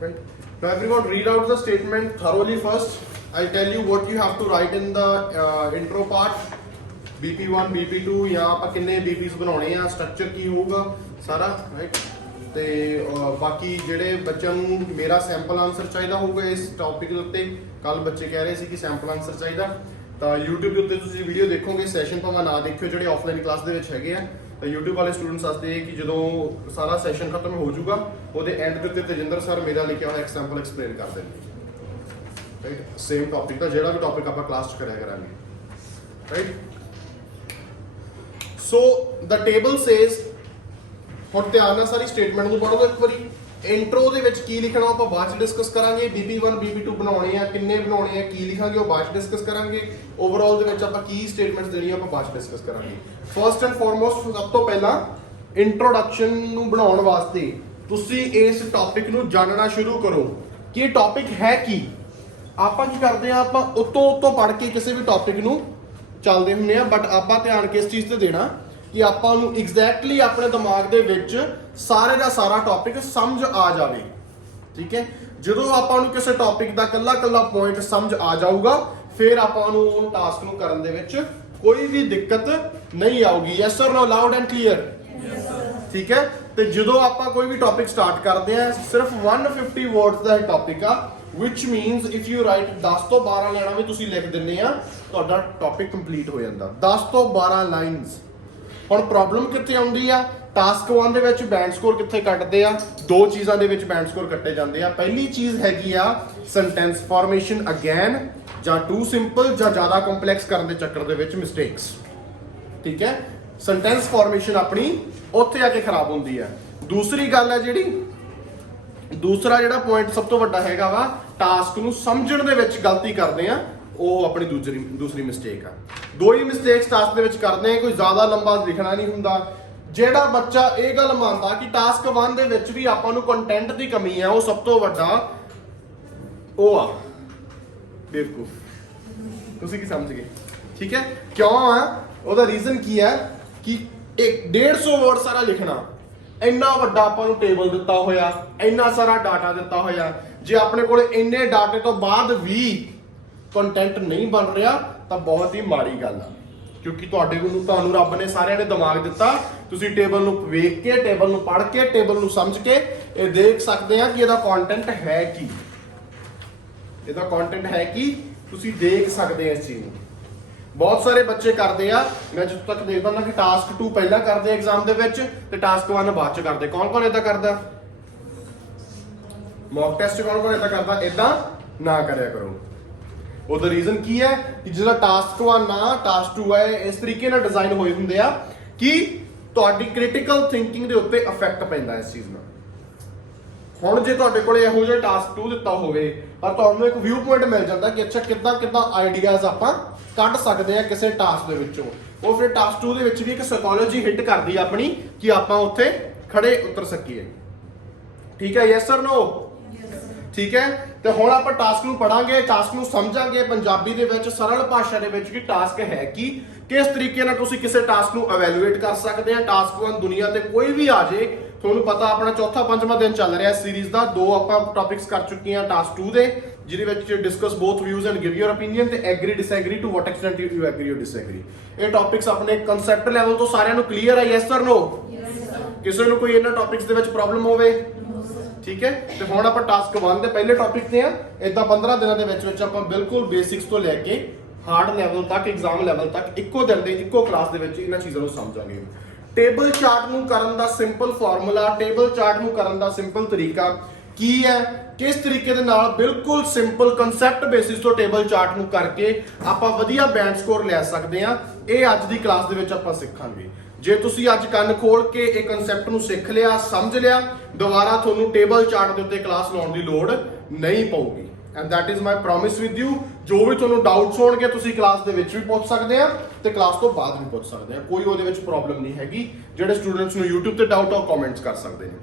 Right. Now everyone read out the statement thoroughly first. I'll tell you what you have to write in the intro part. BP1, BP2 ਜਾਂ ਆਪਾਂ ਕਿੰਨੇ BPs ਬਣਾਉਣੇ ਆ, structure ਕੀ ਹੋਊਗਾ ਸਾਰਾ, right. ਤੇ ਬਾਕੀ ਜਿਹੜੇ ਬੱਚਿਆਂ ਨੂੰ ਮੇਰਾ ਸੈਂਪਲ ਆਨਸਰ ਚਾਹੀਦਾ ਹੋਊਗਾ ਇਸ ਟੌਪਿਕ ਦੇ ਉੱਤੇ, ਕੱਲ ਬੱਚੇ ਕਹਿ ਰਹੇ ਸੀ ਕਿ ਸੈਂਪਲ ਆਨਸਰ ਚਾਹੀਦਾ, ਤਾਂ YouTube ਦੇ ਉੱਤੇ ਤੁਸੀਂ ਵੀਡੀਓ ਦੇਖੋਗੇ, ਸੈਸ਼ਨ ਭਾਵੇਂ ਨਾ ਦੇਖਿਓ ਜਿਹੜੇ ਆਫਲਾਈਨ ਕਲਾਸ ਦੇ ਵਿੱਚ ਹੈਗੇ ਆ, ਤਾਂ YouTube ਵਾਲੇ ਸਟੂਡੈਂਟਸ ਵਾਸਤੇ ਕਿ ਜਦੋਂ ਸਾਰਾ ਸੈਸ਼ਨ ਖਤਮ ਹੋ ਜਾਊਗਾ ਉਹਦੇ ਐਂਡ ਦੇ ਉੱਤੇ ਤੇਜਿੰਦਰ ਸਰ ਮੇਰਾ ਲਿਖਿਆ ਹੋਇਆ ਐਗਜ਼ਾਮਪਲ ਐਕਸਪਲੇਨ ਕਰ ਦੇਣਗੇ, ਰਾਈਟ। ਸੇਮ ਟੌਪਿਕ ਦਾ ਜਿਹੜਾ ਵੀ ਟੌਪਿਕ ਆਪਾਂ ਕਲਾਸ 'ਚ ਕਰਿਆ ਕਰਾਂਗੇ, ਰਾਈਟ। ਸੋ ਦ ਟੇਬਲ ਸੇਜ਼, ਹੁਣ ਧਿਆਨ ਨਾਲ ਸਾਰੀ ਸਟੇਟਮੈਂਟ ਨੂੰ ਪੜ੍ਹੋ ਇੱਕ ਵਾਰੀ। ਇੰਟਰੋ ਦੇ ਵਿੱਚ ਕੀ ਲਿਖਣਾ ਆਪਾਂ ਬਾਅਦ ਚ ਡਿਸਕਸ ਕਰਾਂਗੇ, BP1 BP2 ਬਣਾਉਣੇ ਆ, ਕਿੰਨੇ ਬਣਾਉਣੇ ਆ, ਕੀ ਲਿਖਾਂਗੇ ਉਹ ਬਾਅਦ ਚ ਡਿਸਕਸ ਕਰਾਂਗੇ। ਓਵਰਆਲ ਦੇ ਵਿੱਚ ਆਪਾਂ ਕੀ ਸਟੇਟਮੈਂਟਸ ਦੇਣੀਆਂ ਆਪਾਂ ਬਾਅਦ ਚ ਡਿਸਕਸ ਕਰਾਂਗੇ। ਫਰਸਟ ਐਂਡ ਫੋਰਮੋਸਟ, ਸਭ ਤੋਂ ਪਹਿਲਾਂ ਇੰਟਰੋਡਕਸ਼ਨ ਨੂੰ ਬਣਾਉਣ ਵਾਸਤੇ ਤੁਸੀਂ ਇਸ ਟੌਪਿਕ ਨੂੰ ਜਾਣਨਾ ਸ਼ੁਰੂ ਕਰੋ ਕਿ ਇਹ ਟੌਪਿਕ ਹੈ ਕੀ। ਆਪਾਂ ਕੀ ਕਰਦੇ ਆ, ਆਪਾਂ ਉੱਤੋਂ ਪੜ੍ਹ ਕੇ ਕਿਸੇ ਵੀ ਟੌਪਿਕ ਨੂੰ ਚੱਲਦੇ ਹੁੰਦੇ ਆ, ਬਟ ਆਪਾਂ ਧਿਆਨ ਕਿਸ ਚੀਜ਼ ਤੇ ਦੇਣਾ ਕਿ ਆਪਾਂ ਨੂੰ ਐਗਜ਼ੈਕਟਲੀ ਆਪਣੇ ਦਿਮਾਗ ਦੇ ਵਿੱਚ ਸਾਰੇ ਦਾ ਸਾਰਾ ਟੌਪਿਕ ਸਮਝ ਆ ਜਾਵੇ, ਠੀਕ ਹੈ। ਜਦੋਂ ਆਪਾਂ ਨੂੰ ਕਿਸੇ ਟੌਪਿਕ ਦਾ ਕੱਲਾ ਪੁਆਇੰਟ ਸਮਝ ਆ ਜਾਊਗਾ, ਫਿਰ ਆਪਾਂ ਨੂੰ ਉਹ ਟਾਸਕ ਨੂੰ ਕਰਨ ਦੇ ਵਿੱਚ ਕੋਈ ਵੀ ਦਿੱਕਤ ਨਹੀਂ ਆਊਗੀ। ਯੈਸ ਔਰ ਨੋ, ਲਾਊਡ ਐਂਡ ਕਲੀਅਰ, ਠੀਕ ਹੈ। ਤੇ ਜਦੋਂ ਆਪਾਂ ਕੋਈ ਵੀ ਟੌਪਿਕ ਸਟਾਰਟ ਕਰਦੇ ਆ, ਸਿਰਫ 150 ਵਰਡਸ ਦਾ ਇਹ ਟੌਪਿਕ ਆ, which means if you write 10 ਤੋਂ 12 ਲਾਈਨਾਂ ਵੀ ਤੁਸੀਂ ਲਿਖ ਦਿੰਦੇ ਆ, ਤੁਹਾਡਾ ਟੌਪਿਕ ਕੰਪਲੀਟ ਹੋ ਜਾਂਦਾ। 10 ਤੋਂ 12 ਲਾਈਨਸ। ਹੁਣ ਪ੍ਰੋਬਲਮ ਕਿੱਥੇ ਆਉਂਦੀ ਆ, ਟਾਸਕ 1 ਦੇ ਵਿੱਚ ਬੈਂਡ ਸਕੋਰ ਕਿੱਥੇ ਕੱਟਦੇ ਆ, ਦੋ ਚੀਜ਼ਾਂ ਦੇ ਵਿੱਚ ਬੈਂਡ ਸਕੋਰ ਕੱਟੇ ਜਾਂਦੇ ਆ। ਪਹਿਲੀ ਚੀਜ਼ ਹੈਗੀ ਆ ਸੈਂਟੈਂਸ ਫਾਰਮੇਸ਼ਨ ਅਗੇਨ, ਜਾਂ ਟੂ ਸਿੰਪਲ ਜਾਂ ਜ਼ਿਆਦਾ ਕੰਪਲੈਕਸ ਕਰਨ ਦੇ ਚੱਕਰ ਦੇ ਵਿੱਚ ਮਿਸਟੇਕਸ, ਠੀਕ ਹੈ। ਸੈਂਟੈਂਸ ਫਾਰਮੇਸ਼ਨ ਆਪਣੀ ਉੱਥੇ ਆ ਕੇ ਖਰਾਬ ਹੁੰਦੀ ਆ। ਦੂਸਰੀ ਗੱਲ ਹੈ ਜਿਹੜੀ, ਦੂਸਰਾ ਜਿਹੜਾ ਪੁਆਇੰਟ ਸਭ ਤੋਂ ਵੱਡਾ ਹੈਗਾ ਵਾ, ਟਾਸਕ ਨੂੰ ਸਮਝਣ ਦੇ ਵਿੱਚ ਗਲਤੀ ਕਰਦੇ ਆ, ਉਹ ਆਪਣੀ ਦੂਸਰੀ ਮਿਸਟੇਕ ਆ। ਦੋ ਹੀ ਮਿਸਟੇਕਸ ਟਾਸਕ ਦੇ ਵਿੱਚ ਕਰਦੇ ਆ, ਕੋਈ ਜ਼ਿਆਦਾ ਲੰਬਾ ਲਿਖਣਾ ਨਹੀਂ ਹੁੰਦਾ। ਜਿਹੜਾ ਬੱਚਾ ਇਹ ਗੱਲ ਮੰਨਦਾ ਕਿ ਟਾਸਕ 1 ਦੇ ਵਿੱਚ ਵੀ ਆਪਾਂ ਨੂੰ ਕੰਟੈਂਟ ਦੀ ਕਮੀ ਹੈ, ਉਹ ਸਭ ਤੋਂ ਵੱਡਾ ਉਹ ਆ ਬੇਵਕੂਫ। ਤੁਸੀਂ ਕੀ ਸਮਝ ਗਏ, ਠੀਕ ਹੈ। ਕਿਉਂ ਆ, ਉਹਦਾ ਰੀਜ਼ਨ ਕੀ ਹੈ ਕਿ 150 ਵਰਡ ਸਾਰਾ ਲਿਖਣਾ, ਇੰਨਾ ਵੱਡਾ ਆਪਾਂ ਨੂੰ ਟੇਬਲ ਦਿੱਤਾ ਹੋਇਆ, ਇੰਨਾ ਸਾਰਾ ਡਾਟਾ ਦਿੱਤਾ ਹੋਇਆ, ਜੇ ਆਪਣੇ ਕੋਲ ਇੰਨੇ ਡਾਟੇ ਤੋਂ ਬਾਅਦ ਵੀ ਕੰਟੈਂਟ ਨਹੀਂ ਬਣ ਰਿਹਾ ਤਾਂ ਬਹੁਤ ਹੀ ਮਾੜੀ ਗੱਲ ਆ। ਕਿਉਂਕਿ ਤੁਹਾਨੂੰ ਰੱਬ ਨੇ ਸਾਰਿਆਂ ਨੇ ਦਿਮਾਗ ਦਿੱਤਾ, ਤੁਸੀਂ ਟੇਬਲ ਨੂੰ ਵੇਖ ਕੇ, ਟੇਬਲ ਨੂੰ ਪੜ੍ਹ ਕੇ, ਟੇਬਲ ਨੂੰ ਸਮਝ ਕੇ ਇਹ ਦੇਖ ਸਕਦੇ ਆ ਕਿ ਇਹਦਾ ਕੰਟੈਂਟ ਹੈ ਕੀ, ਇਹਦਾ ਕੰਟੈਂਟ ਹੈ ਕੀ, ਤੁਸੀਂ ਦੇਖ ਸਕਦੇ ਆ ਇਸ ਚੀਜ਼ ਨੂੰ। ਬਹੁਤ ਸਾਰੇ ਬੱਚੇ ਕਰਦੇ ਆ, ਮੈਂ ਜਦੋਂ ਤੱਕ ਦੇਖਦਾ ਨਾ ਕਿ ਟਾਸਕ 2 ਪਹਿਲਾਂ ਕਰਦੇ ਐਗਜ਼ਾਮ ਦੇ ਵਿੱਚ ਤੇ ਟਾਸਕ 1 ਬਾਅਦ ਚ ਕਰਦੇ। ਕੌਣ ਇਦਾਂ ਕਰਦਾ? ਮੌਕ ਟੈਸਟ ਕੌਣ ਇਦਾਂ ਕਰਦਾ? ਇਦਾਂ ਨਾ ਕਰਿਆ ਕਰੋ। ਉਹਦਾ ਰੀਜ਼ਨ ਕੀ ਹੈ ਕਿ ਜਿਹੜਾ ਟਾਸਕ 1 ਆ, ਟਾਸਕ 2 ਹੈ, ਇਸ ਤਰੀਕੇ ਨਾਲ ਡਿਜ਼ਾਈਨ ਹੋਏ ਹੁੰਦੇ ਆ ਕਿ ਤੁਹਾਡੀ ਕ੍ਰਿਟੀਕਲ ਥਿੰਕਿੰਗ ਦੇ ਉੱਤੇ ਇਫੈਕਟ ਪੈਂਦਾ ਇਸ ਚੀਜ਼ ਨਾਲ। ਹੁਣ ਜੇ ਤੁਹਾਡੇ ਕੋਲੇ ਇਹੋ ਜਿਹਾ ਟਾਸਕ 2 ਦਿੱਤਾ ਹੋਵੇ ਪਰ ਤੁਹਾਨੂੰ ਇੱਕ ਵਿਊ ਪੁਆਇੰਟ ਮਿਲ ਜਾਂਦਾ ਕਿ ਅੱਛਾ ਕਿੱਦਾਂ ਆਈਡੀਆਜ਼ ਆਪਾਂ ਕੱਢ ਸਕਦੇ ਆ ਕਿਸੇ ਟਾਸਕ ਦੇ ਵਿੱਚੋਂ, ਉਹ ਫਿਰ ਟਾਸਕ 2 ਦੇ ਵਿੱਚ ਵੀ ਇੱਕ ਸਾਈਕੋਲੋਜੀ ਹਿੱਟ ਕਰਦੀ ਆ ਆਪਣੀ ਕਿ ਆਪਾਂ ਉੱਥੇ ਖੜੇ ਉਤਰ ਸਕੀਏ, ਠੀਕ ਹੈ। ਯੈਸ ਔਰ ਨੋ, ਠੀਕ ਹੈ। ਤੇ ਹੁਣ ਆਪਾਂ ਟਾਸਕ ਨੂੰ ਪੜਾਂਗੇ, ਟਾਸਕ ਨੂੰ ਸਮਝਾਂਗੇ ਪੰਜਾਬੀ ਦੇ ਵਿੱਚ, ਸਰਲ ਭਾਸ਼ਾ ਦੇ ਵਿੱਚ ਕਿ ਟਾਸਕ ਹੈ ਕੀ, ਕਿਸ ਤਰੀਕੇ ਨਾਲ ਤੁਸੀਂ ਕਿਸੇ ਟਾਸਕ ਨੂੰ ਇਵੈਲੂਏਟ ਕਰ ਸਕਦੇ ਆ। ਟਾਸਕ 1 ਦੁਨੀਆ ਤੇ ਕੋਈ ਵੀ ਆ ਜੇ, ਤੁਹਾਨੂੰ ਪਤਾ ਆਪਣਾ ਚੌਥਾ ਪੰਜਵਾਂ ਦਿਨ ਚੱਲ ਰਿਹਾ ਸੀਰੀਜ਼ ਦਾ, 2 ਆਪਾਂ ਟੌਪਿਕਸ ਕਰ ਚੁੱਕੇ ਆ ਟਾਸਕ 2 ਦੇ, ਜਿਹਦੇ ਵਿੱਚ discuss both views and give your opinion ਤੇ agree disagree, to what extent you agree or disagree. ਇਹ ਟੌਪਿਕਸ ਆਪਣੇ ਕਨਸੈਪਟ ਲੈਵਲ ਤੋਂ ਸਾਰਿਆਂ ਨੂੰ ਕਲੀਅਰ ਹੈ? Yes or no? ਕਿਸੇ ਨੂੰ ਕੋਈ ਇਹਨਾਂ ਟੌਪਿਕਸ ਦੇ ਵਿੱਚ ਪ੍ਰੋਬਲਮ ਹੋਵੇ? ਠੀਕ ਹੈ। ਤੇ ਹੁਣ ਆਪਾਂ ਟਾਸਕ 1 ਦੇ ਪਹਿਲੇ ਟੌਪਿਕ ਤੇ ਆ। ਇਦਾਂ 15 ਦਿਨਾਂ ਦੇ ਵਿੱਚ ਆਪਾਂ ਬਿਲਕੁਲ ਬੇਸਿਕਸ ਤੋਂ ਲੈ ਕੇ ਹਾਰਡ ਲੈਵਲ ਤੱਕ, ਐਗਜ਼ਾਮ ਲੈਵਲ ਤੱਕ ਇੱਕੋ ਦਿਨ ਦੇ ਇੱਕੋ ਕਲਾਸ ਦੇ ਵਿੱਚ ਇਹਨਾਂ ਚੀਜ਼ਾਂ ਨੂੰ ਸਮਝਾਂਗੇ। ਟੇਬਲ ਚਾਰਟ ਨੂੰ ਕਰਨ ਦਾ ਸਿੰਪਲ ਫਾਰਮੂਲਾ, ਟੇਬਲ ਚਾਰਟ ਨੂੰ ਕਰਨ ਦਾ ਸਿੰਪਲ ਤਰੀਕਾ ਕੀ ਹੈ, ਕਿਸ ਤਰੀਕੇ ਦੇ ਨਾਲ ਬਿਲਕੁਲ ਸਿੰਪਲ ਕਨਸੈਪਟ ਬੇਸਿਸ ਤੋਂ ਟੇਬਲ ਚਾਰਟ ਨੂੰ ਕਰਕੇ ਆਪਾਂ ਵਧੀਆ ਬੈਂਡ ਸਕੋਰ ਲੈ ਸਕਦੇ ਆ, ਇਹ ਅੱਜ ਦੀ ਕਲਾਸ ਦੇ ਵਿੱਚ ਆਪਾਂ ਸਿੱਖਾਂਗੇ। ਜੇ ਤੁਸੀਂ ਅੱਜ ਕੰਨ ਖੋਲ ਕੇ ਇਹ ਕਨਸੈਪਟ ਨੂੰ ਸਿੱਖ ਲਿਆ, ਸਮਝ ਲਿਆ, ਦੁਬਾਰਾ ਤੁਹਾਨੂੰ ਟੇਬਲ ਚਾਰਟ ਦੇ ਉੱਤੇ ਕਲਾਸ ਲਾਉਣ ਦੀ ਲੋੜ ਨਹੀਂ ਪਊਗੀ। And that is my promise with you. ਜੋ ਵੀ ਤੁਹਾਨੂੰ ਡਾਊਟਸ ਹੋਣਗੇ ਤੁਸੀਂ ਕਲਾਸ ਦੇ ਵਿੱਚ ਵੀ ਪੁੱਛ ਸਕਦੇ ਆ ਤੇ ਕਲਾਸ ਤੋਂ ਬਾਅਦ ਵੀ ਪੁੱਛ ਸਕਦੇ ਆ, ਕੋਈ ਉਹਦੇ ਵਿੱਚ ਪ੍ਰੋਬਲਮ ਨਹੀਂ ਹੈਗੀ। ਜਿਹੜੇ ਸਟੂਡੈਂਟਸ ਨੂੰ YouTube ਤੇ ਡਾਊਟ ਆ ਉਹ ਕਮੈਂਟਸ ਕਰ ਸਕਦੇ ਨੇ,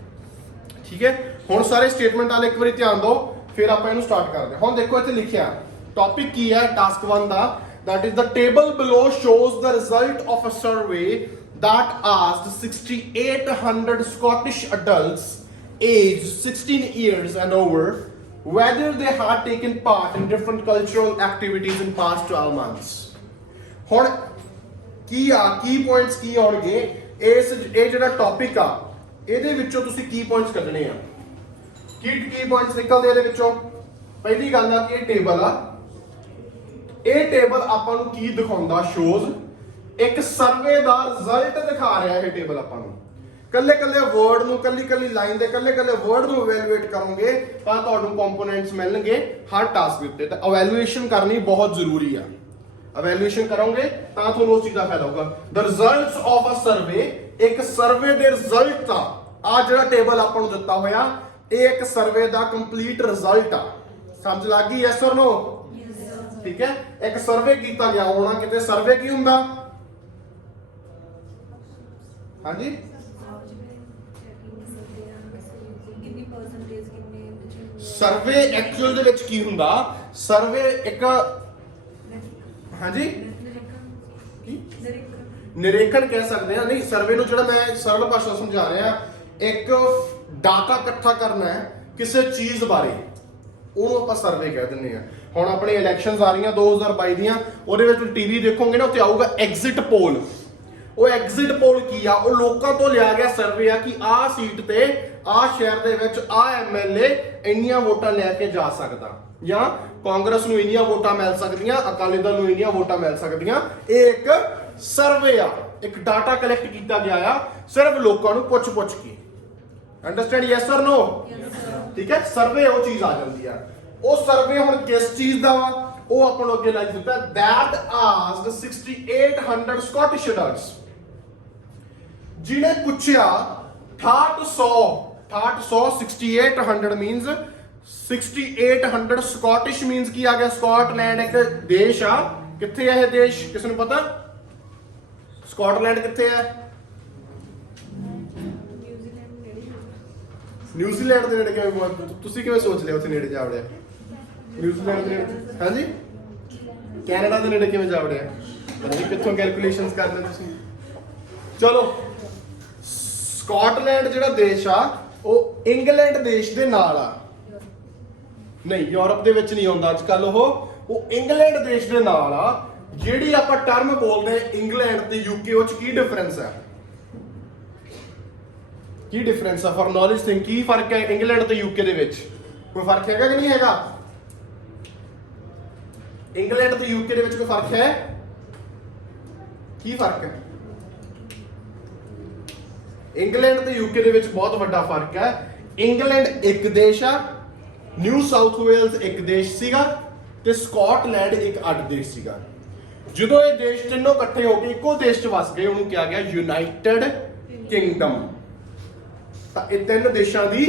ਠੀਕ ਹੈ। ਹੁਣ ਸਾਰੇ ਸਟੇਟਮੈਂਟ ਵਾਲੇ ਇੱਕ ਵਾਰੀ ਧਿਆਨ ਦਿਓ, ਫਿਰ ਆਪਾਂ ਇਹਨੂੰ ਸਟਾਰਟ ਕਰਦੇ ਹਾਂ। ਹੁਣ ਦੇਖੋ ਇੱਥੇ ਲਿਖਿਆ ਟੌਪਿਕ ਕੀ ਹੈ task 1 the, that is the table below shows the result of a survey that asked 6,800 Scottish adults age 16 years and over whether they had taken part in different cultural activities in past 12 months. ਹੁਣ ਕੀ ਆ ਕੀ points ਕੀ ਆਉਣਗੇ ਇਹ ਜਿਹੜਾ topic ਆ ਇਹਦੇ ਵਿੱਚੋਂ ਤੁਸੀਂ ਕੀ points ਕੱਢਣੇ ਆ ਕੀ ਪੁਆਇੰਟਸ ਨਿਕਲਦੇ ਇਹਦੇ ਵਿੱਚੋਂ ਪਹਿਲੀ ਗੱਲ ਆ ਕਿ ਇਹ ਟੇਬਲ ਆ ਇਹ ਟੇਬਲ ਆਪਾਂ ਨੂੰ ਕੀ ਦਿਖਾਉਂਦਾ ਸ਼ੋਜ਼ ਇੱਕ ਸਰਵੇ ਦਾ ਰਿਜ਼ਲਟ ਦਿਖਾ ਰਿਹਾ ਇਹ ਟੇਬਲ ਆਪਾਂ ਨੂੰ ਕੱਲੇ ਵਰਡ ਨੂੰ ਕੱਲੀ ਲਾਈਨ ਦੇ ਕੱਲੇ ਵਰਡ ਨੂੰ ਇਵੈਲੂਏਟ ਕਰੋਗੇ ਤਾਂ ਤੁਹਾਨੂੰ ਕੰਪੋਨੈਂਟਸ ਮਿਲਣਗੇ ਹਰ ਟਾਸਕ ਦੇ ਉੱਤੇ ਤਾਂ ਇਵੈਲੂਏਸ਼ਨ ਕਰਨੀ ਬਹੁਤ ਜ਼ਰੂਰੀ ਆ ਇਵੈਲੂਏਸ਼ਨ ਕਰੋਗੇ ਤਾਂ ਤੁਹਾਨੂੰ ਉਸ ਚੀਜ਼ ਦਾ ਫਾਇਦਾ ਹੋਊਗਾ the results of a survey ਇੱਕ ਸਰਵੇ ਦੇ ਰਿਜ਼ਲਟ ਆ ਜਿਹੜਾ ਟੇਬਲ ਆਪਾਂ ਨੂੰ ਦਿੱਤਾ ਹੋਇਆ ਇਹ ਇੱਕ ਸਰਵੇ ਦਾ ਕੰਪਲੀਟ ਰਿਜ਼ਲਟ ਆ ਸਮਝ ਲੱਗ ਗਈ ਯੈਸ অর ਨੋ ਠੀਕ ਹੈ ਇੱਕ ਸਰਵੇ ਕੀਤਾ ਗਿਆ ਹੋਣਾ ਕਿਤੇ ਸਰਵੇ ਕੀ ਹੁੰਦਾ ਹਾਂਜੀ ਸਰਵੇ ਐਕਚੁਅਲ ਦੇ ਵਿੱਚ ਕੀ ਹੁੰਦਾ ਸਰਵੇ ਇੱਕ ਹਾਂਜੀ ਕੀ ਨਿਰੀਖਣ ਕਹਿ ਸਕਦੇ ਆ ਨਹੀਂ ਸਰਵੇ ਨੂੰ ਜਿਹੜਾ ਮੈਂ ਸਰਲ ਭਾਸ਼ਾ ਸਮਝਾ ਰਿਹਾ ਇੱਕ ਡਾਟਾ ਇਕੱਠਾ ਕਰਨਾ ਹੈ ਕਿਸੇ ਚੀਜ਼ ਬਾਰੇ ਉਹਨੂੰ ਆਪਾਂ ਸਰਵੇ ਕਹਿ ਦਿੰਦੇ ਆ ਹੁਣ ਆਪਣੇ ਇਲੈਕਸ਼ਨਸ ਆ ਰਹੀਆਂ 2022 ਦੀਆਂ ਉਹਦੇ ਵਿੱਚ ਟੀਵੀ ਦੇਖੋਗੇ ਨਾ ਉੱਥੇ ਆਊਗਾ ਐਗਜ਼ਿਟ ਪੋਲ ਉਹ ਐਗਜ਼ਿਟ ਪੋਲ ਕੀ ਆ ਉਹ ਲੋਕਾਂ ਤੋਂ ਲਿਆ ਗਿਆ ਸਰਵੇ ਆ ਕਿ ਆਹ ਸੀਟ ਤੇ ਆਹ ਸ਼ਹਿਰ ਦੇ ਵਿੱਚ ਆਹ ਐਮਐਲਏ ਇੰਨੀਆਂ ਵੋਟਾਂ ਲੈ ਕੇ ਜਾ ਸਕਦਾ ਜਾਂ ਕਾਂਗਰਸ ਨੂੰ ਇੰਨੀਆਂ ਵੋਟਾਂ ਮਿਲ ਸਕਦੀਆਂ ਅਕਾਲੀ ਦਲ ਨੂੰ ਇੰਨੀਆਂ ਵੋਟਾਂ ਮਿਲ ਸਕਦੀਆਂ ਇਹ ਇੱਕ ਸਰਵੇ ਆ ਇੱਕ ਡਾਟਾ ਕਲੈਕਟ ਕੀਤਾ ਗਿਆ ਆ ਸਿਰਫ ਲੋਕਾਂ ਨੂੰ ਪੁੱਛ ਕੇ ਅੰਡਰਸਟੈਂਡ ਯੈਸ অর ਨੋ ਠੀਕ ਹੈ ਸਰਵੇ ਉਹ ਚੀਜ਼ ਆ ਜਾਂਦੀ ਆ ਉਹ ਸਰਵੇ ਹੁਣ ਕਿਸ ਚੀਜ਼ ਦਾ ਵਾ ਉਹ ਆਪਾਂ ਨੂੰ ਅੱਗੇ ਲਿਖ ਦਿੱਤਾ that asked 6800 Scottish adults ਜਿਹਨੇ ਪੁੱਛਿਆ 6800 means 6800 Scottish means ਕੀ ਆ ਗਿਆ ਸਕਾਟਲੈਂਡ ਇੱਕ ਦੇਸ਼ ਆ ਕਿੱਥੇ ਆ ਇਹ ਦੇਸ਼ ਕਿਸ ਨੂੰ ਪਤਾ ਸਕਾਟਲੈਂਡ ਕਿੱਥੇ ਹੈ ਨਿਊਜ਼ੀਲੈਂਡ ਦੇ ਨੇੜੇ ਕਿਵੇਂ ਤੁਸੀਂ ਕਿਵੇਂ ਸੋਚ ਲਿਆ ਉੱਥੇ ਨੇੜੇ ਜਾ ਵੜਿਆ ਨਿਊਜ਼ੀਲੈਂਡ ਦੇ ਨੇੜੇ ਹਾਂਜੀ ਕੈਨੇਡਾ ਦੇ ਨੇੜੇ ਕਿਵੇਂ ਜਾ ਵੜਿਆ ਪਤਾ ਨਹੀਂ ਕਿੱਥੋਂ ਕੈਲਕੂਲੇਸ਼ਨਸ ਕਰਦੇ ਤੁਸੀਂ ਚਲੋ ਸਕਾਟਲੈਂਡ ਜਿਹੜਾ ਦੇਸ਼ ਆ ਉਹ ਇੰਗਲੈਂਡ ਦੇਸ਼ ਦੇ ਨਾਲ ਆ ਨਹੀਂ ਯੂਰਪ ਦੇ ਵਿੱਚ ਨਹੀਂ ਆਉਂਦਾ ਅੱਜ ਕੱਲ ਉਹ ਇੰਗਲੈਂਡ ਦੇਸ਼ ਦੇ ਨਾਲ ਆ ਜਿਹੜੀ ਆਪਾਂ ਟਰਮ ਬੋਲਦੇ ਇੰਗਲੈਂਡ ਤੇ ਯੂਕੇ ਉਹ ਚ ਕੀ ਡਿਫਰੈਂਸ ਹੈ ਕੀ ਡਿਫਰੈਂਸ ਆ ਫॉर ਨੌਲੇਜ ਥਿੰਕ ਕੀ ਫਰਕ ਹੈ ਇੰਗਲੈਂਡ ਤੇ ਯੂਕੇ ਦੇ ਵਿੱਚ ਕੋਈ ਫਰਕ ਹੈਗਾ ਕਿ ਨਹੀਂ ਹੈਗਾ ਇੰਗਲੈਂਡ ਤੇ ਯੂਕੇ ਦੇ ਵਿੱਚ ਕੋਈ ਫਰਕ ਹੈ ਕੀ ਫਰਕ ਹੈ ਇੰਗਲੈਂਡ ਤੇ ਯੂਕੇ ਦੇ ਵਿੱਚ ਬਹੁਤ ਵੱਡਾ ਫਰਕ ਹੈ ਇੰਗਲੈਂਡ ਇੱਕ ਦੇਸ਼ ਆ ਨਿਊ ਸਾਊਥ ਵੇਲਸ ਇੱਕ ਦੇਸ਼ ਸੀਗਾ ਤੇ ਸਕਾਟਲੈਂਡ ਇੱਕ ਅੱਡ ਦੇਸ਼ ਸੀਗਾ ਜਦੋਂ ਇਹ ਦੇਸ਼ ਤਿੰਨੋਂ ਇਕੱਠੇ ਹੋ ਕੇ ਇੱਕੋ ਦੇਸ਼ 'ਚ ਵਸ ਗਏ ਉਹਨੂੰ ਕਿਹਾ ਗਿਆ ਯੂਨਾਈਟਿਡ ਕਿੰਗਡਮ ਤਾਂ ਇਹ ਤਿੰਨ ਦੇਸ਼ਾਂ ਦੀ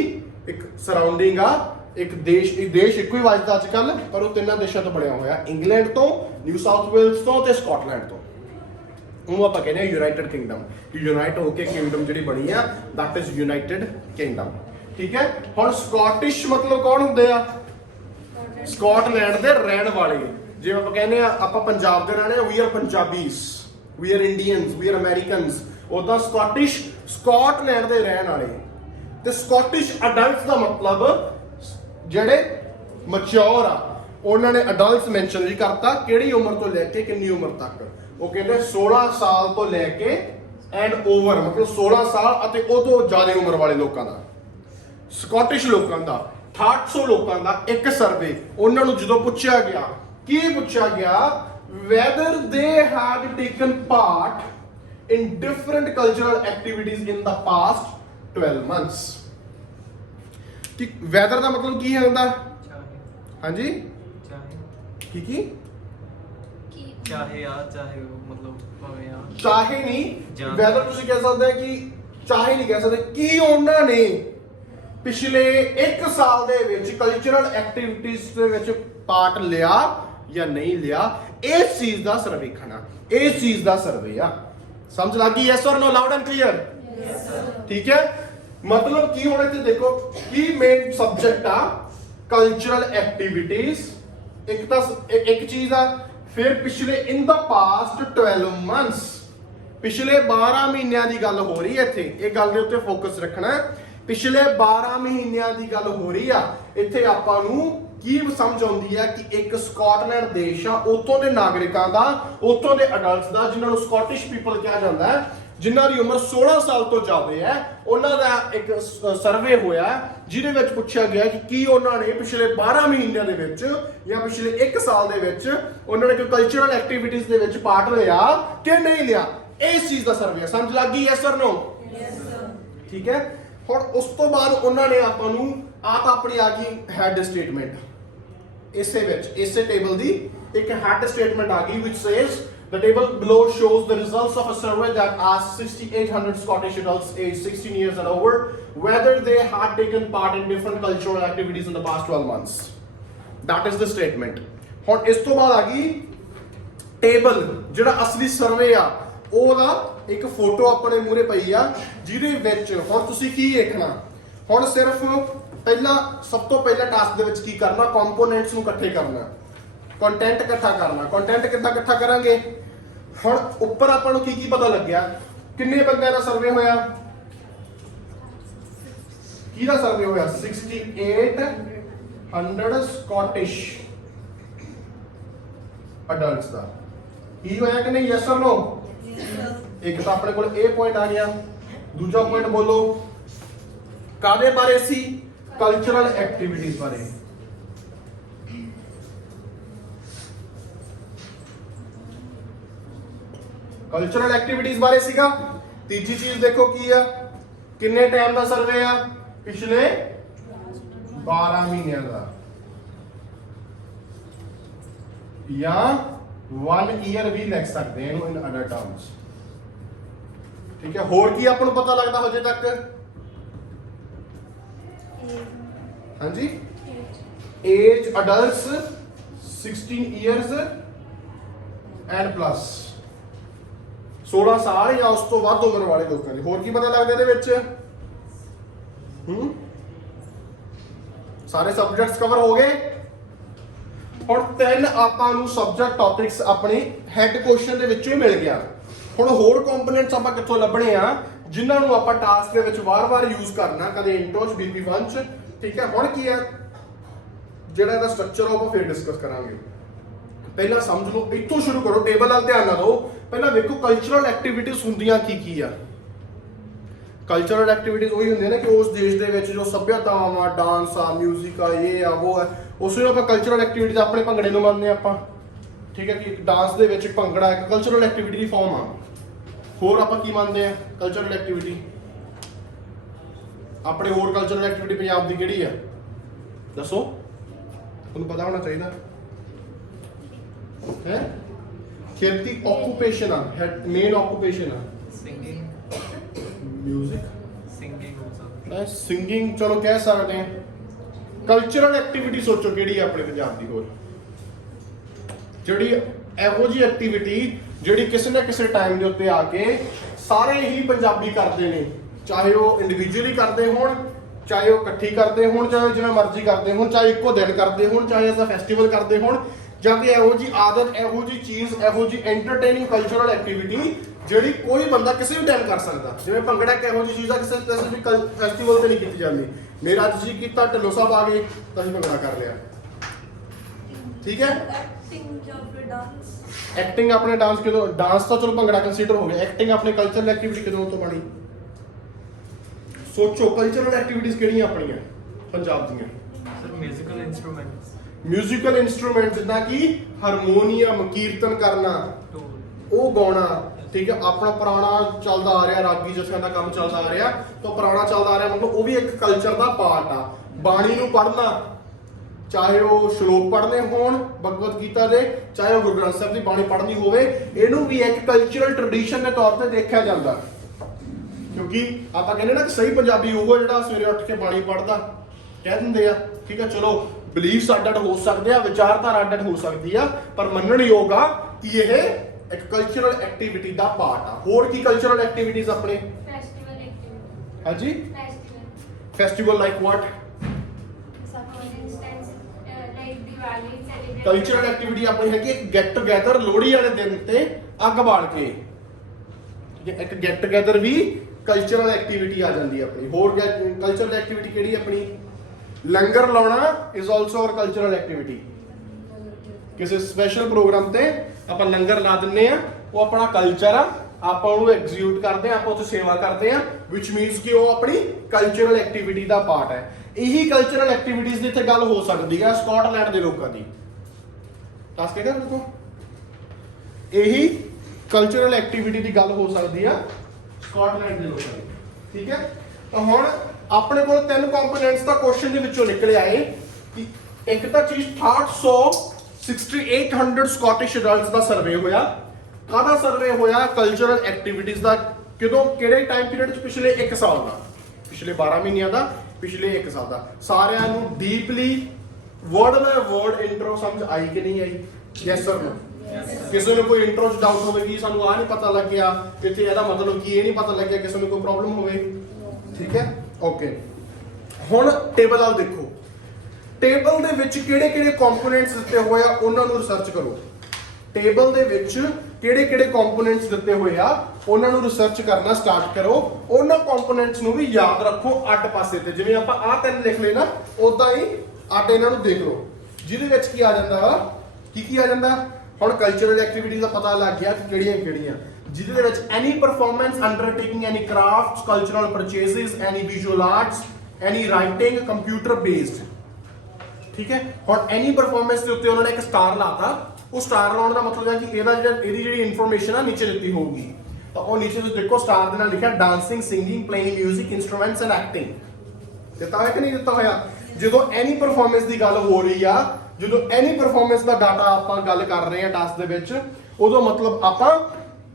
ਇੱਕ ਸਰਾਊਂਡਿੰਗ ਆ ਇੱਕ ਦੇਸ਼ ਇੱਕੋ ਹੀ ਵੱਜਦਾ ਅੱਜ ਕੱਲ ਪਰ ਉਹ ਤਿੰਨਾਂ ਦੇਸ਼ਾਂ ਤੋਂ ਬਣਿਆ ਹੋਇਆ ਇੰਗਲੈਂਡ ਤੋਂ ਨਿਊ ਸਾਊਥ ਵੇਲਸ ਤੋਂ ਤੇ ਸਕਾਟਲੈਂਡ ਤੋਂ ਉਹਨੂੰ ਆਪਾਂ ਕਹਿੰਦੇ ਆ ਯੂਨਾਈਟਿਡ ਕਿੰਗਡਮ ਕਿ ਯੂਨਾਈਟ ਹੋ ਕੇ ਕਿੰਗਡਮ ਜਿਹੜੀ ਬਣੀ ਆ ਦੈਟ ਇਜ਼ ਯੂਨਾਈਟਿਡ ਕਿੰਗਡਮ ਠੀਕ ਹੈ ਹੁਣ ਸਕਾਟਿਸ਼ ਮਤਲਬ ਕੌਣ ਹੁੰਦੇ ਆ ਸਕਾਟਲੈਂਡ ਦੇ ਰਹਿਣ ਵਾਲੇ ਜਿਵੇਂ ਆਪਾਂ ਕਹਿੰਦੇ ਆ ਆਪਾਂ ਪੰਜਾਬ ਦੇ ਰਹਿਣੇ we are Punjabis we are Indians we are Americans ਉਦਾਂ ਸਕਾਟਿਸ਼ ਸਕਾਟਲੈਂਡ ਦੇ ਰਹਿਣ ਵਾਲੇ ਤੇ ਸਕਾਟਿਸ਼ ਅਡਲਟਸ ਦਾ ਮਤਲਬ ਜਿਹੜੇ ਮੈਚੁਰ ਆ ਉਹਨਾਂ ਨੇ ਅਡਲਟਸ ਮੈਂਸ਼ਨ ਵੀ ਕਰਤਾ ਕਿਹੜੀ ਉਮਰ ਤੋਂ ਲੈ ਕੇ ਕਿੰਨੀ ਉਮਰ ਤੱਕ ਉਹ ਕਹਿੰਦੇ 16 ਸਾਲ ਤੋਂ ਲੈ ਕੇ ਐਂਡ ਓਵਰ ਮਤਲਬ 16 ਸਾਲ ਅਤੇ ਉਹ ਤੋਂ ਜ਼ਿਆਦਾ ਉਮਰ ਵਾਲੇ ਲੋਕਾਂ ਦਾ ਸਕਾਟਿਸ਼ ਲੋਕਾਂ ਦਾ 800 ਲੋਕਾਂ ਦਾ ਇੱਕ ਸਰਵੇ ਉਹਨਾਂ ਨੂੰ ਜਦੋਂ ਪੁੱਛਿਆ ਗਿਆ ਕੀ ਪੁੱਛਿਆ ਗਿਆ whether they had taken part in different cultural activities in the past 12 months ਕਿ ਵੈਦਰ ਦਾ ਮਤਲਬ ਕੀ ਹੁੰਦਾ ਹਾਂਜੀ ਕੀ ਚਾਹੇ ਆ ਚਾਹੇ ਮਤਲਬ ਭਾਵੇਂ ਆ ਚਾਹੇ ਨਹੀਂ ਵੈਦਰ ਤੁਸੀਂ ਕਹਿ ਸਕਦੇ ਕਿ ਚਾਹੇ ਨਹੀਂ ਕਹਿ ਸਕਦੇ ਕੀ ਉਹਨਾਂ ਨੇ ਪਿਛਲੇ 1 ਸਾਲ ਦੇ ਵਿੱਚ ਕਲਚਰਲ ਐਕਟੀਵਿਟੀਜ਼ ਦੇ ਵਿੱਚ ਪਾਰਟ ਲਿਆ ਜਾਂ ਨਹੀਂ ਲਿਆ ਇਸ ਚੀਜ਼ ਦਾ ਸਰਵੇਖਣ ਆ ਇਸ ਚੀਜ਼ ਦਾ ਸਰਵੇ ਆ ਸਮਝ ਲੱਗ ਗਈ yes or no loud and clear ਠੀਕ ਹੈ ਮਤਲਬ ਕੀ ਹੋਣਾ ਇੱਥੇ ਦੇਖੋ ਕੀ ਮੇਨ ਸਬਜੈਕਟ ਆ ਕਲਚਰਲ ਐਕਟੀਵਿਟੀਜ਼ ਇੱਕ ਚੀਜ਼ ਆ ਫਿਰ ਪਿਛਲੇ ਇਨ ਦਾ ਪਾਸਟ 12 ਮੰਥਸ ਪਿਛਲੇ 12 ਮਹੀਨਿਆਂ ਦੀ ਗੱਲ ਹੋ ਰਹੀ ਹੈ ਇੱਥੇ ਇਹ ਗੱਲ ਦੇ ਉੱਤੇ ਫੋਕਸ ਰੱਖਣਾ ਪਿਛਲੇ 12 ਮਹੀਨਿਆਂ ਦੀ ਗੱਲ ਹੋ ਰਹੀ ਆ। ਇੱਥੇ ਆਪਾਂ ਨੂੰ ਕੀ ਸਮਝ ਆਉਂਦੀ ਹੈ ਕਿ ਇੱਕ ਸਕਾਟਲੈਂਡ ਦੇਸ਼ ਆ, ਉੱਥੋਂ ਦੇ ਨਾਗਰਿਕਾਂ ਦਾ, ਉੱਥੋਂ ਦੇ ਅਡਲਟਸ ਦਾ, ਜਿਨ੍ਹਾਂ ਨੂੰ ਸਕਾਟਿਸ਼ ਪੀਪਲ ਕਿਹਾ ਜਾਂਦਾ ਹੈ, ਜਿਨ੍ਹਾਂ ਦੀ ਉਮਰ 16 ਸਾਲ ਤੋਂ ਜ਼ਿਆਦਾ ਹੈ, ਉਹਨਾਂ ਦਾ ਇੱਕ ਸਰਵੇ ਹੋਇਆ ਜਿਹਦੇ ਵਿੱਚ ਪੁੱਛਿਆ ਗਿਆ ਕਿ ਕੀ ਉਹਨਾਂ ਨੇ ਪਿਛਲੇ 12 ਮਹੀਨਿਆਂ ਦੇ ਵਿੱਚ ਜਾਂ ਪਿਛਲੇ 1 ਸਾਲ ਦੇ ਵਿੱਚ ਉਹਨਾਂ ਨੇ ਕੋਈ ਕਲਚਰਲ ਐਕਟੀਵਿਟੀਜ਼ ਦੇ ਵਿੱਚ ਪਾਰਟ ਲਿਆ ਕਿ ਨਹੀਂ ਲਿਆ। ਇਸ ਚੀਜ਼ ਦਾ ਸਰਵੇ ਸਮਝ ਲੱਗ ਗਈ? Yes or no? ਠੀਕ ਹੈ। ਹੁਣ ਉਸ ਤੋਂ ਬਾਅਦ ਉਹਨਾਂ ਨੇ ਆਪਾਂ ਨੂੰ ਆਪਣੀ ਆ ਗਈ ਹੈਡ ਸਟੇਟਮੈਂਟ। ਇਸੇ ਟੇਬਲ ਦੀ ਇੱਕ ਹੈਡ ਸਟੇਟਮੈਂਟ ਆ ਗਈ which says the table below shows the results of a survey that asked 6800 Scottish adults aged 16 years and over whether they had taken part in different cultural activities in the past 12 months. That is the statement. ਹੁਣ ਇਸ ਤੋਂ ਬਾਅਦ ਆ ਗਈ table, ਜਿਹੜਾ ਅਸਲੀ survey ਆ ਉਹਦਾ ਇੱਕ ਫੋਟੋ ਆਪਣੇ ਮੂਹਰੇ ਪਈ ਆ, ਜਿਹਦੇ ਵਿੱਚ ਹੁਣ ਤੁਸੀਂ ਕੀ ਦੇਖਣਾ। ਹੁਣ ਸਿਰਫ ਸਭ ਤੋਂ ਪਹਿਲਾ ਟਾਸਕ ਦੇ ਵਿੱਚ ਕੀ ਕਰਨਾ, ਕੰਪੋਨੈਂਟਸ ਨੂੰ ਇਕੱਠੇ ਕਰਨਾ, ਕੰਟੈਂਟ ਇਕੱਠਾ ਕਰਨਾ। ਕੰਟੈਂਟ ਕਿੱਦਾਂ ਇਕੱਠਾ ਕਰਾਂਗੇ? ਹੁਣ ਉੱਪਰ ਆਪਾਂ ਨੂੰ ਕੀ ਪਤਾ ਲੱਗਿਆ, ਕਿੰਨੇ ਬੰਦਿਆਂ ਦਾ ਸਰਵੇ ਹੋਇਆ, ਕਿਹਦਾ ਸਰਵੇ ਹੋਇਆ? 6800 ਸਕਾਟਿਸ਼ ਅਡਲਟਸ ਦਾ। ਕੀ ਹੋਇਆ ਕਿ ਨਹੀਂ? Yes or no? ਇੱਕ ਤਾਂ ਆਪਣੇ ਕੋਲ ਇਹ ਪੁਆਇੰਟ ਆ ਗਿਆ। ਦੂਜਾ ਪੁਆਇੰਟ ਬੋਲੋ, ਕਾਦੇ ਬਾਰੇ ਸੀ? ਕਲਚਰਲ ਐਕਟੀਵਿਟੀਜ਼ ਬਾਰੇ। ਕਲਚਰਲ ਐਕਟੀਵਿਟੀਜ਼ ਬਾਰੇ ਸੀਗਾ। ਤੀਜੀ ਚੀਜ਼ ਦੇਖੋ ਕੀ ਆ, ਕਿੰਨੇ ਟਾਈਮ ਦਾ ਸਰਵੇ ਆ? ਪਿਛਲੇ 12 ਮਹੀਨਿਆਂ ਦਾ, ਜਾਂ 1 ਈਅਰ ਵੀ ਲਿਖ ਸਕਦੇ ਹਾਂ ਇਹਨੂੰ ਇਨ ਅਦਰ ਟਰਮਸ। ਠੀਕ ਹੈ। ਹੋਰ ਕੀ ਆਪਾਂ ਨੂੰ ਪਤਾ ਲੱਗਦਾ ਹਜੇ ਤੱਕ? ਹਾਂਜੀ, age adults 16 years and plus, 16 ਸਾਲ ਜਾਂ ਉਸ ਤੋਂ ਵੱਧ ਉਮਰ ਵਾਲੇ ਲੋਕਾਂ ਦੀ। ਹੋਰ ਕੀ ਪਤਾ ਲੱਗਦਾ ਇਹਦੇ ਵਿੱਚ? ਸਾਰੇ ਸਬਜੈਕਟਸ ਕਵਰ ਹੋ ਗਏ। ਹੁਣ 3 ਆਪਾਂ ਨੂੰ ਸਬਜੈਕਟ ਟੌਪਿਕਸ ਆਪਣੇ ਹੈਡ ਕੁਐਸਚਨ ਦੇ ਵਿੱਚੋਂ ਹੀ ਮਿਲ ਗਿਆ। ਹੁਣ ਹੋਰ ਕੰਪੋਨੈਂਟਸ ਆਪਾਂ ਕਿੱਥੋਂ ਲੱਭਣੇ ਆ, ਜਿਨ੍ਹਾਂ ਨੂੰ ਆਪਾਂ ਟਾਸਕ ਦੇ ਵਿੱਚ ਵਾਰ-ਵਾਰ ਯੂਜ਼ ਕਰਨਾ, ਕਦੇ ਇੰਟਰੋ ਚ, BP1 ਚ। ਠੀਕ ਹੈ। ਹੁਣ ਕੀ ਹੈ, ਜਿਹੜਾ ਇਹਦਾ ਸਟਰਕਚਰ ਆ ਉਹ ਫਿਰ ਡਿਸਕਸ ਕਰਾਂਗੇ। ਪਹਿਲਾਂ ਸਮਝ ਲਓ, ਇੱਥੋਂ ਸ਼ੁਰੂ ਕਰੋ, ਟੇਬਲ ਵੱਲ ਧਿਆਨ ਨਾ ਦਿਓ। ਪਹਿਲਾਂ ਵੇਖੋ ਕਲਚਰਲ ਐਕਟੀਵਿਟੀਜ਼ ਹੁੰਦੀਆਂ ਕੀ ਆ। ਕਲਚਰਲ ਐਕਟੀਵਿਟੀਜ਼ ਉਹੀ ਹੁੰਦੀਆਂ ਨੇ ਕਿ ਉਸ ਦੇਸ਼ ਦੇ ਵਿੱਚ ਜੋ ਸੱਭਿਅਤਾਵਾਂ, ਡਾਂਸ ਆ, ਮਿਊਜ਼ਿਕ ਆ, ਇਹ ਆ, ਉਹ ਆ, ਉਸ ਨੂੰ ਆਪਾਂ ਕਲਚਰਲ ਐਕਟੀਵਿਟੀਜ਼। ਆਪਣੇ ਭੰਗੜੇ ਨੂੰ ਮੰਨਦੇ ਆਪਾਂ, ਠੀਕ ਹੈ, ਕਿ ਡਾਂਸ ਦੇ ਵਿੱਚ ਭੰਗੜਾ ਇੱਕ ਕਲਚਰਲ ਐਕਟੀਵਿਟੀ ਦੀ ਫਾਰਮ ਆ। ਹੋਰ ਆਪਾਂ ਕੀ ਮੰਨਦੇ ਆ ਕਲਚਰਲ ਐਕਟੀਵਿਟੀ? ਆਪਣੇ ਹੋਰ ਕਲਚਰਲ ਐਕਟੀਵਿਟੀ ਪੰਜਾਬ ਦੀ ਕਿਹੜੀ ਆ? ਦੱਸੋ, ਤੁਹਾਨੂੰ ਪਤਾ ਹੋਣਾ ਚਾਹੀਦਾ ਹੈ। ਖੇਤੀ ਆਕੂਪੇਸ਼ਨ ਆ, ਮੇਨ ਆਕੂਪੇਸ਼ਨ ਆ। ਸਿੰਗਿੰਗ, ਮਿਊਜ਼ਿਕ, ਸਿੰਗਿੰਗ ਹੋ ਸਕਦੀ। ਸਿੰਗਿੰਗ ਚਲੋ ਕਹਿ ਸਕਦੇ ਹਾਂ। ਕਲਚਰਲ ਐਕਟੀਵਿਟੀ ਸੋਚੋ ਕਿਹੜੀ ਆ ਆਪਣੇ ਪੰਜਾਬ ਦੀ ਹੋਰ, ਜਿਹੜੀ ਇਹੋ ਜਿਹੀ ਐਕਟੀਵਿਟੀ ਜਿਹੜੀ ਕਿਸੇ ਨਾ ਕਿਸੇ ਟਾਈਮ ਦੇ ਉੱਤੇ ਆ ਕੇ ਸਾਰੇ ਹੀ ਪੰਜਾਬੀ ਕਰਦੇ ਨੇ, ਚਾਹੇ ਉਹ ਇੰਡੀਵਿਜੂਅਲੀ ਕਰਦੇ ਹੋਣ, ਚਾਹੇ ਉਹ ਇਕੱਠੀ ਕਰਦੇ ਹੋਣ, ਚਾਹੇ ਜਿਵੇਂ ਮਰਜ਼ੀ ਕਰਦੇ ਹੋਣ, ਚਾਹੇ ਇੱਕੋ ਦਿਨ ਕਰਦੇ ਹੋਣ, ਚਾਹੇ ਐਜ਼ ਅ ਫੈਸਟੀਵਲ ਕਰਦੇ ਹੋਣ, ਜਾਂ ਕਿ ਇਹੋ ਜਿਹੀ ਆਦਤ, ਇਹੋ ਜਿਹੀ ਚੀਜ਼, ਇਹੋ ਜਿਹੀ ਐਂਟਰਟੇਨਿੰਗ ਕਲਚਰਲ ਐਕਟੀਵਿਟੀ ਜਿਹੜੀ ਕੋਈ ਬੰਦਾ ਕਿਸੇ ਵੀ ਟਾਈਮ ਕਰ ਸਕਦਾ। ਜਿਵੇਂ ਭੰਗੜਾ ਇੱਕ ਇਹੋ ਜਿਹੀ ਚੀਜ਼ ਆ ਕਿਸੇ ਸਪੈਸੀਫਿਕ ਫੈਸਟੀਵਲ ਤੇ ਨਹੀਂ ਕੀਤੀ ਜਾਂਦੀ। ਮੇਰਾ ਅੱਜ ਜੀ ਕੀਤਾ, ਢਿੱਲੋਂ ਸਾਹਿਬ ਆ ਗਏ ਤਾਂ ਅਸੀਂ ਭੰਗੜਾ ਕਰ ਲਿਆ। ਠੀਕ ਹੈ। ਐਕਟਿੰਗ ਆਪਣੇ ਡਾਂਸ ਕਿਦੋਂ? ਡਾਂਸ ਤਾਂ ਚਲੋ ਭੰਗੜਾ ਕੰਸੀਡਰ ਹੋ ਗਿਆ। ਐਕਟਿੰਗ ਆਪਣੇ ਕਲਚਰਲ ਐਕਟੀਵਿਟੀ ਕਿਦੋਂ ਤੋਂ ਬਣੀ? ਸੋਚੋ ਕਲਚਰਲ ਐਕਟੀਵਿਟੀਜ਼ ਕਿਹੜੀਆਂ ਆਪਣੀਆਂ ਪੰਜਾਬ ਦੀਆਂ? Sir musical instruments. Musical instrument ਜਿੱਦਾਂ ਕਿ ਹਾਰਮੋਨੀਅਮ, ਕੀਰਤਨ ਕਰਨਾ, ਉਹ ਗਾਉਣਾ। ਠੀਕ ਹੈ। ਆਪਣਾ ਪੁਰਾਣਾ ਚੱਲਦਾ ਆ ਰਿਹਾ, ਰਾਗੀ ਜਥਿਆਂ ਦਾ ਕੰਮ ਚੱਲਦਾ ਆ ਰਿਹਾ, ਤਾਂ ਪੁਰਾਣਾ ਚੱਲਦਾ ਆ ਰਿਹਾ, ਮਤਲਬ ਉਹ ਵੀ ਇੱਕ ਕਲਚਰ ਦਾ ਪਾਰਟ ਆ। ਬਾਣੀ ਨੂੰ ਪੜ੍ਹਨਾ, ਚਾਹੇ ਉਹ ਸ਼ਲੋਕ ਪੜ੍ਹਨੇ ਹੋਣ ਭਗਵਦ ਗੀਤਾ ਦੇ, ਚਾਹੇ ਉਹ ਗੁਰੂ ਗ੍ਰੰਥ ਸਾਹਿਬ ਦੀ ਬਾਣੀ ਪੜ੍ਹਨੀ ਹੋਵੇ, ਇਹਨੂੰ ਵੀ ਇੱਕ ਕਲਚਰਲ ਟ੍ਰੈਡੀਸ਼ਨ ਦੇ ਤੌਰ ਤੇ ਦੇਖਿਆ ਜਾਂਦਾ। ਕਿਉਂਕਿ ਆਪਾਂ ਕਹਿੰਦੇ ਨਾ ਕਿ ਸਹੀ ਪੰਜਾਬੀ ਉਹ ਜਿਹੜਾ ਸਵੇਰੇ ਉੱਠ ਕੇ ਬਾਣੀ ਪੜ੍ਹਦਾ, ਕਹਿ ਦਿੰਦੇ ਆ। ਠੀਕ ਹੈ। ਚਲੋ ਬਲੀਫਸ ਅੱਡ-ਅੱਡ ਹੋ ਸਕਦੇ ਆ, ਵਿਚਾਰਧਾਰਾ ਅੱਡ-ਅੱਡ ਹੋ ਸਕਦੀ ਆ, ਪਰ ਮੰਨਣਯੋਗ ਆ ਕਿ ਇਹ ਇੱਕ ਕਲਚਰਲ ਐਕਟੀਵਿਟੀ ਦਾ ਪਾਰਟ ਆ। ਹੋਰ ਕੀ ਕਲਚਰਲ ਐਕਟੀਵਿਟੀਜ਼ ਆਪਣੇ? Festival activity. ਹਾਂਜੀ, festival like what? Cultural activity ਆਪਣੀ ਹੈਗੀ ਇੱਕ ਗੈਟ ਟੂਗੇਦਰ, ਲੋਹੜੀ ਵਾਲੇ ਦਿਨ ਤੇ ਅੱਗ ਬਾਲ ਕੇ। ਇੱਕ ਗੈਟ ਟੂਗੇਦਰ ਵੀ ਕਲਚਰਲ ਐਕਟੀਵਿਟੀ ਆ ਜਾਂਦੀ ਹੈ ਆਪਣੀ। ਹੋਰ ਕਲਚਰਲ ਐਕਟੀਵਿਟੀ ਕਿਹੜੀ ਹੈ ਆਪਣੀ? ਲੰਗਰ ਲਾਉਣਾ is also a cultural activity. ਕਿਸੇ ਸਪੈਸ਼ਲ ਪ੍ਰੋਗਰਾਮ ਤੇ ਆਪਾਂ ਲੰਗਰ ਲਾ ਦਿੰਨੇ ਆ, ਉਹ ਆਪਣਾ ਕਲਚਰ ਆ, ਆਪਾਂ ਉਹਨੂੰ ਐਗਜ਼ੀਕਿਊਟ ਕਰਦੇ ਆ, ਆਪਾਂ ਉੱਥੇ ਸੇਵਾ ਕਰਦੇ ਆ, ਵਿਚ ਮੀਨਸ ਕਿ ਉਹ ਆਪਣੀ ਕਲਚਰਲ ਐਕਟੀਵਿਟੀ ਦਾ ਪਾਰਟ ਹੈ। ਇਹੀ ਕਲਚਰਲ ਐਕਟੀਵਿਟੀਜ਼ ਦੀ ਇੱਥੇ ਗੱਲ ਹੋ ਸਕਦੀ ਹੈ ਸਕਾਟਲੈਂਡ ਦੇ ਲੋਕਾਂ ਦੀ। ਦੱਸ ਕੇ ਕਰ ਦੇਖੋ, ਇਹੀ ਕਲਚਰਲ ਐਕਟੀਵਿਟੀ ਦੀ ਗੱਲ ਹੋ ਸਕਦੀ ਆ ਸਕਾਟਲੈਂਡ ਦੇ ਲੋਕਾਂ ਦੀ। ਠੀਕ ਹੈ, ਤਾਂ ਹੁਣ ਆਪਣੇ ਕੋਲ 3 ਕੰਪੋਨੈਂਟਸ ਦਾ ਕੁਐਸਚਨ ਦੇ ਵਿੱਚੋਂ ਨਿਕਲਿਆ ਏ ਕਿ ਇੱਕ ਤਾਂ ਚੀਜ਼ 6800 ਸਕਾਟਿਸ਼ ਅਡਲਟਸ ਦਾ ਸਰਵੇ ਹੋਇਆ। ਕਾਹਦਾ ਸਰਵੇ ਹੋਇਆ? ਕਲਚਰਲ ਐਕਟੀਵਿਟੀਜ਼ ਦਾ। ਕਿਦੋਂ? ਕਿਹੜੇ ਟਾਈਮ ਪੀਰੀਅਡ 'ਚ? ਪਿਛਲੇ 1 ਸਾਲ ਦਾ, ਪਿਛਲੇ 12 ਮਹੀਨਿਆਂ ਦਾ, ਪਿਛਲੇ 1 ਸਾਲ ਦਾ। ਸਾਰਿਆਂ ਨੂੰ deeply word by word intro ਸਮਝ ਆਈ ਕਿ ਨਹੀਂ ਆਈ? Yes sir no? ਕਿਸੇ ਨੂੰ ਕੋਈ ਇੰਟਰੋ 'ਚ ਡਾਊਟ ਹੋਵੇ ਕਿ ਸਾਨੂੰ ਆਹ ਨਹੀਂ ਪਤਾ ਲੱਗਿਆ, ਇੱਥੇ ਇਹਦਾ ਮਤਲਬ ਕੀ ਇਹ ਨਹੀਂ ਪਤਾ ਲੱਗਿਆ, ਕਿਸੇ ਨੂੰ ਕੋਈ ਪ੍ਰੋਬਲਮ ਹੋਵੇ? ਠੀਕ ਹੈ, ਓਕੇ। ਹੁਣ ਟੇਬਲ ਵੱਲ ਦੇਖੋ। ਟੇਬਲ ਦੇ ਵਿੱਚ ਕਿਹੜੇ ਕਿਹੜੇ ਕੰਪੋਨੈਂਟਸ ਦਿੱਤੇ ਹੋਏ ਆ ਉਹਨਾਂ ਨੂੰ ਰਿਸਰਚ ਕਰੋ। ਟੇਬਲ ਦੇ ਵਿੱਚ ਕਿਹੜੇ ਕਿਹੜੇ ਕੰਪੋਨੈਂਟਸ ਦਿੱਤੇ ਹੋਏ ਆ ਉਹਨਾਂ ਨੂੰ ਰਿਸਰਚ ਕਰਨਾ ਸਟਾਰਟ ਕਰੋ। ਉਹਨਾਂ ਕੰਪੋਨੈਂਟਸ ਨੂੰ ਵੀ ਯਾਦ ਰੱਖੋ ਅੱਡ ਪਾਸੇ ਤੇ। ਜਿਵੇਂ ਆਪਾਂ ਆਹ 3 ਲਿਖ ਲਏ ਨਾ, ਉਦਾਂ ਹੀ ਅੱਡ ਇਹਨਾਂ ਨੂੰ ਦੇਖ ਲਓ, ਜਿਹਦੇ ਵਿੱਚ ਕੀ ਆ ਜਾਂਦਾ, ਕੀ ਆ ਜਾਂਦਾ। ਹੁਣ ਕਲਚਰਲ ਐਕਟੀਵਿਟੀਜ਼ ਦਾ ਪਤਾ ਲੱਗ ਗਿਆ ਕਿ ਕਿਹੜੀਆਂ ਕਿਹੜੀਆਂ, ਜਿਹਦੇ ਵਿੱਚ ਐਨੀ performance undertaking any crafts cultural ਪਰਚੇਸਿਸ ਐਨੀ ਵਿਜ਼ੂਅਲ ਆਰਟਸ ਐਨੀ ਰਾਈਟਿੰਗ ਕੰਪਿਊਟਰ ਬੇਸਡ। ਠੀਕ ਹੈ, ਹੁਣ ਐਨੀ ਪਰਫਾਰਮੈਂਸ ਦੇ ਉੱਤੇ ਉਹਨਾਂ ਨੇ ਇੱਕ ਸਟਾਰ ਲਾਤਾ। ਉਹ ਸਟਾਰ ਲਾਉਣ ਦਾ ਮਤਲਬ ਹੈ ਕਿ ਇਹਦੀ ਜਿਹੜੀ ਇਨਫੋਰਮੇਸ਼ਨ ਆ ਨੀਚੇ ਦਿੱਤੀ ਹੋਊਗੀ। ਤਾਂ ਉਹ ਨੀਚੇ ਤੁਸੀਂ ਦੇਖੋ ਸਟਾਰ ਦੇ ਨਾਲ ਲਿਖਿਆ dancing, singing, playing music, instruments and acting. ਦਿੱਤਾ ਹੋਇਆ ਕਿ ਨਹੀਂ ਦਿੱਤਾ ਹੋਇਆ? ਜਦੋਂ ਐਨੀ ਪਰਫਾਰਮੈਂਸ ਦੀ ਗੱਲ ਹੋ ਰਹੀ ਆ, ਜਦੋਂ ਐਨੀ ਪਰਫਾਰਮੈਂਸ ਦਾ ਡਾਟਾ ਆਪਾਂ ਗੱਲ ਕਰ ਰਹੇ ਹਾਂ ਟਾਸਕ ਦੇ ਵਿੱਚ, ਉਦੋਂ ਮਤਲਬ ਆਪਾਂ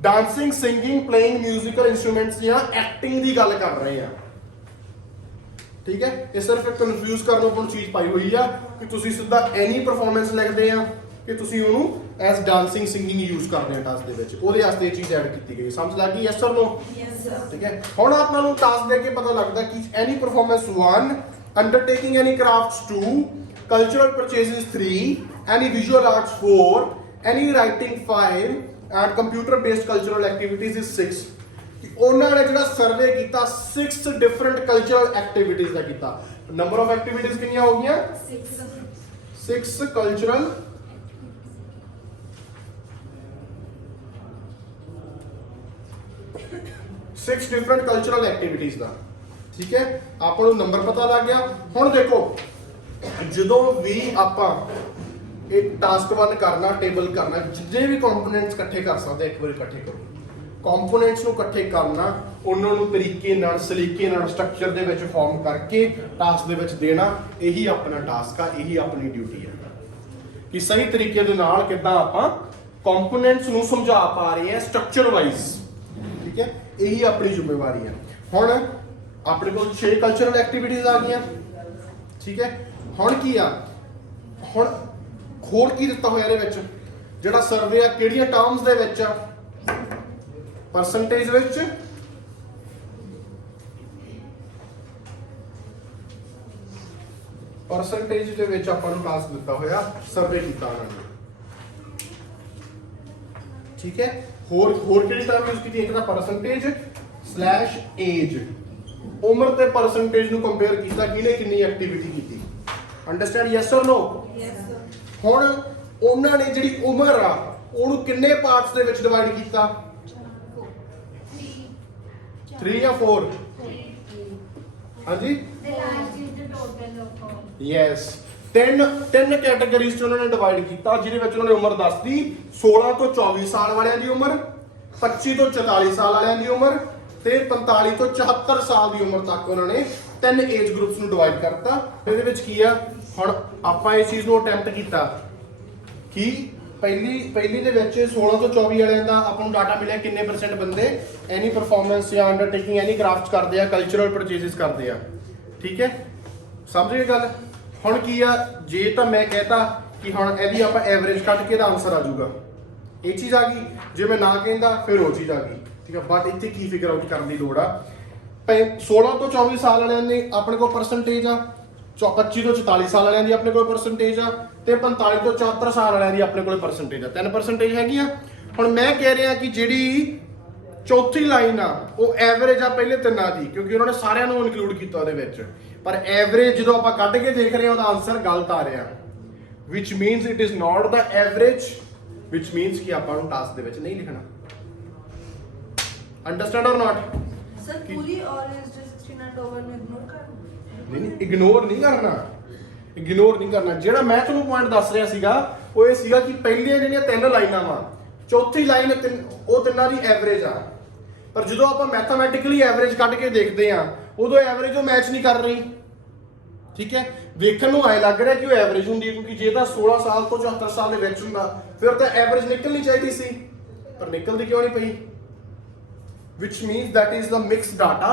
dancing, singing, playing musical instruments ਜਾਂ ਐਕਟਿੰਗ ਦੀ ਗੱਲ ਕਰ ਰਹੇ ਹਾਂ। ਠੀਕ ਹੈ, ਇਹ ਸਿਰਫ ਇੱਕ ਕਨਫਿਊਜ਼ ਕਰਨ ਨੂੰ ਚੀਜ਼ ਪਾਈ ਹੋਈ ਆ ਕਿ ਤੁਸੀਂ ਸਿੱਧਾ ਐਨੀ ਪਰਫਾਰਮੈਂਸ ਲਿਖਦੇ ਆ ਕਿ ਤੁਸੀਂ ਉਹਨੂੰ ਐਸ ਡਾਂਸਿੰਗ, ਸਿੰਗਿੰਗ ਯੂਜ਼ ਕਰਦੇ ਆ ਟਾਸਕ ਦੇ ਵਿੱਚ। ਉਹਦੇ ਵਾਸਤੇ ਇਹ ਚੀਜ਼ ਐਡ ਕੀਤੀ ਗਈ। ਸਮਝ ਲੱਗ ਗਈ? Yes or no? Yes sir. ਠੀਕ ਹੈ, ਹੁਣ ਆਪਾਂ ਨੂੰ ਟਾਸਕ ਦੇ ਕੇ ਪਤਾ ਲੱਗਦਾ ਕਿ any performance 1, undertaking any crafts 2, cultural purchases 3, any visual arts 4, any writing 5 and computer based cultural activities is 6। ਉਹਨਾਂ ਨੇ ਜਿਹੜਾ ਸਰਵੇ ਕੀਤਾ 6 ਡਿਫਰੈਂਟ ਕਲਚਰਲ ਐਕਟੀਵਿਟੀਜ਼ ਦਾ ਕੀਤਾ। ਨੰਬਰ ਆਫ ਐਕਟੀਵਿਟੀਜ਼ ਕਿੰਨੀਆਂ ਹੋ ਗਈਆਂ? 6 ਕਲਚਰਲ 6 ਡਿਫਰੈਂਟ ਕਲਚਰਲ ਐਕਟੀਵਿਟੀਜ਼ ਦਾ। ਠੀਕ ਹੈ, ਆਪਾਂ ਨੂੰ ਨੰਬਰ ਪਤਾ ਲੱਗ ਗਿਆ। ਹੁਣ ਦੇਖੋ, ਜਦੋਂ ਵੀ ਆਪਾਂ ਇਹ ਟਾਸਕ 1 ਕਰਨਾ, ਟੇਬਲ ਕਰਨਾ, ਜਿੰਨੇ ਵੀ ਕੰਪੋਨੈਂਟਸ ਇਕੱਠੇ ਕਰ ਸਕਦੇ ਇੱਕ ਵਾਰੀ ਇਕੱਠੇ ਕਰੋ। ਕੰਪੋਨੈਂਟਸ ਨੂੰ ਇਕੱਠੇ ਕਰਨਾ, ਉਹਨਾਂ ਨੂੰ ਤਰੀਕੇ ਨਾਲ, ਸਲੀਕੇ ਨਾਲ, ਸਟਰਕਚਰ ਦੇ ਵਿੱਚ ਫਾਰਮ ਕਰਕੇ ਟਾਸਕ ਦੇ ਵਿੱਚ ਦੇਣਾ, ਇਹੀ ਆਪਣਾ ਟਾਸਕ ਆ, ਇਹੀ ਆਪਣੀ ਡਿਊਟੀ ਹੈ ਕਿ ਸਹੀ ਤਰੀਕੇ ਦੇ ਨਾਲ ਕਿੱਦਾਂ ਆਪਾਂ ਕੰਪੋਨੈਂਟਸ ਨੂੰ ਸਮਝਾ ਪਾ ਰਹੇ ਹਾਂ ਸਟਰਕਚਰ ਵਾਈਜ਼। ਠੀਕ ਹੈ, ਇਹੀ ਆਪਣੀ ਜ਼ਿੰਮੇਵਾਰੀ ਹੈ। ਹੁਣ ਆਪਣੇ ਕੋਲ 6 ਕਲਚਰਲ ਐਕਟੀਵਿਟੀਜ਼ ਆ ਗਈਆਂ। ਠੀਕ ਹੈ, ਹੁਣ ਕੀ ਆ? ਹੁਣ ਹੋਰ ਕੀ ਦਿੱਤਾ ਹੋਇਆ ਇਹਦੇ ਵਿੱਚ? ਜਿਹੜਾ ਸਰਵੇ ਆ ਕਿਹੜੀਆਂ ਟਰਮਸ ਦੇ ਵਿੱਚ ਆ? ਪਰਸੈਂਟੇਜ ਵਿੱਚ, ਪਰਸੈਂਟੇਜ ਦੇ ਵਿੱਚ ਆਪਾਂ ਨੂੰ ਟਾਸਕ ਦਿੱਤਾ ਹੋਇਆ, ਸਰਵੇ ਕੀਤਾ ਉਹਨਾਂ ਨੇ। ਠੀਕ ਹੈ, ਹੋਰ ਕਿਹੜੀ ਟਰਮ ਯੂਜ਼ ਕੀਤੀ? ਇੱਕ ਤਾਂ ਪਰਸੈਂਟੇਜ ਸਲੈਸ਼ ਏਜ, ਉਮਰ ਤੇ ਪਰਸੈਂਟੇਜ ਨੂੰ ਕੰਪੇਅਰ ਕੀਤਾ, ਕਿਹਨੇ ਕਿੰਨੀ ਐਕਟੀਵਿਟੀ ਕੀਤੀ। Understand? Yes or no? Yes sir. ਹੁਣ ਉਹਨਾਂ ਨੇ ਜਿਹੜੀ ਉਮਰ ਆ ਉਹਨੂੰ ਕਿੰਨੇ ਪਾਰਟਸ ਦੇ ਵਿੱਚ ਡਿਵਾਈਡ ਕੀਤਾ? 3 ਜਾਂ 4? ਹਾਂਜੀ, The last is the total of all. Yes, ਤਿੰਨ ਕੈਟਾਗਰੀਜ਼ 'ਚ ਉਹਨਾਂ ਨੇ ਡਿਵਾਈਡ ਕੀਤਾ, ਜਿਹਦੇ ਵਿੱਚ ਉਹਨਾਂ ਨੇ ਉਮਰ ਦੱਸਦੀ 16 ਤੋਂ 24 ਸਾਲ ਵਾਲਿਆਂ ਦੀ ਉਮਰ, 25 ਤੋਂ 44 ਸਾਲ ਵਾਲਿਆਂ ਦੀ ਉਮਰ ਤੇ 45 ਤੋਂ 74 ਸਾਲ ਦੀ ਉਮਰ ਤੱਕ ਉਹਨਾਂ ਨੇ 3 ਏਜ ਗਰੁੱਪਸ ਨੂੰ ਡਿਵਾਈਡ ਕਰਤਾ। ਇਹਦੇ ਵਿੱਚ ਕੀ ਆ? ਹੁਣ ਆਪਾਂ ਇਸ ਚੀਜ਼ ਨੂੰ ਅਟੈਂਪਟ ਕੀਤਾ ਕਿ ਪਹਿਲੀ ਦੇ ਵਿੱਚ 16 ਤੋਂ 24 ਵਾਲਿਆਂ ਦਾ ਆਪਾਂ ਨੂੰ ਡਾਟਾ ਮਿਲਿਆ ਕਿੰਨੇ ਪਰਸੈਂਟ ਬੰਦੇ ਐਨੀ ਪਰਫਾਰਮੈਂਸ ਜਾਂ ਅੰਡਰਟੇਕਿੰਗ ਐਨੀ ਕਰਾਫਟਸ ਕਰਦੇ ਆ, ਕਲਚਰਲ ਪਰਚੇਸਿਸ ਕਰਦੇ ਆ। ਠੀਕ ਹੈ, ਸਮਝ ਗਏ ਗੱਲ? ਹੁਣ ਕੀ ਆ, ਜੇ ਤਾਂ ਮੈਂ ਕਹਤਾ ਕਿ ਹੁਣ ਇਹਦੀ ਆਪਾਂ ਐਵਰੇਜ ਕੱਢ ਕੇ ਦਾ ਆਨਸਰ ਆ ਜਾਊਗਾ, ਇਹ ਚੀਜ਼ ਆ ਗਈ। ਜੇ ਮੈਂ ਨਾ ਕਹਿੰਦਾ ਫਿਰ ਉਹ ਚੀਜ਼ ਆ ਗਈ। ਠੀਕ ਹੈ, ਬਟ ਇੱਥੇ ਕੀ ਫਿਗਰ ਆਊਟ ਕਰਨ ਦੀ ਲੋੜ ਆ? 16 ਤੋਂ 24 ਸਾਲ ਵਾਲਿਆਂ ਦੇ ਆਪਣੇ ਕੋਲ ਪਰਸੈਂਟੇਜ ਆ, 25 ਤੋਂ 44 ਸਾਲ ਵਾਲਿਆਂ ਦੀ ਆਪਣੇ ਕੋਲ ਪਰਸੈਂਟੇਜ ਆ ਤੇ 45 ਤੋਂ 74 ਸਾਲ ਵਾਲਿਆਂ ਦੀ ਆਪਣੇ ਕੋਲ ਪਰਸੈਂਟੇਜ ਆ। 3 ਪਰਸੈਂਟੇਜ ਹੈਗੀਆਂ। ਹੁਣ ਮੈਂ ਕਹਿ ਰਿਹਾ ਕਿ ਜਿਹੜੀ ਚੌਥੀ ਲਾਈਨ ਆ ਉਹ ਐਵਰੇਜ ਆ ਪਹਿਲੇ ਤਿੰਨਾਂ ਦੀ, ਕਿਉਂਕਿ ਉਹਨਾਂ ਨੇ ਸਾਰਿਆਂ ਨੂੰ ਇਨਕਲੂਡ ਕੀਤਾ ਉਹਦੇ ਵਿੱਚ, ਪਰ ਐਵਰੇਜ ਜਦੋਂ ਆਪਾਂ ਕੱਢ ਕੇ ਦੇਖ ਰਹੇ ਹਾਂ ਉਹਦਾ ਆਨਸਰ ਗਲਤ ਆ ਰਿਹਾ, which means it is not the average, which means ਕਿ ਆਪਾਂ ਨੂੰ ਟਾਸਕ ਦੇ ਵਿੱਚ ਨਹੀਂ ਲਿਖਣਾ। Understand or not? Sir Puri orange ਦੇ 16 ਐਂਡ ਓਵਰ ਨੂੰ ਇਗਨੋਰ ਕਰਨਾ? ਨਹੀਂ ਇਗਨੋਰ ਨਹੀਂ ਕਰਨਾ, ਇਗਨੋਰ ਨਹੀਂ ਕਰਨਾ। ਜਿਹੜਾ ਮੈਂ ਤੁਹਾਨੂੰ ਪੁਆਇੰਟ ਦੱਸ ਰਿਹਾ ਸੀਗਾ ਉਹ ਇਹ ਸੀਗਾ ਕਿ ਪਹਿਲੀਆਂ ਜਿਹੜੀਆਂ ਤਿੰਨ ਲਾਈਨਾਂ ਵਾ, ਚੌਥੀ ਲਾਈਨ ਉਹ ਤਿੰਨਾਂ ਦੀ ਐਵਰੇਜ ਆ, ਪਰ ਜਦੋਂ ਆਪਾਂ ਮੈਥਮੈਟਿਕਲੀ ਐਵਰੇਜ ਕੱਢ ਕੇ ਦੇਖਦੇ ਆ ਉਦੋਂ ਐਵਰੇਜ ਉਹ ਮੈਚ ਨਹੀਂ ਕਰ ਰਹੀ। ਠੀਕ ਹੈ, ਵੇਖਣ ਨੂੰ ਐ ਲੱਗ ਰਿਹਾ ਕਿ ਉਹ ਐਵਰੇਜ ਹੁੰਦੀ ਹੈ, ਕਿਉਂਕਿ ਜੇ ਤਾਂ 16 ਸਾਲ ਤੋਂ 74 ਸਾਲ ਦੇ ਵਿੱਚ ਹੁੰਦਾ ਫਿਰ ਤਾਂ ਐਵਰੇਜ ਨਿਕਲਣੀ ਚਾਹੀਦੀ ਸੀ, ਪਰ ਨਿਕਲਦੀ ਕਿਉਂ ਨਹੀਂ ਪਈ? which means that is the mixed data,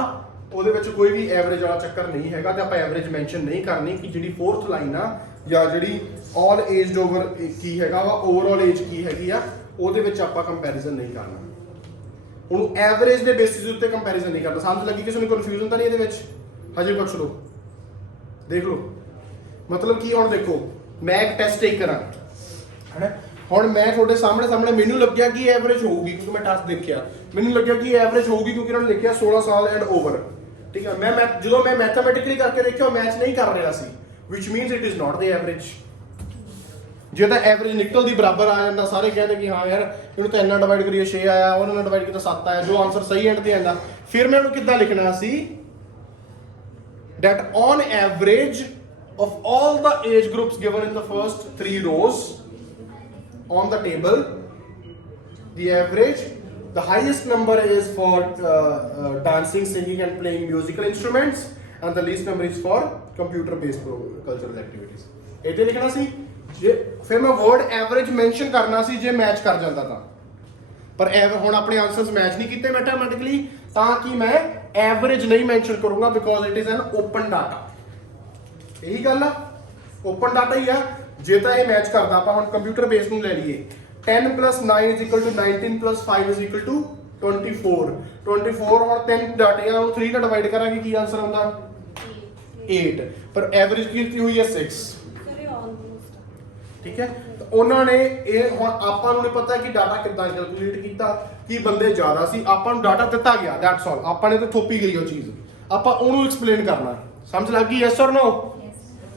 ਉਹਦੇ ਵਿੱਚ ਕੋਈ ਵੀ ਐਵਰੇਜ ਵਾਲਾ ਚੱਕਰ ਨਹੀਂ ਹੈਗਾ, ਤੇ ਆਪਾਂ ਐਵਰੇਜ ਮੈਂਸ਼ਨ ਨਹੀਂ ਕਰਨੀ ਕਿ ਜਿਹੜੀ 4th ਲਾਈਨ ਆ ਜਾਂ ਜਿਹੜੀ all aged over ਕੀ ਹੈਗਾ ਵਾ, ਓਵਰਆਲ ਏਜ ਕੀ ਹੈਗੀ ਆ, ਉਹਦੇ ਵਿੱਚ ਆਪਾਂ ਕੰਪੈਰੀਜ਼ਨ ਨਹੀਂ ਕਰਨਾ। ਉਹਨੂੰ ਐਵਰੇਜ ਦੇ ਬੇਸਿਸ ਉੱਤੇ ਕੰਪੈਰੀਜ਼ਨ ਨਹੀਂ ਕਰਨਾ। ਸਮਝ ਲੱਗੀ? ਕਿਸੇ ਨੂੰ ਕਨਫਿਊਜ਼ਨ ਤਾਂ ਨਹੀਂ ਇਹਦੇ ਵਿੱਚ? ਹਜੇ ਪੁੱਛ ਲਓ, ਦੇਖ ਲਓ। ਮਤਲਬ ਕੀ? ਹੁਣ ਦੇਖੋ ਮੈਂ ਇੱਕ ਟੈਸਟ ਟੇਕ ਕਰਾਂ ਹੈਨਾ, ਹੁਣ ਮੈਂ ਤੁਹਾਡੇ ਸਾਹਮਣੇ ਮੈਨੂੰ ਲੱਗਿਆ ਕਿ ਐਵਰੇਜ ਹੋਊਗੀ ਕਿਉਂਕਿ ਮੈਂ ਟੈਸਟ ਦੇਖਿਆ, ਮੈਨੂੰ ਲੱਗਿਆ ਕਿ ਐਵਰੇਜ ਹੋਊਗੀ ਕਿਉਂਕਿ ਉਹਨਾਂ ਨੇ ਲਿਖਿਆ 16 ਸਾਲ ਐਂਡ ਓਵਰ। ਠੀਕ ਹੈ, ਮੈਂ ਜਦੋਂ ਮੈਂ ਮੈਥਮੈਟਿਕਲੀ ਕਰਕੇ ਦੇਖਿਆ ਉਹ ਮੈਚ ਨਹੀਂ ਕਰ ਰਿਹਾ ਸੀ, which means it is not the average। ਜੇ ਤਾਂ ਐਵਰੇਜ ਨਿਕਲਦੀ ਬਰਾਬਰ ਆ ਜਾਂਦਾ, ਸਾਰੇ ਕਹਿੰਦੇ ਕਿ ਹਾਂ ਯਾਰ ਇਹਨੂੰ ਤਾਂ ਇੰਨਾ ਡਿਵਾਈਡ ਕਰੀਏ 6 ਆਇਆ, ਉਹਨਾਂ ਨਾਲ ਡਿਵਾਈਡ ਕੀਤਾ 7 ਆਇਆ, ਜੋ ਆਨਸਰ ਸਹੀ ਐਂਡ ਤੇ ਆਂਦਾ, ਫਿਰ ਮੈਂ ਉਹਨੂੰ ਕਿੱਦਾਂ ਲਿਖਣਾ ਸੀ? that on average of all the age groups given in the first 3 rows on the table, the average, the highest number is for dancing, singing and playing musical instruments, and the least number is for computer based cultural activities। ਇਹ ਲਿਖਣਾ ਸੀ। ਜੇ ਫਿਰ ਮੈਂ word average mention ਕਰਨਾ ਸੀ ਜੇ match ਕਰ ਜਾਂਦਾ ਤਾਂ, ਪਰ ਹੁਣ ਆਪਣੇ ਆਨਸਰਸ ਮੈਚ ਨਹੀਂ ਕੀਤੇ ਮੈਥਮੈਟਿਕਲੀ, ਤਾਂ ਕਿ ਮੈਂ ਐਵਰੇਜ ਨਹੀਂ ਮੈਂਸ਼ਨ ਕਰੂੰਗਾ because it is an open data. ਇਹੀ ਗੱਲ ਆ, ਓਪਨ ਡਾਟਾ ਹੀ ਆ। ਜੇ ਤਾਂ ਇਹ ਮੈਚ ਕਰਦਾ, ਆਪਾਂ ਹੁਣ ਕੰਪਿਊਟਰ ਬੇਸ ਨੂੰ ਲੈ ਲਈਏ, 10 + 9 = 19 + 5 = 24। 24 ਹੁਣ 3 ਡਾਟੇ ਆ, ਉਹਨੂੰ 3 ਨਾਲ ਡਿਵਾਈਡ ਕਰਾਂਗੇ, ਕੀ ਆਨਸਰ ਆਉਂਦਾ? 8। ਪਰ ਐਵਰੇਜ ਕੀਤੀ ਹੋਈ ਹੈ 6। ਸਰ ਇਹ ਆਲਮੋਸਟ ਠੀਕ ਹੈ, ਤਾਂ ਉਹਨਾਂ ਨੇ ਇਹ, ਹੁਣ ਆਪਾਂ ਨੂੰ ਨਹੀਂ ਪਤਾ ਕਿ ਡਾਟਾ ਕਿੱਦਾਂ ਕੈਲਕੂਲੇਟ ਕੀਤਾ, ਕੀ ਬੰਦੇ ਜ਼ਿਆਦਾ ਸੀ, ਆਪਾਂ ਨੂੰ ਡਾਟਾ ਦਿੱਤਾ ਗਿਆ, ਦੈਟਸ ਆਲ। ਆਪਾਂ ਨੇ ਤਾਂ ਥੋਪੀ ਗਈ ਉਹ ਚੀਜ਼, ਆਪਾਂ ਉਹਨੂੰ ਐਕਸਪਲੇਨ ਕਰਨਾ। ਸਮਝ ਲੱਗ ਗਈ? Yes or no?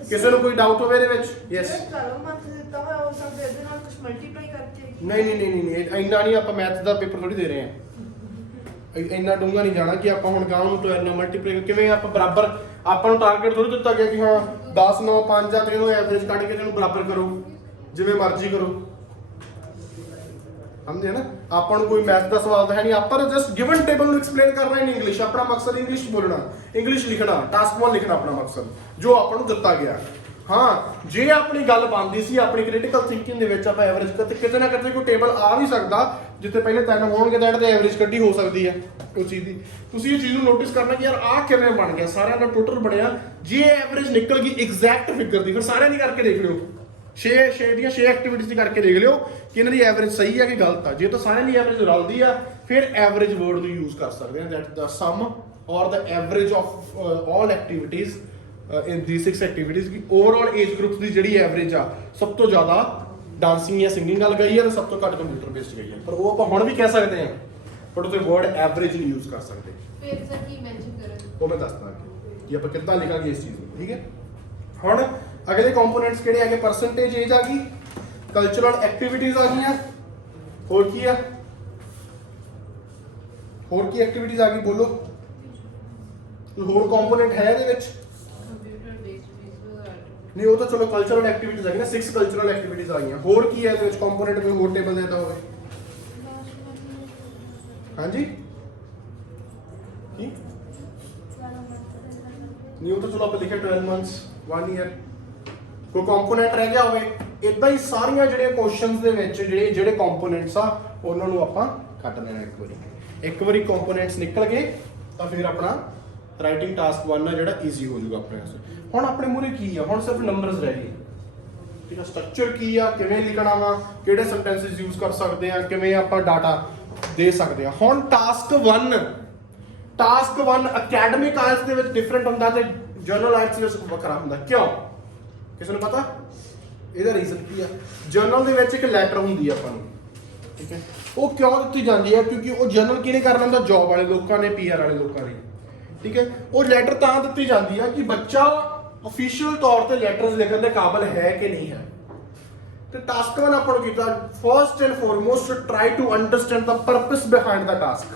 ਕਿਸੇ ਨੂੰ ਕੋਈ ਡਾਊਟ ਹੋਵੇ ਇਹਦੇ ਵਿੱਚ? ਯੈਸ। 12 ਮੰਥ ਦਿੱਤਾ ਹੋਇਆ ਹੋ ਸਕਦਾ, ਇਹਦੇ ਨਾਲ ਕੁਝ ਮਲਟੀਪਲਾਈ ਕਰਕੇ। ਨਹੀਂ ਇੰਨਾ ਨਹੀਂ, ਆਪਾਂ ਮੈਥ ਦਾ ਪੇਪਰ ਥੋੜੀ ਦੇ ਰਹੇ ਹਾਂ, ਇੰਨਾ ਡੂੰਘਾ ਨਹੀਂ ਜਾਣਾ ਕਿ ਆਪਾਂ ਹੁਣ ਗਾਉਂ ਨੂੰ 12 ਨਾਲ ਮਲਟੀਪਲਾਈ ਕਿਵੇਂ, ਆਪਾਂ ਬਰਾਬਰ, ਆਪਾਂ ਨੂੰ ਟਾਰਗੇਟ ਥੋੜੀ ਦਿੱਤਾ ਗਿਆ ਕਿ ਹਾਂ 10 9 5 ਆ ਤੇ ਇਹਨੂੰ ਐਵਰੇਜ ਕੱਢ ਕੇ ਇਹਨੂੰ ਬਰਾਬਰ ਕਰੋ, ਜਿਵੇਂ ਮਰਜ਼ੀ ਕਰੋ। ਸਮਝੇ ਨਾ? ਆਪਾਂ ਨੂੰ ਕੋਈ ਮੈਥ ਦਾ ਸਵਾਲ ਤਾਂ ਹੈ ਨਹੀਂ, ਆਪਾਂ ਜਸਟ ਗਿਵਨ ਟੇਬਲ ਨੂੰ ਐਕਸਪਲੇਨ ਕਰਨਾ ਇਨ ਇੰਗਲਿਸ਼। ਆਪਣਾ ਮਕਸਦ ਇੰਗਲਿਸ਼ ਬੋਲਣਾ, ਇੰਗਲਿਸ਼ ਲਿਖਣਾ, ਟਾਸਕ 1 ਲਿਖਣਾ, ਆਪਣਾ ਮਕਸਦ ਜੋ ਆਪਾਂ ਨੂੰ ਦਿੱਤਾ ਗਿਆ। ਹਾਂ, ਜੇ ਆਪਣੀ ਗੱਲ ਬਣਦੀ ਸੀ ਆਪਣੀ ਕ੍ਰਿਟੀਕਲ ਥਿੰਕਿੰਗ ਦੇ ਵਿੱਚ, ਆਪਾਂ ਐਵਰੇਜ ਕਿਤੇ ਨਾ ਕਿਤੇ ਕੋਈ ਟੇਬਲ ਆ ਵੀ ਸਕਦਾ ਜਿੱਥੇ ਪਹਿਲੇ 3 ਹੋਣਗੇ ਤਾਂ ਤੇ ਐਵਰੇਜ ਕੱਢੀ ਹੋ ਸਕਦੀ ਹੈ ਉਸ ਚੀਜ਼ ਦੀ। ਤੁਸੀਂ ਇਹ ਚੀਜ਼ ਨੂੰ ਨੋਟਿਸ ਕਰਨਾ ਕਿ ਯਾਰ ਆਹ ਕਿਵੇਂ ਬਣ ਗਿਆ, ਸਾਰਿਆਂ ਦਾ ਟੋਟਲ ਬਣਿਆ। ਜੇ ਐਵਰੇਜ ਨਿਕਲ ਗਈ ਐਗਜ਼ੈਕਟ ਫਿਗਰ ਦੀ, ਫਿਰ ਸਾਰਿਆਂ ਦੀ ਕਰਕੇ ਦੇਖ ਲਿਓ, 6 ਐਕਟੀਵਿਟੀਜ਼ ਦੀ ਕਰਕੇ ਦੇਖ ਲਿਓ ਕਿ ਇਹਨਾਂ ਦੀ ਐਵਰੇਜ ਸਹੀ ਹੈ ਕਿ ਗਲਤ ਆ। ਜੇ ਤਾਂ ਸਾਰਿਆਂ ਦੀ ਐਵਰੇਜ ਰਲਦੀ ਆ, ਫਿਰ ਐਵਰੇਜ ਵਰਡ ਨੂੰ ਯੂਜ਼ ਕਰ ਸਕਦੇ ਆ, ਦੈਟ ਦਾ ਸਮ ਔਰ ਦਾ average of all activities in these 6 activities की ओवरऑल एज ग्रुप्स ਦੀ ਜਿਹੜੀ ਐਵਰੇਜ ਆ, ਸਭ ਤੋਂ ਜ਼ਿਆਦਾ ਡਾਂਸਿੰਗ ਜਾਂ ਸਿੰਗਿੰਗ ਨਾਲ ਗਈ ਹੈ ਤੇ ਸਭ ਤੋਂ ਘੱਟ ਕੰਪਿਊਟਰ ਬੇਸਡ ਗਈ ਹੈ। ਪਰ ਉਹ ਆਪਾਂ ਹੁਣ ਵੀ ਕਹਿ ਸਕਦੇ ਹਾਂ, ਬਟ ਉਹਦੇ ਵਰਡ ਐਵਰੇਜ ਨਹੀਂ ਯੂਜ਼ ਕਰ ਸਕਦੇ। ਫਿਰ ਸਰ ਕੀ ਮੈਂਸ਼ਨ ਕਰਾਂ? ਉਹ ਮੈਂ ਦੱਸਦਾ ਕਿ ਆਪਾਂ ਕਿੱਦਾਂ ਲਿਖਾਂਗੇ ਇਸ ਚੀਜ਼ ਨੂੰ। ਠੀਕ ਹੈ, ਹੁਣ ਅਗਲੇ ਕੰਪੋਨੈਂਟਸ ਕਿਹੜੇ ਆ ਗਏ? ਪਰਸੈਂਟੇਜ ਏਜ ਆ ਗਈ, ਕਲਚਰਲ ਐਕਟੀਵਿਟੀਜ਼ ਆ ਗਈਆਂ, ਹੋਰ ਕੀ ਆ? ਹੋਰ ਕੀ ਐਕਟੀਵਿਟੀਜ਼ ਆ ਗਈ? ਬੋਲੋ, ਕੋਈ ਹੋਰ ਕੰਪੋਨੈਂਟ ਹੈ ਇਹਦੇ ਵਿੱਚ? ਨਹੀਂ, ਉਹ ਤਾਂ ਚਲੋ ਕਲਚਰਲ ਐਕਟੀਵਿਟੀਜ਼ ਆ ਗਈਆਂ, 6 ਕਲਚਰਲ ਐਕਟੀਵਿਟੀਜ਼ ਆ ਗਈਆਂ। ਹੋਰ ਕੀ ਹੈ ਇਹਦੇ ਵਿੱਚ ਕੰਪੋਨੈਂਟ? ਕੋਈ ਹੋਰ ਟੇਬਲ ਦੇਤਾ ਹੋਵੇ? ਹਾਂਜੀ, ਕੀ ਨਹੀਂ, ਉਹ ਤਾਂ ਚਲੋ ਆਪਾਂ ਲਿਖਿਆ 12 ਮੰਥਸ 1 ਈਅਰ। ਕੋਈ ਕੰਪੋਨੈਂਟ ਰਹਿ ਗਿਆ ਹੋਵੇ? ਇਦਾਂ ਹੀ ਸਾਰੀਆਂ ਜਿਹੜੀਆਂ ਕੁਐਸਚਨਸ ਦੇ ਵਿੱਚ ਜਿਹੜੇ ਕੰਪੋਨੈਂਟਸ ਆ ਉਹਨਾਂ ਨੂੰ ਆਪਾਂ ਕੱਟ ਲੈਣਾ ਇੱਕ ਵਾਰੀ ਕੰਪੋਨੈਂਟਸ ਨਿਕਲ ਗਏ ਤਾਂ ਫਿਰ ਆਪਣਾ ਰਾਈਟਿੰਗ ਟਾਸਕ 1 ਆ ਜਿਹੜਾ ਈਜ਼ੀ ਹੋ ਜਾਊਗਾ ਆਪਣੇ ਵਾਸਤੇ। ਹੁਣ ਆਪਣੇ ਮੂਹਰੇ ਕੀ ਆ? ਹੁਣ ਸਿਰਫ ਨੰਬਰਸ ਰਹਿ ਗਏ। ਠੀਕ ਆ, ਸਟਰਕਚਰ ਕੀ ਆ, ਕਿਵੇਂ ਲਿਖਣਾ ਵਾ, ਕਿਹੜੇ ਸੈਂਟੈਂਸਸ ਯੂਜ਼ ਕਰ ਸਕਦੇ ਆ, ਕਿਵੇਂ ਆਪਾਂ ਡਾਟਾ ਦੇ ਸਕਦੇ ਆ। ਹੁਣ ਟਾਸਕ 1 ਅਕੈਡਮਿਕ ਆਇਲਸ ਦੇ ਵਿੱਚ ਡਿਫਰੈਂਟ ਹੁੰਦਾ ਤੇ ਜਨਰਲ ਆਇਲਸ ਦੇ ਵਿੱਚ ਵੱਖਰਾ ਹੁੰਦਾ। ਕਿਉਂ? ਕਿਸੇ ਨੂੰ ਪਤਾ ਇਹਦਾ ਰੀਜ਼ਨ ਕੀ ਆ? ਜਨਰਲ ਦੇ ਵਿੱਚ ਇੱਕ ਲੈਟਰ ਹੁੰਦੀ ਆ ਆਪਾਂ ਨੂੰ, ਠੀਕ ਹੈ। ਉਹ ਕਿਉਂ ਦਿੱਤੀ ਜਾਂਦੀ ਹੈ? ਕਿਉਂਕਿ ਉਹ ਜਨਰਲ ਕਿਹਨੇ ਕਰਨਾ ਹੁੰਦਾ? ਜੌਬ ਵਾਲੇ ਲੋਕਾਂ ਨੇ, ਪੀਆਰ ਵਾਲੇ ਲੋਕਾਂ ਨੇ, ਠੀਕ ਹੈ। ਉਹ ਲੈਟਰ ਤਾਂ ਦਿੱਤੀ ਜਾਂਦੀ ਆ ਕਿ ਬੱਚਾ ਅਫੀਸ਼ੀਅਲ ਤੌਰ ਤੇ ਲੈਟਰਸ ਲਿਖਣ ਦੇ ਕਾਬਿਲ ਹੈ ਕਿ ਨਹੀਂ ਹੈ। ਤੇ ਟਾਸਕ 1 ਆਪਾਂ ਨੂੰ ਕੀਤਾ, first and foremost try to understand the purpose behind the task.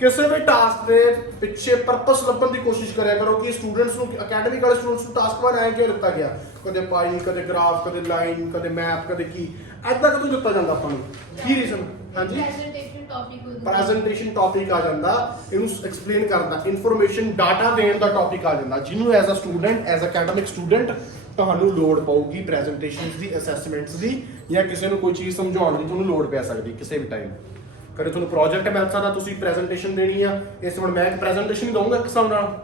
ਕਿਸੇ ਵੀ ਟਾਸਕ ਦੇ ਪਿੱਛੇ ਪਰਪਸ ਲੱਭਣ ਦੀ ਕੋਸ਼ਿਸ਼ ਕਰਿਆ ਕਰੋ ਕਿ ਸਟੂਡੈਂਟਸ ਨੂੰ, ਅਕੈਡਮਿਕ ਵਾਲੇ ਸਟੂਡੈਂਟਸ ਨੂੰ ਟਾਸਕ 1 ਐਂ ਕਿਉਂ ਦਿੱਤਾ ਗਿਆ? ਕਦੇ ਪਾਈ, ਕਦੇ ਗ੍ਰਾਫ, ਕਦੇ ਲਾਈਨ, ਕਦੇ ਮੈਪ, ਕਦੇ ਕੀ, ਐਦਾਂ ਕਦੋਂ ਦਿੱਤਾ ਜਾਂਦਾ ਆਪਾਂ ਨੂੰ? ਕੀ ਰੀਜ਼ਨ? ਹਾਂਜੀ, ਪ੍ਰੈਜੈਂਟੇਸ਼ਨ ਟੌਪਿਕ ਪ੍ਰੈਜੈਂਟੇਸ਼ਨ ਟੌਪਿਕ ਆ ਜਾਂਦਾ, ਇਹਨੂੰ ਐਕਸਪਲੇਨ ਕਰਦਾ, ਇਨਫੋਰਮੇਸ਼ਨ ਡਾਟਾ ਦੇਣ ਦਾ ਟੌਪਿਕ ਆ ਜਾਂਦਾ, ਜਿਹਨੂੰ as a student, as academic student ਤੁਹਾਨੂੰ ਲੋੜ ਪਊਗੀ ਪ੍ਰੈਜੈਂਟੇਸ਼ਨਸ ਦੀ, ਅਸੈਸਮੈਂਟਸ ਦੀ, ਜਾਂ ਕਿਸੇ ਨੂੰ ਕੋਈ ਚੀਜ਼ ਸਮਝਾਉਣ ਦੀ ਤੁਹਾਨੂੰ ਲੋੜ ਪੈ ਸਕਦੀ ਕਿਸੇ ਵੀ ਟਾਈਮ। ਕਦੇ ਤੁਹਾਨੂੰ ਪ੍ਰੋਜੈਕਟ ਮਿਲ ਸਕਦਾ, ਤੁਸੀਂ ਪ੍ਰੈਜੈਂਟੇਸ਼ਨ ਦੇਣੀ ਆ, ਇਸ ਵਾਰ ਮੈਂ ਇੱਕ ਪ੍ਰੈਜੈਂਟੇਸ਼ਨ ਹੀ ਦਊਂਗਾ ਇੱਕ ਹਿਸਾਬ ਨਾਲ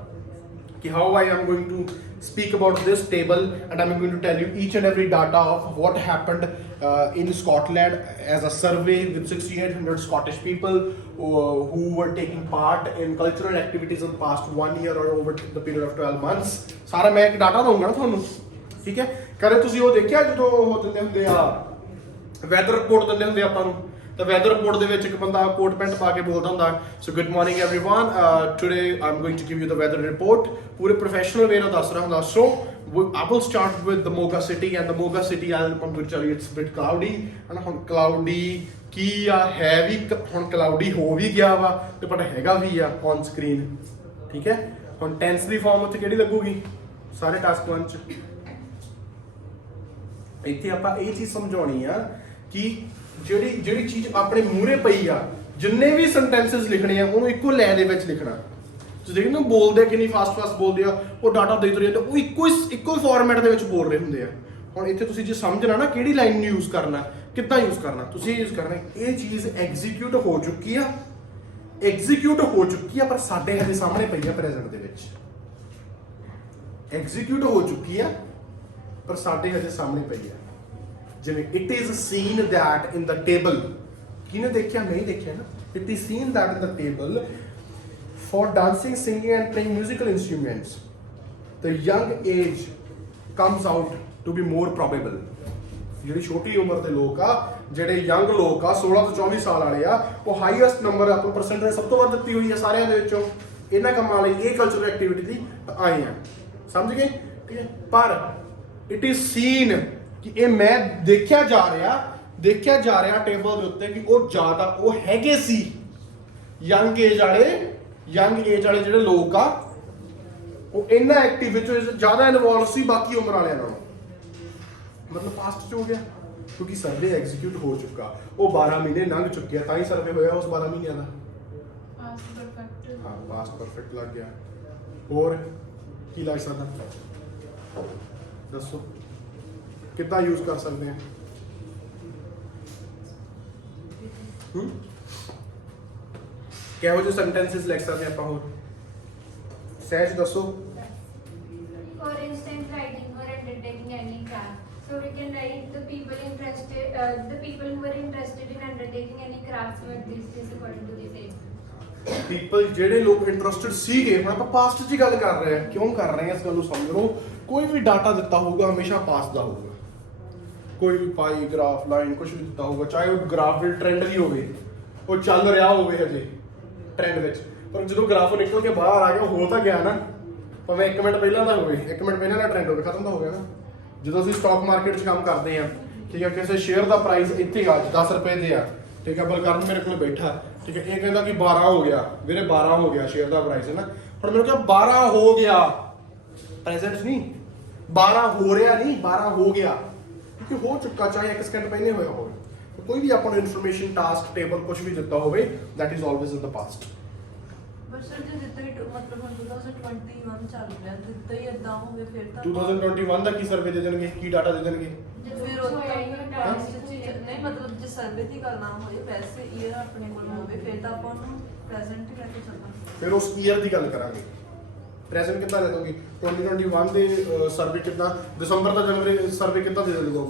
ਕਿ how I am going to speak about this table and I'm going to tell you each and every data of what happened in Scotland as a survey with 6,800 Scottish people who were taking part in cultural activities in the past 1 year or over the period of 12 months। ਸਾਰਾ ਮੈਂ ਇੱਕ data ਦਊਂਗਾ ਨਾ ਤੁਹਾਨੂੰ, ਠੀਕ ਹੈ। ਕਦੇ ਤੁਸੀਂ ਉਹ ਦੇਖਿਆ ਜਦੋਂ ਉਹ ਦਿੰਦੇ ਹੁੰਦੇ ਆ ਵੈਦਰ ਰਿਪੋਰਟ ਦਿੰਦੇ ਹੁੰਦੇ ਆਪਾਂ ਨੂੰ, ਤਾਂ ਵੈਦਰ ਰਿਪੋਰਟ ਦੇ ਵਿੱਚ ਇੱਕ ਬੰਦਾ ਕੋਟ ਪੈਂਟ ਪਾ ਕੇ ਬੋਲਦਾ ਹੁੰਦਾ, so good morning everyone, today I am going to give you the weather report, ਪੂਰੇ ਪ੍ਰੋਫੈਸ਼ਨਲ ਵੇ ਨਾਲ ਦੱਸ ਰਿਹਾ ਹੁੰਦਾ। ਸੋ I will start with the Moga city, and the Moga city I'm going to tell you it's a bit cloudy, and ਹੁਣ cloudy ਕੀ ਆ, ਹੈ ਵੀ ਹੁਣ cloudy ਹੋ ਵੀ ਗਿਆ ਵਾ ਤੇ ਪਰ ਹੈਗਾ ਵੀ ਆ ਔਨ ਸਕਰੀਨ, ਠੀਕ ਹੈ। ਹੁਣ ਟੈਂਸ ਦੀ ਫਾਰਮ ਉੱਥੇ ਕਿਹੜੀ ਲੱਗੂਗੀ ਸਾਰੇ ਟਾਸਕ 1 ਚ? ਇੱਥੇ ਆਪਾਂ ਇਹ ਚੀਜ਼ ਸਮਝਾਉਣੀ ਆ ਕਿ ਜਿਹੜੀ ਚੀਜ਼ ਆਪਣੇ ਮੂਹਰੇ ਪਈ ਆ, ਜਿੰਨੇ ਵੀ ਸੈਂਟੈਂਸਸ ਲਿਖਣੇ ਆ ਉਹਨੂੰ ਇੱਕੋ ਲੈ ਦੇ ਵਿੱਚ ਲਿਖਣਾ। ਤੁਸੀਂ ਦੇਖਦੇ ਹੋ ਬੋਲਦੇ ਕਿੰਨੀ ਫਾਸਟ ਬੋਲਦੇ ਆ, ਉਹ ਡਾਟਾ ਦੇ ਤੁਰੇ ਜਾਂਦੇ, ਉਹ ਇੱਕੋ ਫਾਰਮੈਟ ਦੇ ਵਿੱਚ ਬੋਲ ਰਹੇ ਹੁੰਦੇ ਆ। ਹੁਣ ਇੱਥੇ ਤੁਸੀਂ ਜੇ ਸਮਝਣਾ ਨਾ ਕਿਹੜੀ ਲਾਈਨ ਨੂੰ ਯੂਜ਼ ਕਰਨਾ, ਕਿੱਦਾਂ ਯੂਜ਼ ਕਰਨਾ, ਤੁਸੀਂ ਯੂਜ਼ ਕਰਨਾ ਇਹ ਚੀਜ਼ ਐਗਜ਼ੀਕਿਊਟ ਹੋ ਚੁੱਕੀ ਆ, ਪਰ ਸਾਡੇ ਹਜੇ ਸਾਹਮਣੇ ਪਈ ਆ ਪ੍ਰੈਜ਼ੈਂਟ ਦੇ ਵਿੱਚ। ਐਗਜ਼ੀਕਿਊਟ ਹੋ ਚੁੱਕੀ ਆ ਪਰ ਸਾਡੇ ਹਜੇ ਸਾਹਮਣੇ ਪਈ ਆ। ਜਿਵੇਂ it is scene that in the table, ਕਿਹਨੇ ਦੇਖਿਆ? ਮੈਂ ਹੀ ਦੇਖਿਆ ਨਾ। It is scene that in the table for dancing, singing and playing musical instruments the young age comes out to be more probable। ਜਿਹੜੀ ਛੋਟੀ ਉਮਰ ਦੇ ਲੋਕ ਆ, ਜਿਹੜੇ ਯੰਗ ਲੋਕ ਆ 16 ਤੋਂ 24 ਸਾਲ ਵਾਲੇ ਆ, ਉਹ ਹਾਈਐਸਟ ਨੰਬਰ ਆਪਣੀ ਪਰਸੈਂਟੇਜ ਸਭ ਤੋਂ ਵੱਧ ਦਿੱਤੀ ਹੋਈ ਆ ਸਾਰਿਆਂ ਦੇ ਵਿੱਚੋਂ ਇਹਨਾਂ ਕੰਮਾਂ ਲਈ, ਇਹ ਕਲਚਰਲ ਐਕਟੀਵਿਟੀ ਦੀ ਆਏ ਆ, ਸਮਝ ਗਏ? ਠੀਕ ਹੈ। ਪਰ ਇਟ ਇਜ਼ ਸੀਨ ਕਿ ਇਹ ਮੈਂ ਦੇਖਿਆ ਜਾ ਰਿਹਾ ਟੇਬਲ ਦੇ ਉੱਤੇ ਕਿ ਉਹ ਜ਼ਿਆਦਾ ਉਹ ਹੈਗੇ ਸੀ ਯੰਗ ਏਜ ਵਾਲੇ ਜਿਹੜੇ ਲੋਕ ਆ, ਉਹ ਇਹਨਾਂ ਐਕਟਿਵ ਵਿੱਚ ਜ਼ਿਆਦਾ ਇਨਵੋਲਵ ਸੀ ਬਾਕੀ ਉਮਰ ਵਾਲਿਆਂ ਨਾਲੋਂ। ਮਤਲਬ ਪਾਸਟ ਚ ਹੋ ਗਿਆ ਕਿਉਂਕਿ ਸਰਵੇ ਐਗਜ਼ੀਕਿਊਟ ਹੋ ਚੁੱਕਾ, ਉਹ 12 ਮਹੀਨੇ ਲੰਘ ਚੁੱਕੇ ਆ, ਤਾਂ ਹੀ ਸਰਵੇ ਹੋਇਆ ਉਸ 12 ਮਹੀਨਿਆਂ ਦਾ। Past perfect. ਹਾਂ, ਪਾਸਟ ਪਰਫੈਕਟ ਲੱਗ ਗਿਆ। ਹੋਰ ਕੀ ਲੱਗ ਸਕਦਾ ਦੱਸੋ, ਕਿੱਦਾਂ ਯੂਜ਼ ਕਰ ਸਕਦੇ ਆ? ਕਿਹੋ ਜਿਹੇ ਸੈਂਟੈਂਸਸ ਲਿਖ ਸਕਦੇ ਆਪਾਂ? ਹੋਰ ਸਹਿਜ ਦੱਸੋ। For instance, writing or undertaking any craft. So we can write the people who were interested in undertaking any crafts were this according to this age. People ਜਿਹੜੇ ਲੋਕ ਇੰਟਰਸਟਿਡ ਸੀਗੇ, ਹੁਣ ਆਪਾਂ ਪਾਸਟ 'ਚ ਗੱਲ ਕਰ ਰਹੇ ਹਾਂ। ਕਿਉਂ ਕਰ ਰਹੇ ਹਾਂ ਇਸ ਗੱਲ ਨੂੰ ਸਮਝੋ। ਕੋਈ ਵੀ ਡਾਟਾ ਦਿੱਤਾ ਹੋਊਗਾ ਹਮੇਸ਼ਾ ਪਾਸਟ ਦਾ ਹੋਊਗਾ। ਕੋਈ ਵੀ ਪਾਈ, ਗ੍ਰਾਫ, ਲਾਈਨ ਕੁਝ ਵੀ ਦਿੱਤਾ ਹੋਊਗਾ, ਚਾਹੇ ਉਹ ਗ੍ਰਾਫ ਦੇ ਟ੍ਰੈਂਡ ਵੀ ਹੋਵੇ, ਉਹ ਚੱਲ ਰਿਹਾ ਹੋਵੇ ਹਜੇ ਟ੍ਰੈਂਡ ਵਿੱਚ, ਪਰ ਜਦੋਂ ਗ੍ਰਾਫ ਨਿਕਲ ਕੇ ਬਾਹਰ ਆ ਗਿਆ ਉਹ ਹੋ ਤਾਂ ਗਿਆ ਨਾ, ਭਾਵੇਂ 1 ਮਿੰਟ ਪਹਿਲਾਂ ਦਾ ਹੋਵੇ, 1 ਮਿੰਟ ਪਹਿਲਾਂ ਦਾ ਟ੍ਰੈਂਡ ਹੋਵੇ, ਖਤਮ ਤਾਂ ਹੋ ਗਿਆ ਨਾ। ਜਦੋਂ ਅਸੀਂ ਸਟਾਕ ਮਾਰਕੀਟ 'ਚ ਕੰਮ ਕਰਦੇ ਹਾਂ, ਠੀਕ ਹੈ, ਕਿਸੇ ਸ਼ੇਅਰ ਦਾ ਪ੍ਰਾਈਸ ਇੱਥੇ ਆ 10 ਰੁਪਏ ਦੇ ਆ, ਠੀਕ ਹੈ, ਬਲਕਰਨ ਮੇਰੇ ਕੋਲ ਬੈਠਾ, ਠੀਕ ਹੈ, ਇਹ ਕਹਿੰਦਾ ਕਿ 12 ਹੋ ਗਿਆ ਵੀਰੇ, 12 ਹੋ ਗਿਆ ਸ਼ੇਅਰ ਦਾ ਪ੍ਰਾਈਸ, ਹੈ ਨਾ। ਹੁਣ ਮੈਨੂੰ ਕਿਹਾ 12 ਹੋ ਗਿਆ, ਪ੍ਰੈਜ਼ੈਂਟ ਨਹੀਂ, 12 ਹੋ ਰਿਹਾ ਨਹੀਂ, 12 ਹੋ ਗਿਆ, ਕਿਉਂਕਿ ਹੋ ਚੁੱਕਾ, ਚਾਹੇ 1 ਸਕਿੰਟ ਪਹਿਲੇ ਹੋਇਆ ਹੋਵੇ। ਕੋਈ ਵੀ ਆਪਾਂ ਨੂੰ ਇਨਫੋਰਮੇਸ਼ਨ, ਟਾਸਕ, ਟੇਬਲ ਕੁਝ ਵੀ ਦਿੱਤਾ ਹੋਵੇ, that is always in the past। ਪਰ ਸਰ ਜੇ ਦਿੱਤਾ ਹੀ ਮਤਲਬ ਹੁਣ 2021 ਚੱਲ ਰਿਹਾ, ਦਿੱਤਾ ਹੀ ਇਦਾਂ ਹੋਵੇ ਫਿਰ ਤਾਂ 2021 ਦਾ ਕੀ ਸਰਵੇ ਦੇ ਦੇਣਗੇ, ਕੀ ਡਾਟਾ ਦੇ ਦੇਣਗੇ? ਫਿਰ ਉਹ ਨਹੀਂ, ਮਤਲਬ ਜੇ ਸਰਵੇ ਦੀ ਗੱਲ ਨਾ ਹੋਏ, ਵੈਸੇ ਈਅਰ ਆਪਣੇ ਕੋਲ ਹੋਵੇ, ਫਿਰ ਤਾਂ ਆਪਾਂ ਉਹਨੂੰ ਪ੍ਰੈਜ਼ੈਂਟ ਹੀ ਲੈ ਕੇ ਚੱਲਾਂਗੇ। ਫਿਰ ਉਸ ਈਅਰ ਦੀ ਗੱਲ ਕਰਾਂਗੇ। ਪ੍ਰੈਜ਼ੈਂਟ ਕਿੱਦਾਂ ਦੇ ਦੋਗੇ? 2021 ਦੇ ਸਰਵੇ ਕਿੱਦਾਂ, ਦਸੰਬਰ ਦਾ ਜਨਵਰੀ ਸਰਵੇ ਕਿੱਦਾਂ ਦੇ ਦੇਗਾ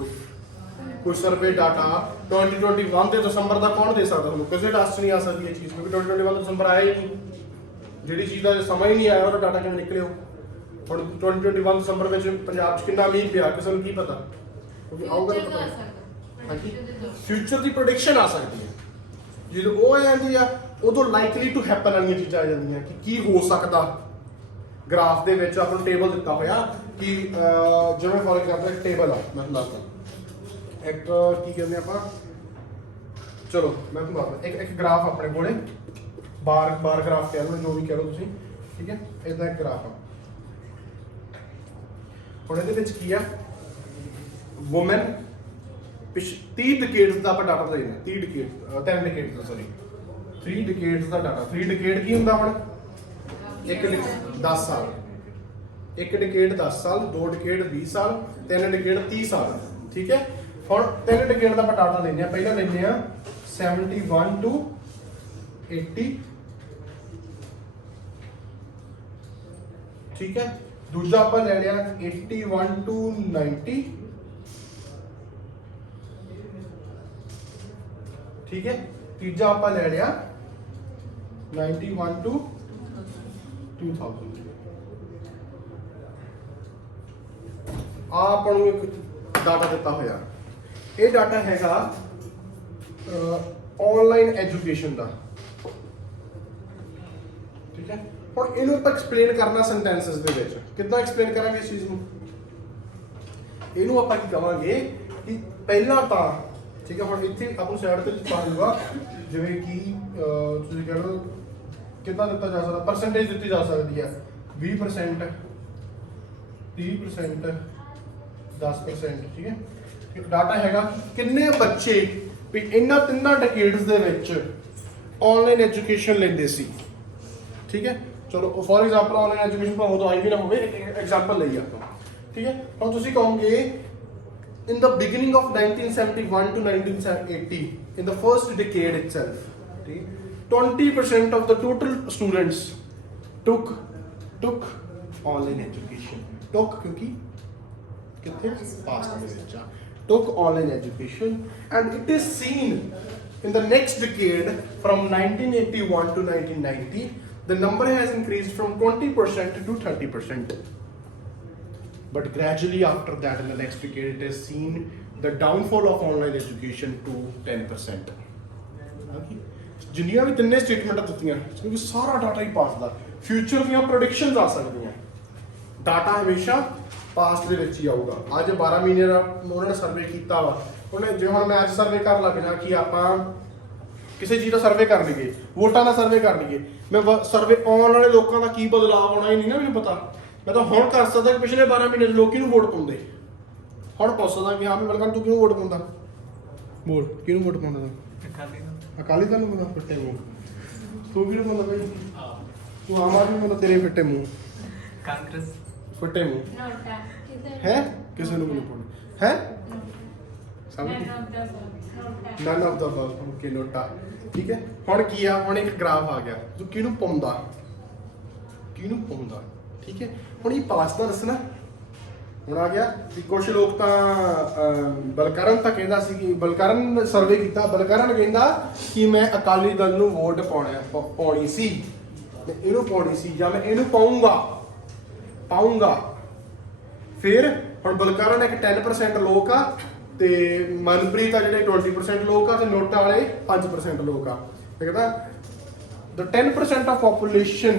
ਕੋਈ ਸਰਵੇ ਡਾਟਾ 2021 ਦੇ ਦਸੰਬਰ ਦਾ ਕੌਣ ਦੇ ਸਕਦਾ ਤੁਹਾਨੂੰ? ਕਿਸੇ ਟਾਸਕ ਨਹੀਂ ਆ ਸਕਦੀ ਇਹ ਚੀਜ਼, ਕਿਉਂਕਿ 2021 ਦਾ ਦਸੰਬਰ ਆਇਆ ਹੀ ਨਹੀਂ। ਜਿਹੜੀ ਚੀਜ਼ ਦਾ ਸਮਾਂ ਹੀ ਨਹੀਂ ਆਇਆ ਉਹਦਾ ਡਾਟਾ ਕਿਵੇਂ ਨਿਕਲਿਓ? ਹੁਣ 2021 ਦਸੰਬਰ ਵਿੱਚ ਪੰਜਾਬ 'ਚ ਕਿੰਨਾ ਮੀਂਹ ਪਿਆ ਕਿਸੇ ਨੂੰ ਕੀ ਪਤਾ? ਕਿਉਂਕਿ ਆਊਗਾ ਤਾਂ ਪਤਾ। ਹਾਂਜੀ ਫਿਊਚਰ ਦੀ ਪ੍ਰੈਡਿਕਸ਼ਨ ਆ ਸਕਦੀ ਹੈ। ਜਦੋਂ ਉਹ ਆ ਜਾਂਦੀ ਆ ਉਦੋਂ ਲਾਈਕਲੀ ਟੂ ਹੈਪਨ ਵਾਲੀਆਂ ਚੀਜ਼ਾਂ ਆ ਜਾਂਦੀਆਂ ਕਿ ਕੀ ਹੋ ਸਕਦਾ। ਗ੍ਰਾਫ ਦੇ ਵਿੱਚ ਆਪਾਂ ਨੂੰ ਟੇਬਲ ਦਿੱਤਾ ਹੋਇਆ ਕਿ ਜਿਵੇਂ ਫੋਰ ਐਗਜ਼ਾਮਪਲ ਇੱਕ ਟੇਬਲ ਆ, ਮੈਂ ਤੁਹਾਨੂੰ ਦੱਸਦਾ ਇੱਕ ਕੀ ਕਹਿੰਦੇ ਆਪਾਂ, ਚਲੋ ਮੈਂ ਤੁਹਾਨੂੰ ਦੱਸਦਾ ਇੱਕ ਗ੍ਰਾਫ ਆਪਣੇ ਕੋਲੇ ਬਾਰ ਗ੍ਰਾਫ ਕਹਿ ਲਓ, ਜੋ ਵੀ ਕਹਿ ਲਓ ਤੁਸੀਂ, ਠੀਕ ਹੈ। ਇਦਾਂ ਇੱਕ ਗ੍ਰਾਫ ਆ। ਹੁਣ ਇਹਦੇ ਵਿੱਚ ਕੀ ਆ, ਵੂਮਨ 30 ਡਿਕੇਡਸ ਦਾ ਆਪਾਂ ਡਾਟਾ ਲੈਣਾ, 10 ਡਿਕੇਡਸ ਦਾ, ਸੌਰੀ 3 ਡਿਕੇਡਸ ਦਾ ਡਾਟਾ। 3 ਡਿਕੇਡ ਕੀ ਹੁੰਦਾ ਹੁਣ? 10 ਸਾਲ। 1 ਡਿਕੇਡ 10 ਸਾਲ, 2 ਡਿਕੇਡ 20 ਸਾਲ, 3 ਡਿਕੇਡ 30 ਸਾਲ, ਠੀਕ ਹੈ। ਹੁਣ 3 ਡਿਕੇਡ ਦਾ ਆਪਾਂ ਡਾਟਾ ਲੈਂਦੇ ਆ। ਪਹਿਲਾਂ ਲੈਂਦੇ ਆ 71 to 80, ਠੀਕ ਹੈ। ਦੂਜਾ ਆਪਾਂ ਲੈ ਲਿਆ 81 to 90, ਠੀਕ ਹੈ। ਤੀਜਾ ਆਪਾਂ ਲੈ ਲਿਆ 91 to 2000। ਆਪਾਂ ਨੂੰ ਇੱਕ ਡਾਟਾ ਦਿੱਤਾ ਹੋਇਆ। ਇਹ ਡਾਟਾ ਹੈਗਾ ਆਨਲਾਈਨ ਐਜੂਕੇਸ਼ਨ ਦਾ, ਠੀਕ ਹੈ। ਹੁਣ ਇਹਨੂੰ ਆਪਾਂ ਐਕਸਪਲੇਨ ਕਰਨਾ ਸੈਂਟੈਂਸਸ ਦੇ ਵਿੱਚ। ਕਿੱਦਾਂ ਐਕਸਪਲੇਨ ਕਰਾਂਗੇ ਇਸ ਚੀਜ਼ ਨੂੰ? ਇਹਨੂੰ ਆਪਾਂ ਕੀ ਕਵਾਂਗੇ ਕਿ ਪਹਿਲਾਂ ਤਾਂ, ਠੀਕ ਹੈ। ਹੁਣ ਇੱਥੇ ਆਪਾਂ ਨੂੰ ਸਾਈਡ ਤੇ ਪਾ ਦੂਗਾ ਜਿਵੇਂ ਕਿ ਤੁਸੀਂ ਕਹਿ ਲਓ ਕਿੱਦਾਂ ਦਿੱਤਾ ਜਾ ਸਕਦਾ, ਪਰਸੈਂਟੇਜ ਦਿੱਤੀ ਜਾ ਸਕਦੀ ਹੈ 20%, 30%, 10%, ਠੀਕ ਹੈ। ਇੱਕ ਡਾਟਾ ਹੈਗਾ ਕਿੰਨੇ ਬੱਚੇ ਵੀ ਇਹਨਾਂ 3 ਡਿਕੇਡਸ ਦੇ ਵਿੱਚ ਆਨਲਾਈਨ ਐਜੂਕੇਸ਼ਨ ਲੈਂਦੇ ਸੀ, ਠੀਕ ਹੈ। ਚਲੋ ਫੋਰ ਐਗਜ਼ਾਮਪਲ ਆਨਲਾਈਨ ਐਜੂਕੇਸ਼ਨ ਭਾਵੇਂ ਉਦੋਂ ਆਈ ਵੀ ਨਾ ਹੋਵੇ, ਇੱਕ ਐਗਜ਼ਾਮਪਲ ਲਈ ਆਪਾਂ, ਠੀਕ ਹੈ। ਹੁਣ ਤੁਸੀਂ ਕਹੋਗੇ in the beginning of 1971 to 1980, in the first decade itself, 20% of the total students took online education. Took क्योंकि कितने past में बच्चा took online education, and it is seen in the next decade from 1981 to 1990, the number has increased from 20% to 30%. But gradually after that, in the next decade, it has seen the downfall of online education to 10%. ਜਿੰਨੀਆਂ ਵੀ ਤਿੰਨੇ ਸਟੇਟਮੈਂਟਾਂ ਦਿੱਤੀਆਂ ਕਿਉਂਕਿ ਸਾਰਾ data ਹੀ past ਦਾ, future ਦੀਆਂ predictions ਆ ਸਕਦੀਆਂ। Data ਹਮੇਸ਼ਾ past ਦੇ ਵਿੱਚ ਹੀ ਆਊਗਾ। ਅੱਜ 12 ਮਹੀਨੇ ਦਾ ਉਹਨਾਂ ਨੇ ਸਰਵੇ ਕੀਤਾ ਵਾ, ਉਹਨੇ ਜੇ ਹੁਣ ਮੈਂ ਅੱਜ ਸਰਵੇ ਕਰਨ ਲੱਗ ਜਾਣਾ ਕਿ ਆਪਾਂ ਕਿਸੇ ਚੀਜ਼ ਦਾ ਸਰਵੇ ਕਰ ਲਈਏ, ਵੋਟਾਂ ਦਾ ਸਰਵੇ ਕਰ ਲਈਏ, ਮੈਂ ਸਰਵੇ ਆਉਣ ਵਾਲੇ ਲੋਕਾਂ ਦਾ ਕੀ ਬਦਲਾਅ ਆਉਣਾ ਹੀ ਨਹੀਂ ਨਾ ਮੈਨੂੰ ਪਤਾ। ਮੈਂ ਤਾਂ ਹੁਣ ਕਰ ਸਕਦਾ ਕਿ ਪਿਛਲੇ 12 ਮਹੀਨੇ ਲੋਕ ਕਿਹਨੂੰ ਵੋਟ ਪਾਉਂਦੇ। ਹੁਣ ਪੁੱਛ ਸਕਦਾ ਕਿ ਹਾਂ ਵੀ ਬਲਕਨ ਤੂੰ ਕਿਹਨੂੰ ਵੋਟ ਪਾਉਂਦਾ, ਬੋਲ ਕਿਹਨੂੰ ਵੋਟ ਪਾਉਂਦਾ ਤੂੰ? ਅਕਾਲੀ ਦਲ ਨੂੰ ਪਾਉਂਦਾ? ਫਿੱਟੇ ਮੂੰਹ। ਤੂੰ ਕਿਹਨੂੰ ਪਾਉਂਦਾ ਭਾਈ? ਤੂੰ ਆਮ ਆਦਮੀ ਪਾਉਂਦਾ? ਤੇਰੇ ਫਿੱਟੇ ਮੂੰਹ। ਕਾਂਗਰਸ ਫਿੱਟੇ ਮੂੰਹ ਨੋਟਾ ਕਿਤੇ ਹੈ, ਕਿਸੇ ਨੂੰ ਵੀ ਨਹੀਂ ਪਾਉਣਾ ਹੈ। ਸਮਝ none of the above, okay ਨੋਟਾ, ਠੀਕ ਹੈ। ਹੁਣ ਕੀ ਆ, ਹੁਣ ਇੱਕ ਗ੍ਰਾਫ ਆ ਗਿਆ, ਤੂੰ ਕਿਹਨੂੰ ਪਾਉਂਦਾ, ਕਿਹਨੂੰ ਪਾਉਂਦਾ, ਠੀਕ ਹੈ। ਹੁਣ ਇਹ ਪਾਸ ਦਾ ਦੱਸਣਾ। ਹੁਣ ਆ ਗਿਆ ਵੀ ਕੁਝ ਲੋਕ ਤਾਂ ਬਲਕਰਨ ਤਾਂ ਕਹਿੰਦਾ ਸੀ ਕਿ ਬਲਕਰਨ ਸਰਵੇ ਕੀਤਾ, ਬਲਕਰਨ ਕਹਿੰਦਾ ਕਿ ਮੈਂ ਅਕਾਲੀ ਦਲ ਨੂੰ ਵੋਟ ਪਾਉਣੀ ਸੀ, ਮੈਂ ਇਹਨੂੰ ਪਾਉਣੀ ਸੀ ਜਾਂ ਮੈਂ ਇਹਨੂੰ ਪਾਉਂਗਾ। ਫਿਰ ਹੁਣ ਬਲਕਰਨ ਇੱਕ 10% ਲੋਕ ਆ ਤੇ ਮਨਪ੍ਰੀਤ ਆ ਜਿਹੜੇ 20% ਲੋਕ ਆ ਤੇ ਨੋਟਾ ਵਾਲੇ 5% ਲੋਕ ਆ। ਕਹਿੰਦਾ the 10% of population,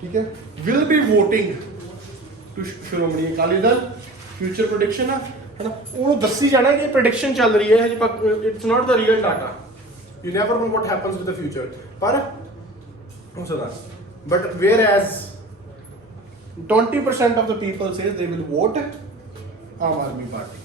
ਠੀਕ ਹੈ, will be voting to Shiromani Akali Dal. Future prediction ਆ, ਹੈ ਨਾ, ਉਹਨੂੰ ਦੱਸੀ ਜਾਣਾ ਕਿ ਪ੍ਰੈਡਿਕਸ਼ਨ ਚੱਲ ਰਹੀ ਹੈ, it's not the real data, you never know what happens with the future. ਪਰ ਹੋ ਸਕਦਾ, but whereas 20% of the people says they will vote Aam Aadmi Party.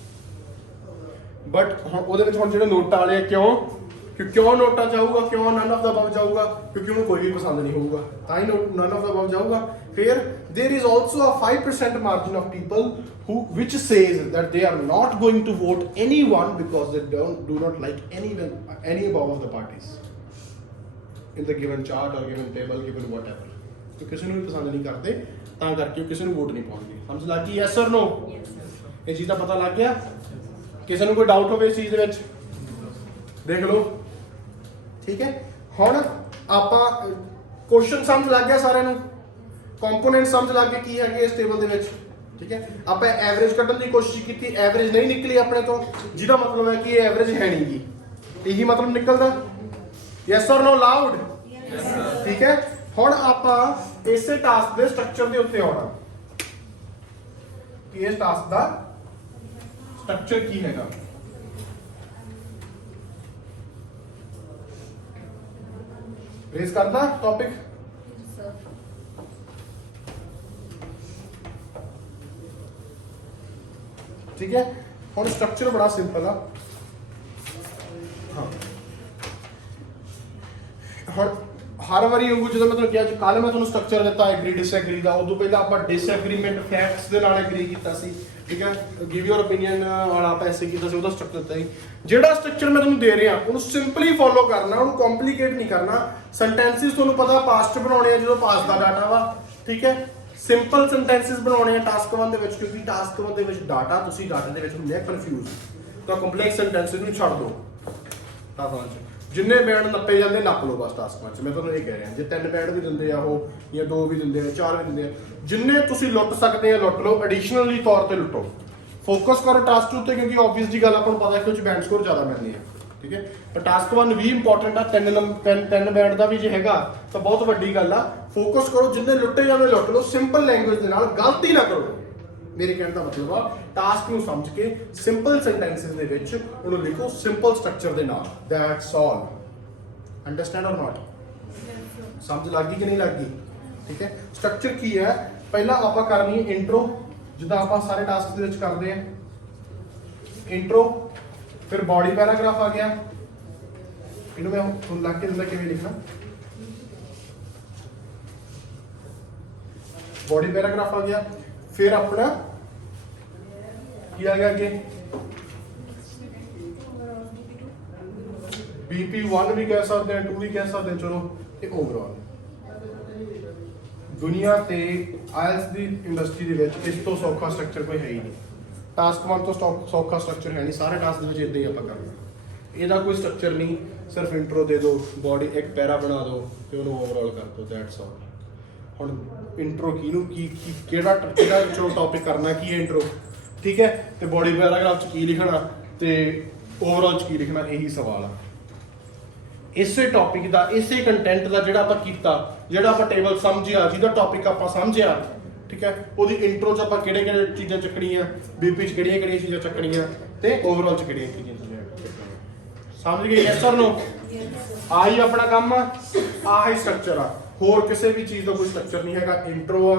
But ਹੁਣ ਉਹਦੇ ਵਿੱਚ ਹੁਣ ਜਿਹੜੇ ਨੋਟਾਂ ਵਾਲੇ ਕਿਉਂ ਨੋਟਾ ਚਾਹੂਗਾ, ਕਿਉਂ ਨਨ ਆਫ ਦਾ ਅਬਵ ਜਾਊਗਾ? ਕਿਉਂਕਿ ਉਹਨੂੰ ਕੋਈ ਵੀ ਪਸੰਦ ਨਹੀਂ ਹੋਊਗਾ, ਤਾਂ ਹੀ ਨਨ ਆਫ ਦਾ ਅਬਵ ਜਾਊਗਾ। ਫਿਰ there is also a 5% margin of people which says that they are not going to vote anyone because they do not like any above of the parties in the given chart or given table, given whatever. तो ਕਿਸੇ ਨੂੰ ਵੀ ਪਸੰਦ ਨਹੀਂ ਕਰਦੇ, ਤਾਂ ਕਰਕੇ ਕਿਸੇ ਨੂੰ ਵੋਟ ਨਹੀਂ ਪਾਉਂਦੇ। ਸਮਝ ਲੱਗ ਗਈ? Yes or no? ਇਹ ਚੀਜ਼ ਦਾ ਪਤਾ ਲੱਗ ਗਿਆ? ਕਿਸੇ ਨੂੰ ਕੋਈ ਡਾਊਟ ਹੋਵੇ ਇਸ ਚੀਜ਼ ਦੇ ਵਿੱਚ ਦੇਖ ਲਓ, ਠੀਕ ਹੈ। ਹੁਣ ਆਪਾਂ ਕੁਐਸਚਨ ਸਮਝ ਲੱਗ ਗਿਆ ਸਾਰਿਆਂ ਨੂੰ, ਕੰਪੋਨੈਂਟ ਸਮਝ ਲੱਗ ਗਏ ਕੀ ਹੈਗੇ ਇਸ ਟੇਬਲ ਦੇ ਵਿੱਚ, ठीक है आप एवरेज कटन की कोशिश की, एवरेज नहीं निकली अपने तो, जिसका मतलब है कि एवरेज है नहीं गी, यही मतलब निकलता। यस और नो लाउड, ठीक है। हुण आपां इसे टास्क के स्ट्रक्चर के उत्ते आउणा कि इस टास्क का स्ट्रक्चर की हैगा। रेज करना टॉपिक, ठीक है। और स्ट्रक्चर बड़ा सिंपल है। हाँ हर बारी वांगू जो मैं क्या कल मैं तुहानू स्ट्रक्चर दिता एग्री डिसएग्री का, उदों पहले आप डिसएग्रीमेंट फैक्ट्स के नाल एग्री किया सी, ठीक है। गिव योर ओपीनियन वाला आप ऐसे किया सी, उसका स्ट्रक्चर दिता ही। जिहड़ा स्ट्रक्चर मैं तुहानू दे रहा उन्होंने सिंपली फॉलो करना, उन्होंने कॉम्प्लीकेट नहीं करना। सेंटेंसिस तुहानू पता पास्ट बनाने जो पास्ट का डाटा वा, ठीक है। सिंपल सेंटेंसिस बनाने टास्क 1 दे विच, क्योंकि टास्क 1 दे विच डाटा तुसी डाटे दे विच हुंदे कन्फ्यूज, तो कंपलेक्स सेंटेंसिस नूं छड्ड दो। टास्क जिन्ने बैंड नप्पे जाते नप लो बस टास्क 1 मैं तुहानू ये कह रहा। जे 3 बैंड भी दिंदे आ ਉਹ ਜਾਂ 2 भी दिंदे आ 4 भी दिंदे आ, जिन्ने तुसी लुट सकते आ लुट लो, एडिशनली तौर ते लुटो। फोकस करो टास्क 2 ਤੇ, क्योंकि ऑब्वियस जी गल ਆਪਾਂ ਨੂੰ ਪਤਾ ਹੈ ਕਿ ਉਹ ਚ ਬੈਂਡ ਸਕੋਰ ਜ਼ਿਆਦਾ ਮਿਲਦੀ ਹੈ, ਠੀਕ ਹੈ। ਪਰ टास्क 1 ਵੀ ਇੰਪੋਰਟੈਂਟ ਆ, 3 ਬੈਂਡ ਦਾ ਵੀ ਜੇ ਹੈਗਾ ਤਾਂ ਬਹੁਤ ਵੱਡੀ ਗੱਲ ਆ। ਫੋਕਸ ਕਰੋ, ਜਿੰਨੇ ਲੁੱਟੇ ਜਾਂਦੇ ਲੁੱਟ ਲਓ, ਸਿੰਪਲ ਲੈਂਗੁਏਜ ਦੇ ਨਾਲ, ਗਲਤੀ ਨਾ ਕਰੋ। मेरे कहने का मतलब आ टास्क ਨੂੰ ਸਮਝ ਕੇ ਸਿੰਪਲ ਸੈਂਟੈਂਸਸ ਦੇ ਵਿੱਚ ਉਹਨੂੰ ਲਿਖੋ ਸਿੰਪਲ ਸਟਰਕਚਰ ਦੇ ਨਾਲ। That's all. अंडरस्टैंड और नॉट? समझ लग गई कि नहीं लग गई? ठीक है। स्ट्रक्चर की है, पहला आप करनी है इंट्रो, जिदा आप सारे टास्क के करते हैं इंट्रो, फिर बॉडी पैराग्राफ आ गया, इन्हों मैं तुम लग के दिंदा किवें लिखना। बॉडी पैराग्राफ आ गया, फिर अपना की आ गया अगे BP1 भी कह सकते हैं, 2 भी कह सकते हैं, चलो ये ओवरऑल दुनिया ते आयल्स दी इंडस्ट्री दे विच इस तो सौखा स्ट्रक्चर कोई है ही नहीं। टास्क 1 तो सौखा स्ट्रक्चर है नहीं, सारे टास्क दे विच इदां ही आपां करना। ਇਹਦਾ कोई स्ट्रक्चर नहीं, सिर्फ इंट्रो दे दो, बॉडी एक पैरा बना दो ते ਉਹਨੂੰ ओवरऑल कर दो, दैट्स ऑल। ਹੁਣ इंट्रो ਕਿਹਨੂੰ ਕੀ ਕਿਹੜਾ ਚਲੋ ਟੌਪਿਕ ਕਰਨਾ ਕੀ ਹੈ इंट्रो, ठीक है। ਤੇ बॉडी पैराग्राफ ਚ ਕੀ ਲਿਖਣਾ ਤੇ ओवरऑल ਚ ਕੀ ਲਿਖਣਾ, ਇਹੀ ਸਵਾਲ ਆ। ਇਸੇ ਟੌਪਿਕ ਦਾ, ਇਸੇ ਕੰਟੈਂਟ ਦਾ ਜਿਹੜਾ ਆਪਾਂ ਕੀਤਾ, ਜਿਹੜਾ ਆਪਾਂ ਟੇਬਲ ਸਮਝਿਆ, ਜਿਹਦਾ ਟੌਪਿਕ ਆਪਾਂ ਸਮਝਿਆ, ਠੀਕ ਹੈ, ਉਹਦੀ ਇੰਟਰੋ 'ਚ ਆਪਾਂ ਕਿਹੜੇ ਕਿਹੜੇ ਚੀਜ਼ਾਂ ਚੱਕਣੀਆਂ, ਬੀਪੀ 'ਚ ਕਿਹੜੀਆਂ ਕਿਹੜੀਆਂ ਚੀਜ਼ਾਂ ਚੱਕਣੀਆਂ ਤੇ ਓਵਰਆਲ 'ਚ ਕਿਹੜੀਆਂ ਕਿਹੜੀਆਂ ਚੀਜ਼ਾਂ। ਸਮਝ ਗਏ? ਯੈਸ ਔਰ ਨੋ? ਆਹੀ ਆਪਣਾ ਕੰਮ ਆ, ਆਹੀ ਸਟਰਕਚਰ ਆ, ਹੋਰ ਕਿਸੇ ਵੀ ਚੀਜ਼ ਦਾ ਕੋਈ ਸਟਰਕਚਰ ਨਹੀਂ ਹੈਗਾ। ਇੰਟਰੋ ਆ,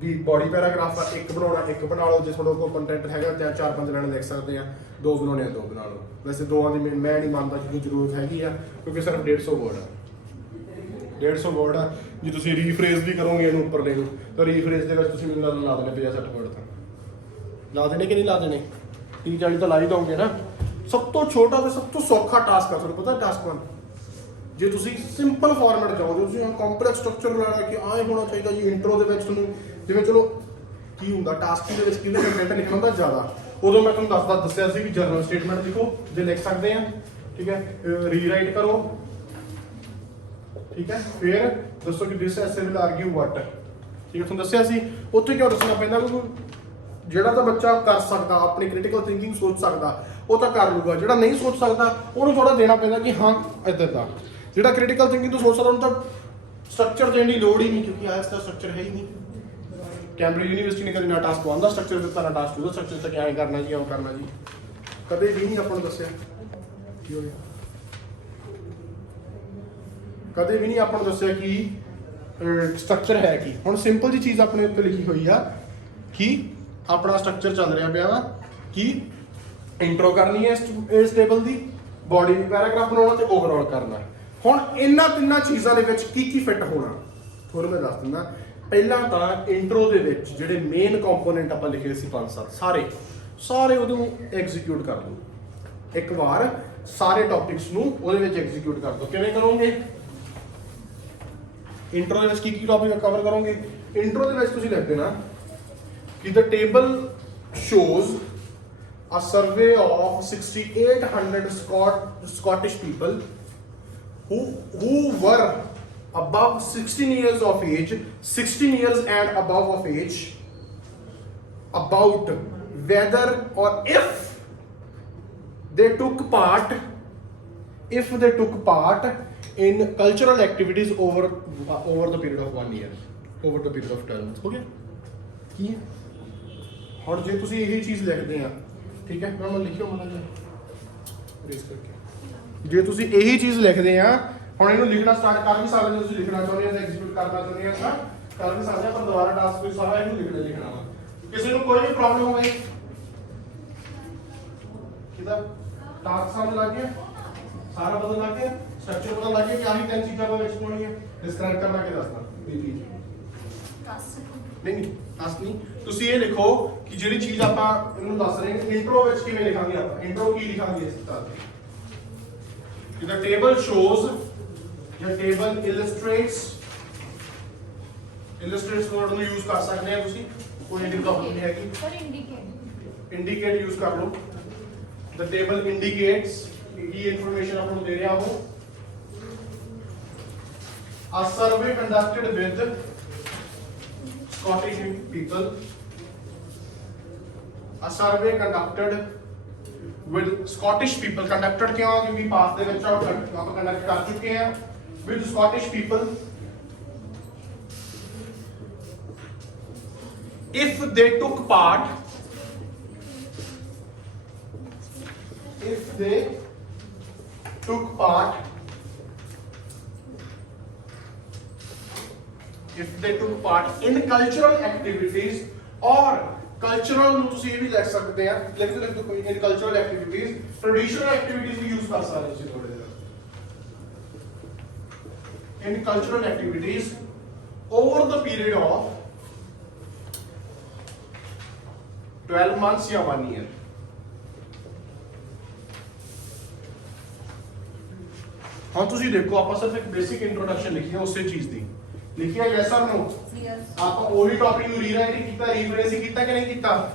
ਦੀ ਬॉडी ਪੈਰਾਗ੍ਰਾਫ ਆ, ਇੱਕ ਬਣਾਉਣਾ ਇੱਕ ਬਣਾ ਲਓ, ਜੇ ਤੁਹਾਡੇ ਕੋਲ ਕੰਟੈਂਟ ਹੈਗਾ ਤਾਂ 4-5 ਲਾਈਨਾਂ ਲਿਖ ਸਕਦੇ ਆ, 2 ਬਣਾਉਣੇ ਆ 2 ਬਣਾ ਲਓ। ਵੈਸੇ ਦੋਵਾਂ ਦੀ ਮੈਂ ਨਹੀਂ ਮੰਨਦਾ ਕਿ ਜ਼ਰੂਰਤ ਹੈਗੀ ਆ, ਕਿਉਂਕਿ ਸਿਰਫ 150 ਵਰਡ ਆ, 150 ਵਰਡ ਆ। ਜੇ ਤੁਸੀਂ ਰੀਫਰੇਜ਼ ਵੀ ਕਰੋਗੇ ਇਹਨੂੰ ਉੱਪਰਲੇ ਨੂੰ, ਤਾਂ ਰੀਫਰੇਜ਼ ਦੇ ਵਿੱਚ ਤੁਸੀਂ ਮੈਨੂੰ ਲਾ ਦੇਣੇ 50-60 ਵਰਡ ਤਾਂ ਲਾ ਦੇਣੇ ਕਿ ਨਹੀਂ ਲਾ ਦੇਣੇ, 30-40 ਤਾਂ ਲਾ ਹੀ ਦੋਗੇ ਨਾ। ਸਭ ਤੋਂ ਛੋਟਾ ਤੇ ਸਭ ਤੋਂ ਸੌਖਾ ਟਾਸਕ ਆ, ਤੁਹਾਨੂੰ ਪਤਾ ਟਾਸਕ 1। ਜੇ ਤੁਸੀਂ ਸਿੰਪਲ ਫਾਰਮੈਟ ਚਾਹੋਗੇ, ਤੁਸੀਂ ਕੰਪਲੈਕਸ ਸਟਰਕਚਰ ਲੈਣਾ ਕਿ ਆਏ ਹੋਣਾ ਚਾਹੀਦਾ ਜੀ ਇੰਟਰੋ ਦੇ ਵਿੱਚ ਤੁਹਾਨੂੰ, ਜਿਵੇਂ ਚਲੋ ਕੀ ਹੁੰਦਾ ਟਾਸਕ ਦੇ ਵਿੱਚ ਕਿਹਦੇ ਕੰਟੈਂਟ ਲਿਖਣਾ ਹੁੰਦਾ ਜ਼ਿਆਦਾ, ਉਦੋਂ ਮੈਂ ਤੁਹਾਨੂੰ ਦੱਸਿਆ ਸੀ ਵੀ ਜਰਨਲ ਸਟੇਟਮੈਂਟ ਲਿਖੋ ਜੇ ਲਿਖ ਸਕਦੇ ਆ, ਠੀਕ ਹੈ। ਰੀਰਾਈਟ ਕਰੋ, ਠੀਕ ਹੈ। ਫਿਰ ਦੱਸੋ ਕਿ ਦਿਸ ਐਸੇ ਵਿਲ ਆਰਗੂ ਵਾਟ, ਠੀਕ ਹੈ, ਤੁਹਾਨੂੰ ਦੱਸਿਆ ਸੀ। ਉੱਥੇ ਕਿਉਂ ਦੱਸਣਾ ਪੈਂਦਾ, ਕਿਉਂਕਿ ਜਿਹੜਾ ਤਾਂ ਬੱਚਾ ਕਰ ਸਕਦਾ, ਆਪਣੀ ਕ੍ਰਿਟੀਕਲ ਥਿੰਕਿੰਗ ਸੋਚ ਸਕਦਾ, ਉਹ ਤਾਂ ਕਰ ਲੂਗਾ। ਜਿਹੜਾ ਨਹੀਂ ਸੋਚ ਸਕਦਾ ਉਹਨੂੰ ਥੋੜਾ ਦੇਣਾ ਪੈਂਦਾ ਕਿ ਹਾਂ ਇੱਦਾਂ ਦਾ। ਜਿਹੜਾ ਕ੍ਰਿਟੀਕਲ ਥਿੰਕਿੰਗ ਤੋਂ ਸੋਚ ਸਕਦਾ ਉਹਨੂੰ ਤਾਂ ਸਟਰਕਚਰ ਦੇਣ ਦੀ ਲੋੜ ਹੀ ਨਹੀਂ, ਕਿਉਂਕਿ ਆਇਲਸ ਦਾ ਸਟਰਕਚਰ ਹੈ ਹੀ ਨਹੀਂ। ਕੈਂਬਰਿਜ ਯੂਨੀਵਰਸਿਟੀ ਨੇ ਕਦੇ ਨਾ ਟਾਸਕ 1 ਦਾ ਸਟਰਕਚਰ ਦਿੱਤਾ, ਨਾ ਟਾਸਕ 2 ਦਾ ਸਟਰਕਚਰ ਦਿੱਤਾ ਕਿ ਐਂ ਕਰਨਾ ਜੀ, ਐਂ ਕਰਨਾ ਜੀ, ਕਦੇ ਵੀ ਨਹੀਂ ਆਪਾਂ ਨੂੰ ਦੱਸਿਆ। ਕੀ ਹੋ ਗਿਆ? ਕਦੇ ਵੀ ਨਹੀਂ ਆਪਾਂ ਨੂੰ ਦੱਸਿਆ ਕਿ ਸਟਰਕਚਰ ਹੈ ਕੀ। ਹੁਣ ਸਿੰਪਲ ਜੀ ਚੀਜ਼ ਆਪਣੇ ਉੱਤੇ ਲਿਖੀ ਹੋਈ ਆ ਕਿ ਆਪਣਾ ਸਟਰਕਚਰ ਚੱਲ ਰਿਹਾ ਪਿਆ ਵਾ ਕਿ ਇੰਟਰੋ ਕਰਨੀ ਹੈ ਇਸ ਟੇਬਲ ਦੀ, ਬॉडी ਪੈਰਾਗ੍ਰਾਫ ਬਣਾਉਣਾ ਤੇ ਓਵਰਆਲ ਕਰਨਾ। ਹੁਣ ਇਹਨਾਂ ਤਿੰਨਾਂ ਚੀਜ਼ਾਂ ਦੇ ਵਿੱਚ ਕੀ ਕੀ ਫਿੱਟ ਹੋਣਾ ਤੁਹਾਨੂੰ ਮੈਂ ਦੱਸ ਦਿੰਦਾ। ਪਹਿਲਾਂ ਤਾਂ ਇੰਟਰੋ ਦੇ ਵਿੱਚ ਜਿਹੜੇ ਮੇਨ ਕੰਪੋਨੈਂਟ ਆਪਾਂ ਲਿਖੇ ਸੀ 5-7 ਸਾਰੇ ਉਹਨੂੰ ਐਗਜ਼ੀਕਿਊਟ ਕਰ ਲਓ ਇੱਕ ਵਾਰ, ਸਾਰੇ ਟੌਪਿਕਸ ਨੂੰ ਉਹਦੇ ਵਿੱਚ ਐਗਜ਼ੀਕਿਊਟ ਕਰ ਦਿਓ। ਕਿਵੇਂ ਕਰੋਗੇ? ਇੰਟਰੋ ਦੇ ਵਿੱਚ ਕੀ ਟੌਪਿਕ ਕਵਰ ਕਰੋਗੇ? ਇੰਟਰੋ ਦੇ ਵਿੱਚ ਤੁਸੀਂ ਲਿਖ ਦੇਣਾ ਕਿ the table shows a survey of 6,800 Scottish people who were above 16 years of age, 16 years and above of age, about whether or if they took part in cultural activities over the period of 1 year, over the period of 12 months. हो गया की ਹੁਣ ਜੇ ਤੁਸੀਂ ਇਹੀ ਚੀਜ਼ ਲਿਖਦੇ ਆ, ਠੀਕ ਹੈ ਮੈਂ ਲਿਖਿਓ ਮਨਾ ਜੀ ਰੇਸ ਕਰਕੇ, ਜੇ ਤੁਸੀਂ ਇਹੀ ਚੀਜ਼ ਲਿਖਦੇ ਆ ਹੁਣ ਇਹਨੂੰ ਲਿਖਣਾ ਸਟਾਰਟ ਕਰ ਵੀ ਸਕਦੇ ਹੋ, ਤੁਸੀਂ ਲਿਖਣਾ ਚਾਹੁੰਦੇ ਹੋ ਜਾਂ ਐਗਜ਼ੀਕਿਊਟ ਕਰਨਾ ਚਾਹੁੰਦੇ ਆ ਤਾਂ ਕਰ ਵੀ ਸਕਦੇ ਆ, ਪਰ ਦੁਬਾਰਾ ਟਾਸਕ ਵਿੱਚ ਸਾਰਾ ਇਹਨੂੰ ਲਿਖਣਾ ਵਾ। ਕਿਸੇ ਨੂੰ ਕੋਈ ਵੀ ਪ੍ਰੋਬਲਮ ਹੋਵੇ ਕਿਦਾਂ ਟਾਸਕ ਸਮਝ ਲੱਗ ਗਿਆ, ਸਾਰਾ ਬਦਲ ਲੱਗ ਗਿਆ, ਸਟਰਕਚਰ ਬਦਲ ਲੱਗ ਗਿਆ ਕਿ ਆਹੀ ਤਿੰਨ ਚੀਜ਼ਾਂ ਦੇ ਵਿੱਚ ਹੋਣੀਆਂ, ਡਿਸਕ੍ਰਾਈਬ ਕਰਨਾ ਕਿ ਦੱਸਣਾ ਬੀਪੀ ਨਹੀਂ ਟਾਸਕ ਨਹੀਂ। ਤੁਸੀਂ ਇਹ ਲਿਖੋ ਕਿ ਜਿਹੜੀ ਚੀਜ਼ ਆਪਾਂ ਇਹਨੂੰ ਦੱਸ ਰਹੇ ਹਾਂ ਇੰਟਰੋ ਵਿੱਚ ਕਿਵੇਂ ਲਿਖਾਂਗੇ, ਆਪਾਂ ਇੰਟਰੋ ਕੀ ਲਿਖਾਂਗੇ ਇਸ ਤਰ੍ਹਾਂ ਕਿ the table shows, ਜਾਂ table illustrates word ਨੂੰ ਯੂਜ਼ ਕਰ ਸਕਦੇ ਆ ਤੁਸੀਂ, ਕੋਈ ਐਡੀ ਪ੍ਰੋਬਲਮ ਨਹੀਂ ਹੈਗੀ। Sir, indicate. ਇੰਡੀਕੇਟ ਯੂਜ਼ ਕਰ ਲਓ। the table indicates Ki information ਆਪਾਂ ਨੂੰ ਦੇ ਰਿਹਾ ਉਹ। a survey conducted with Scottish people, a survey conducted with Scottish people, conducted क्यों, क्योंकि पास ਦੇ ਵਿੱਚ ਆਪਾਂ ਕੰਡਕਟ ਕਰ ਚੁੱਕੇ ਹਾਂ with Scottish people, if they took part in cultural activities, or cultural ਨੂੰ ਤੁਸੀਂ ਇਹ ਵੀ ਲਿਖ ਸਕਦੇ ਆ, ਲਿਖ ਦੋ ਕੋਈ in cultural activities, traditional activities we use ਕਰ ਸਕਦੇ ਤੁਸੀਂ ਥੋੜੇ ਜਿਹਾ। in cultural activities over the period of 12 months या 1 year। हाँ ਤੁਸੀਂ ਦੇਖੋ ਆਪਾਂ ਸਿਰਫ ਇੱਕ ਬੇਸਿਕ ਇੰਟਰੋਡਕਸ਼ਨ ਲਿਖੀ ਹੈ ਉਸੇ ਚੀਜ਼ ਦੀ, ਲਿਖਿਆ ਯੈਸ অর ਨੋ। ਆਪਾਂ ਉਹੀ ਟੌਪਿਕ ਨੂੰ ਰੀਰਾਈਟ ਕੀਤਾ, ਰੀਫਰੇਸ ਕੀਤਾ ਕਿ ਨਹੀਂ ਕੀਤਾ,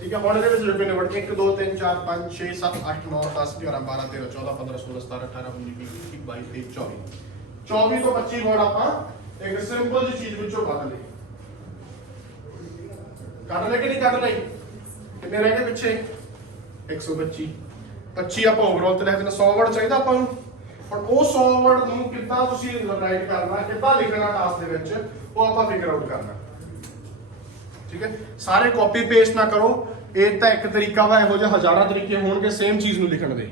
ਠੀਕ ਹੈ। ਹੁਣ ਇਹਦੇ ਵਿੱਚ ਲਿਖੇ ਨੇ ਵਰਡ 1 2 3 4 5 6 7 8 9 10 11 12 13 14 15 16 17 18 19 20 22 23 24 ਤੋਂ 25 ਵਰਡ ਆਪਾਂ ਇੱਕ ਸਿੰਪਲ ਜਿਹੀ ਚੀਜ਼ ਵਿੱਚੋਂ ਕੱਢ ਲਏ। ਕੱਢ ਲੈ ਕਿ ਨਹੀਂ ਕੱਢ ਲਈ, ਕਿੰਨੇ ਰਹਿ ਗਏ ਪਿੱਛੇ 125 25 ਆਪਾਂ ਓਵਰਆਲ ਤੇ ਲਿਖ ਦੇਣਾ। 100 ਵਰਡ ਚਾਹੀਦਾ ਆਪਾਂ ਨੂੰ। ਹੁਣ ਉਹ 100 ਵਰਡ ਨੂੰ ਕਿੱਦਾਂ ਤੁਸੀਂ ਰਾਈਟ ਕਰਨਾ, ਕਿੱਦਾਂ ਲਿਖਣਾ ਟਾਸਕ ਦੇ ਵਿੱਚ, ਉਹ ਆਪਾਂ ਫਿਗਰ ਆਊਟ ਕਰਨਾ, ਠੀਕ ਹੈ। ਸਾਰੇ ਕਾਪੀ ਪੇਸਟ ਨਾ ਕਰੋ, ਇਹ ਤਾਂ ਇੱਕ ਤਰੀਕਾ ਵਾ, ਇਹੋ ਜਿਹੇ ਹਜ਼ਾਰਾਂ ਤਰੀਕੇ ਹੋਣਗੇ ਸੇਮ ਚੀਜ਼ ਨੂੰ ਲਿਖਣ ਦੇ,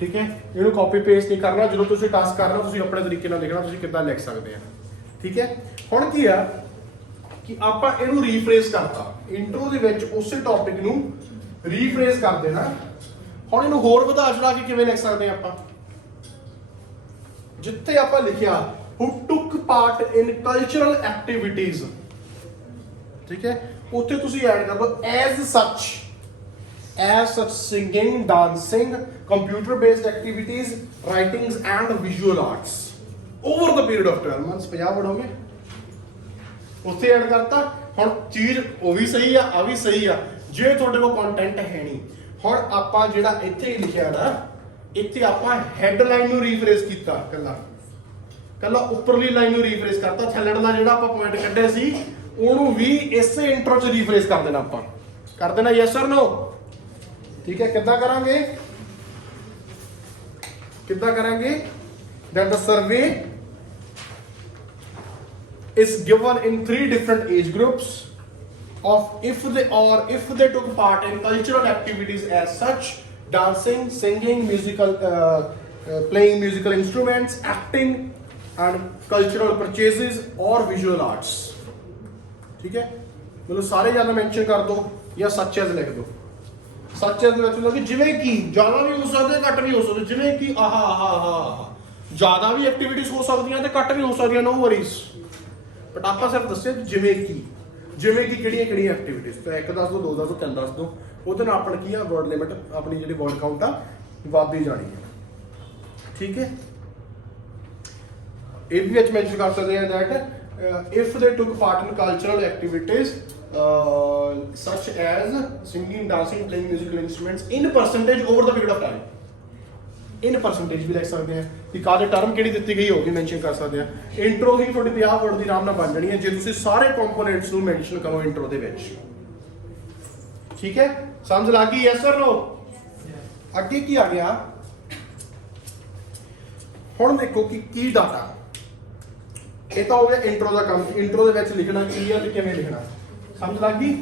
ਠੀਕ ਹੈ। ਇਹਨੂੰ ਕਾਪੀ ਪੇਸਟ ਨਹੀਂ ਕਰਨਾ, ਜਦੋਂ ਤੁਸੀਂ ਟਾਸਕ ਕਰ ਰਹੇ ਹੋ ਤੁਸੀਂ ਆਪਣੇ ਤਰੀਕੇ ਨਾਲ ਲਿਖਣਾ, ਤੁਸੀਂ ਕਿੱਦਾਂ ਲਿਖ ਸਕਦੇ ਆ, ਠੀਕ ਹੈ। ਹੁਣ ਕੀ ਆ ਕਿ ਆਪਾਂ ਇਹਨੂੰ ਰੀਫਰੇਸ ਕਰਤਾ, ਇੰਟਰੋ ਦੇ ਵਿੱਚ ਉਸੇ ਟੌਪਿਕ ਨੂੰ ਰੀਫਰੇਸ ਕਰ ਦੇਣਾ। ਹੁਣ ਇਹਨੂੰ ਹੋਰ ਵਧਾ ਚੜਾ ਕੇ ਕਿਵੇਂ ਲਿਖ ਸਕਦੇ ਆ ਆਪਾਂ, ਜਿੱਥੇ ਆਪਾਂ ਲਿਖਿਆ who took part in cultural activities, ਠੀਕ ਹੈ, ਉੱਥੇ ਤੁਸੀਂ ਐਡ ਕਰ ਲਓ as such singing, dancing, computer based activities, writings and visual arts over the period of 12 months। 50 word ਹੋ ਗਏ, ਉੱਥੇ ਐਡ ਕਰਤਾ। ਹੁਣ ਚੀਜ਼ ਉਹ ਵੀ ਸਹੀ ਆ, ਆ ਵੀ ਸਹੀ ਆ। ਜੇ ਤੁਹਾਡੇ ਕੋਲ ਕੰਟੈਂਟ ਹੈ ਨਹੀਂ, ਹੁਣ ਆਪਾਂ ਜਿਹੜਾ ਇੱਥੇ ਲਿਖਿਆ ਨਾ, ਇੱਥੇ ਆਪਾਂ ਹੈਡਲਾਈਨ ਨੂੰ ਰੀਫਰੇਸ ਕੀਤਾ, ਕੱਲਾ ਉੱਪਰਲੀ ਲਾਈਨ ਨੂੰ ਰੀਫਰੇਸ ਕਰਤਾ। ਥੱਲੜਲਾ ਜਿਹੜਾ ਆਪਾਂ ਪੁਆਇੰਟ ਕੱਢਿਆ ਸੀ ਉਹਨੂੰ ਵੀ ਇਸੇ ਇੰਟਰੋ 'ਚ ਰੀਫਰੇਸ ਕਰ ਦੇਣਾ, ਆਪਾਂ ਕਰ ਦੇਣਾ ਯੈਸ অর ਨੋ, ਠੀਕ ਹੈ। ਕਿੱਦਾਂ ਕਰਾਂਗੇ that the survey is given in 3 different age groups of if they took part in cultural activities as such: dancing, singing, musical playing musical instruments, acting and cultural purchases or visual arts, ठीक है। मतलब सारे ज्यादा mention कर दो या such as लिख दो। सच एज ਵਿੱਚ ਹੁੰਦਾ ਕਿ ਜਿਵੇਂ ਕਿ ਜ਼ਿਆਦਾ ਵੀ ਹੋ ਸਕਦੇ, ਘੱਟ ਵੀ ਹੋ ਸਕਦੇ। ਜਿਵੇਂ ਕਿ ਆਹਾ ਜ਼ਿਆਦਾ ਵੀ ਐਕਟੀਵਿਟੀਜ਼ ਹੋ ਸਕਦੀਆਂ ਤੇ ਘੱਟ ਵੀ ਹੋ ਸਕਦੀਆਂ, ਨੋ ਵਰੀਜ਼। ਬਟ ਆਪਾਂ ਸਿਰਫ ਦੱਸਿਆ ਜਿਵੇਂ ਕਿ ਕਿਹੜੀਆਂ ਐਕਟੀਵਿਟੀਜ਼। ਤਾਂ 1 ਦੱਸ ਦੋ, 2 ਦੱਸ ਦੋ, 3 ਦੱਸ ਦੋ। ਉਹਦੇ ਨਾਲ ਆਪਣੀ ਕੀ ਆ ਵਰਡ ਲਿਮਿਟ, ਆਪਣੀ ਜਿਹੜੀ ਵਰਡ ਕਾਊਂਟ ਆ ਵੱਧਦੀ ਜਾਣੀ ਹੈ, ਠੀਕ ਹੈ। ਇਹ ਵੀ ਵਿੱਚ ਮੈਂਸ਼ਨ ਕਰ ਸਕਦੇ ਆ that if they took part in cultural activities such as singing, dancing, playing musical instruments in percentage over the period of time, in percentage ਵੀ ਲਿਖ ਸਕਦੇ ਆ ਕਿ ਕਾਹਦੇ ਟਰਮ ਕਿਹੜੀ ਦਿੱਤੀ ਗਈ ਉਹ ਵੀ ਮੈਂਸ਼ਨ ਕਰ ਸਕਦੇ ਆ। ਇੰਟਰੋ ਹੀ ਤੁਹਾਡੀ 50 ਵਰਡ ਦੀ ਆਰਾਮ ਨਾਲ ਬਣ ਜਾਣੀ ਹੈ ਜੇ ਤੁਸੀਂ ਸਾਰੇ ਕੰਪੋਨੈਂਟਸ ਨੂੰ ਮੈਂਸ਼ਨ ਕਰੋ ਇੰਟਰੋ ਦੇ ਵਿੱਚ। ਠੀਕ ਹੈ, ਸਮਝ ਲੱਗ ਗਈ? Yes or no? ਅੱਗੇ ਕੀ ਆ ਗਿਆ ਹੁਣ ਦੇਖੋ ਕਿ ਕੀ ਡਾਟਾ। ਇਹ ਤਾਂ ਹੋ ਗਿਆ ਇੰਟਰੋ ਦਾ ਕੰਮ। ਇੰਟਰੋ ਦੇ ਵਿੱਚ ਲਿਖਣਾ ਕੀ ਹੈ ਤੇ ਕਿਵੇਂ ਲਿਖਣਾ, ਸਮਝ ਲੱਗ ਗਈ?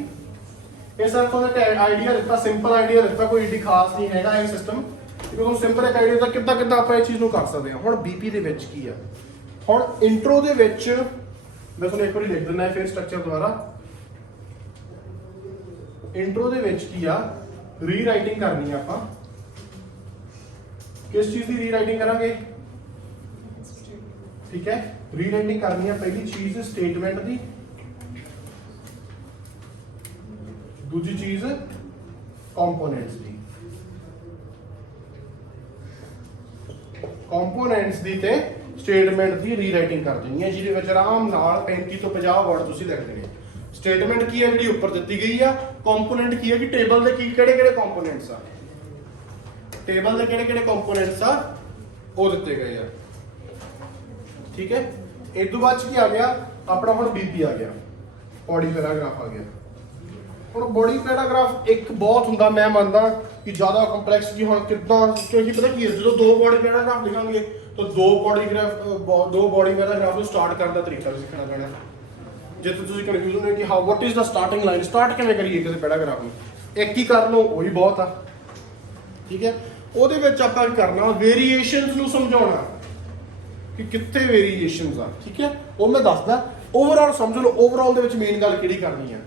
ਇਹ ਸਰ ਤੁਹਾਨੂੰ ਆਈਡੀਆ ਦਿੱਤਾ, ਸਿੰਪਲ ਆਈਡੀਆ ਦਿੱਤਾ, ਕੋਈ ਏਡੀ ਖਾਸ ਨਹੀਂ ਹੈਗਾ ਇਹ ਸਿਸਟਮ। ਤੁਹਾਨੂੰ ਸਿੰਪਲ ਇੱਕ ਆਈਡੀਆ ਦਾ ਕਿੱਦਾਂ ਆਪਾਂ ਇਹ ਚੀਜ਼ ਨੂੰ ਕਰ ਸਕਦੇ ਹਾਂ। ਹੁਣ ਬੀਪੀ ਦੇ ਵਿੱਚ ਕੀ ਆ, ਹੁਣ ਇੰਟਰੋ ਦੇ ਵਿੱਚ ਮੈਂ ਤੁਹਾਨੂੰ ਇੱਕ ਵਾਰੀ ਲਿਖ ਦਿੰਦਾ ਫਿਰ ਸਟਰਕਚਰ ਦੁਬਾਰਾ। ਇੰਟਰੋ ਦੇ ਵਿੱਚ ਕੀ ਆ, ਰੀਰਾਈਟਿੰਗ ਕਰਨੀ ਆ ਆਪਾਂ। ਕਿਸ ਚੀਜ਼ ਦੀ ਰੀਰਾਈਟਿੰਗ ਕਰਾਂਗੇ? ਠੀਕ ਹੈ, ਰੀਰਾਈਟਿੰਗ ਕਰਨੀ ਆ ਪਹਿਲੀ ਚੀਜ਼ ਸਟੇਟਮੈਂਟ ਦੀ, ਦੂਜੀ ਚੀਜ਼ ਕੰਪੋਨੈਂਟਸ ਦੀ। ਕੰਪੋਨੈਂਟਸ ਦੀ ਤੇ ਸਟੇਟਮੈਂਟ ਦੀ ਰੀਰਾਈਟਿੰਗ ਕਰ ਦੇਣੀ ਹੈ ਜਿਹਦੇ ਵਿੱਚ ਆਰਾਮ ਨਾਲ 35 ਤੋਂ 50 ਵਰਡ ਤੁਸੀਂ ਲਿਖ ਦੇਣੇ। ਸਟੇਟਮੈਂਟ ਕੀ ਹੈ ਜਿਹੜੀ ਉੱਪਰ ਦਿੱਤੀ ਗਈ ਆ, ਕੰਪੋਨੈਂਟ ਕੀ ਹੈ ਕਿ ਟੇਬਲ ਦੇ ਕੀ ਕਿਹੜੇ ਕੰਪੋਨੈਂਟਸ ਆ, ਟੇਬਲ ਦੇ ਕਿਹੜੇ ਕੰਪੋਨੈਂਟਸ ਆ ਉਹ ਦਿੱਤੇ ਗਏ ਆ। ਠੀਕ ਹੈ, ਇਸ ਤੋਂ ਬਾਅਦ ਕੀ ਆ ਗਿਆ ਆਪਣਾ, ਹੁਣ ਬੀਪੀ ਆ ਗਿਆ, ਬੋਡੀ ਪੈਰਾਗ੍ਰਾਫ ਆ ਗਿਆ। ਹੁਣ ਬੋਡੀ ਪੈਰਾਗ੍ਰਾਫ ਇੱਕ ਬਹੁਤ ਹੁੰਦਾ, ਮੈਂ ਮੰਨਦਾ ਕਿ ਜ਼ਿਆਦਾ ਕੰਪਲੈਕਸ ਕੀ ਹੁਣ ਕਿੱਦਾਂ, ਕਿਉਂਕਿ ਪਤਾ ਕੀ ਹੈ ਜਦੋਂ ਦੋ ਬੋਡੀ ਪੈਰਾਗ੍ਰਾਫ ਲਿਖਾਂਗੇ ਤਾਂ ਦੋ ਬੋਡੀ ਪੈਰਾਗ੍ਰਾਫ ਨੂੰ ਸਟਾਰਟ ਕਰਨ ਦਾ ਤਰੀਕਾ ਵੀ ਸਿੱਖਣਾ ਪੈਣਾ। ਜੇ ਤੁਸੀਂ ਕਨਫਿਊਜ਼ਨ ਹੋ ਕਿ how what is the starting line, start ਕਿਵੇਂ ਕਰੀਏ ਕਿਸੇ ਪੈਰਾਗ੍ਰਾਫ ਨੂੰ, ਇੱਕ ਹੀ ਕਰ ਲਓ ਉਹੀ ਬਹੁਤ ਆ। ਠੀਕ ਹੈ, ਉਹਦੇ ਵਿੱਚ ਆਪਾਂ ਕੀ ਕਰਨਾ, ਵੇਰੀਏਸ਼ਨਸ ਨੂੰ ਸਮਝਾਉਣਾ ਕਿ ਕਿੱਥੇ ਵੇਰੀਏਸ਼ਨਸ ਆ। ਠੀਕ ਹੈ, ਉਹ ਮੈਂ ਦੱਸਦਾ। ਓਵਰਆਲ ਸਮਝ ਲਓ, ਓਵਰਆਲ ਦੇ ਵਿੱਚ ਮੇਨ ਗੱਲ ਕਿਹੜੀ ਕਰਨੀ ਆ,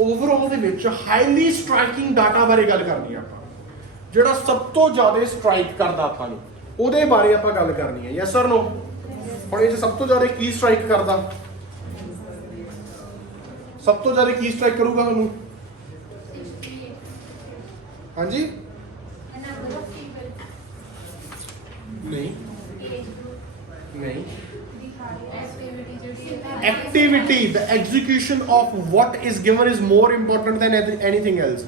ਓਵਰਆਲ ਦੇ ਵਿੱਚ ਹਾਈਲੀ ਸਟ੍ਰਾਈਕਿੰਗ ਡਾਟਾ ਬਾਰੇ ਗੱਲ ਕਰਨੀ ਆ ਆਪਾਂ, ਜਿਹੜਾ ਸਭ ਤੋਂ ਜ਼ਿਆਦਾ ਸਟ੍ਰਾਈਕ ਕਰਦਾ ਆਪਾਂ ਨੂੰ, ਉਹਦੇ ਬਾਰੇ ਆਪਾਂ ਗੱਲ ਕਰਨੀ ਹੈ। Yes or no? ਹੁਣ ਇਹ ਸਭ ਤੋਂ ਜ਼ਿਆਦਾ ਕੀ ਸਟ੍ਰਾਈਕ ਕਰਦਾ, ਸਭ ਤੋਂ ਜ਼ਿਆਦਾ ਕੀ ਸਟ੍ਰਾਈਕ ਕਰੂਗਾ ਤੁਹਾਨੂੰ? 68 ਹਾਂਜੀ the number of people, ਨਹੀਂ age group, ਨਹੀਂ ਐਕਟੀਵਿਟੀ ਜਿਹੜੀ ਹੈ activity, the execution of what is given is more important than anything else.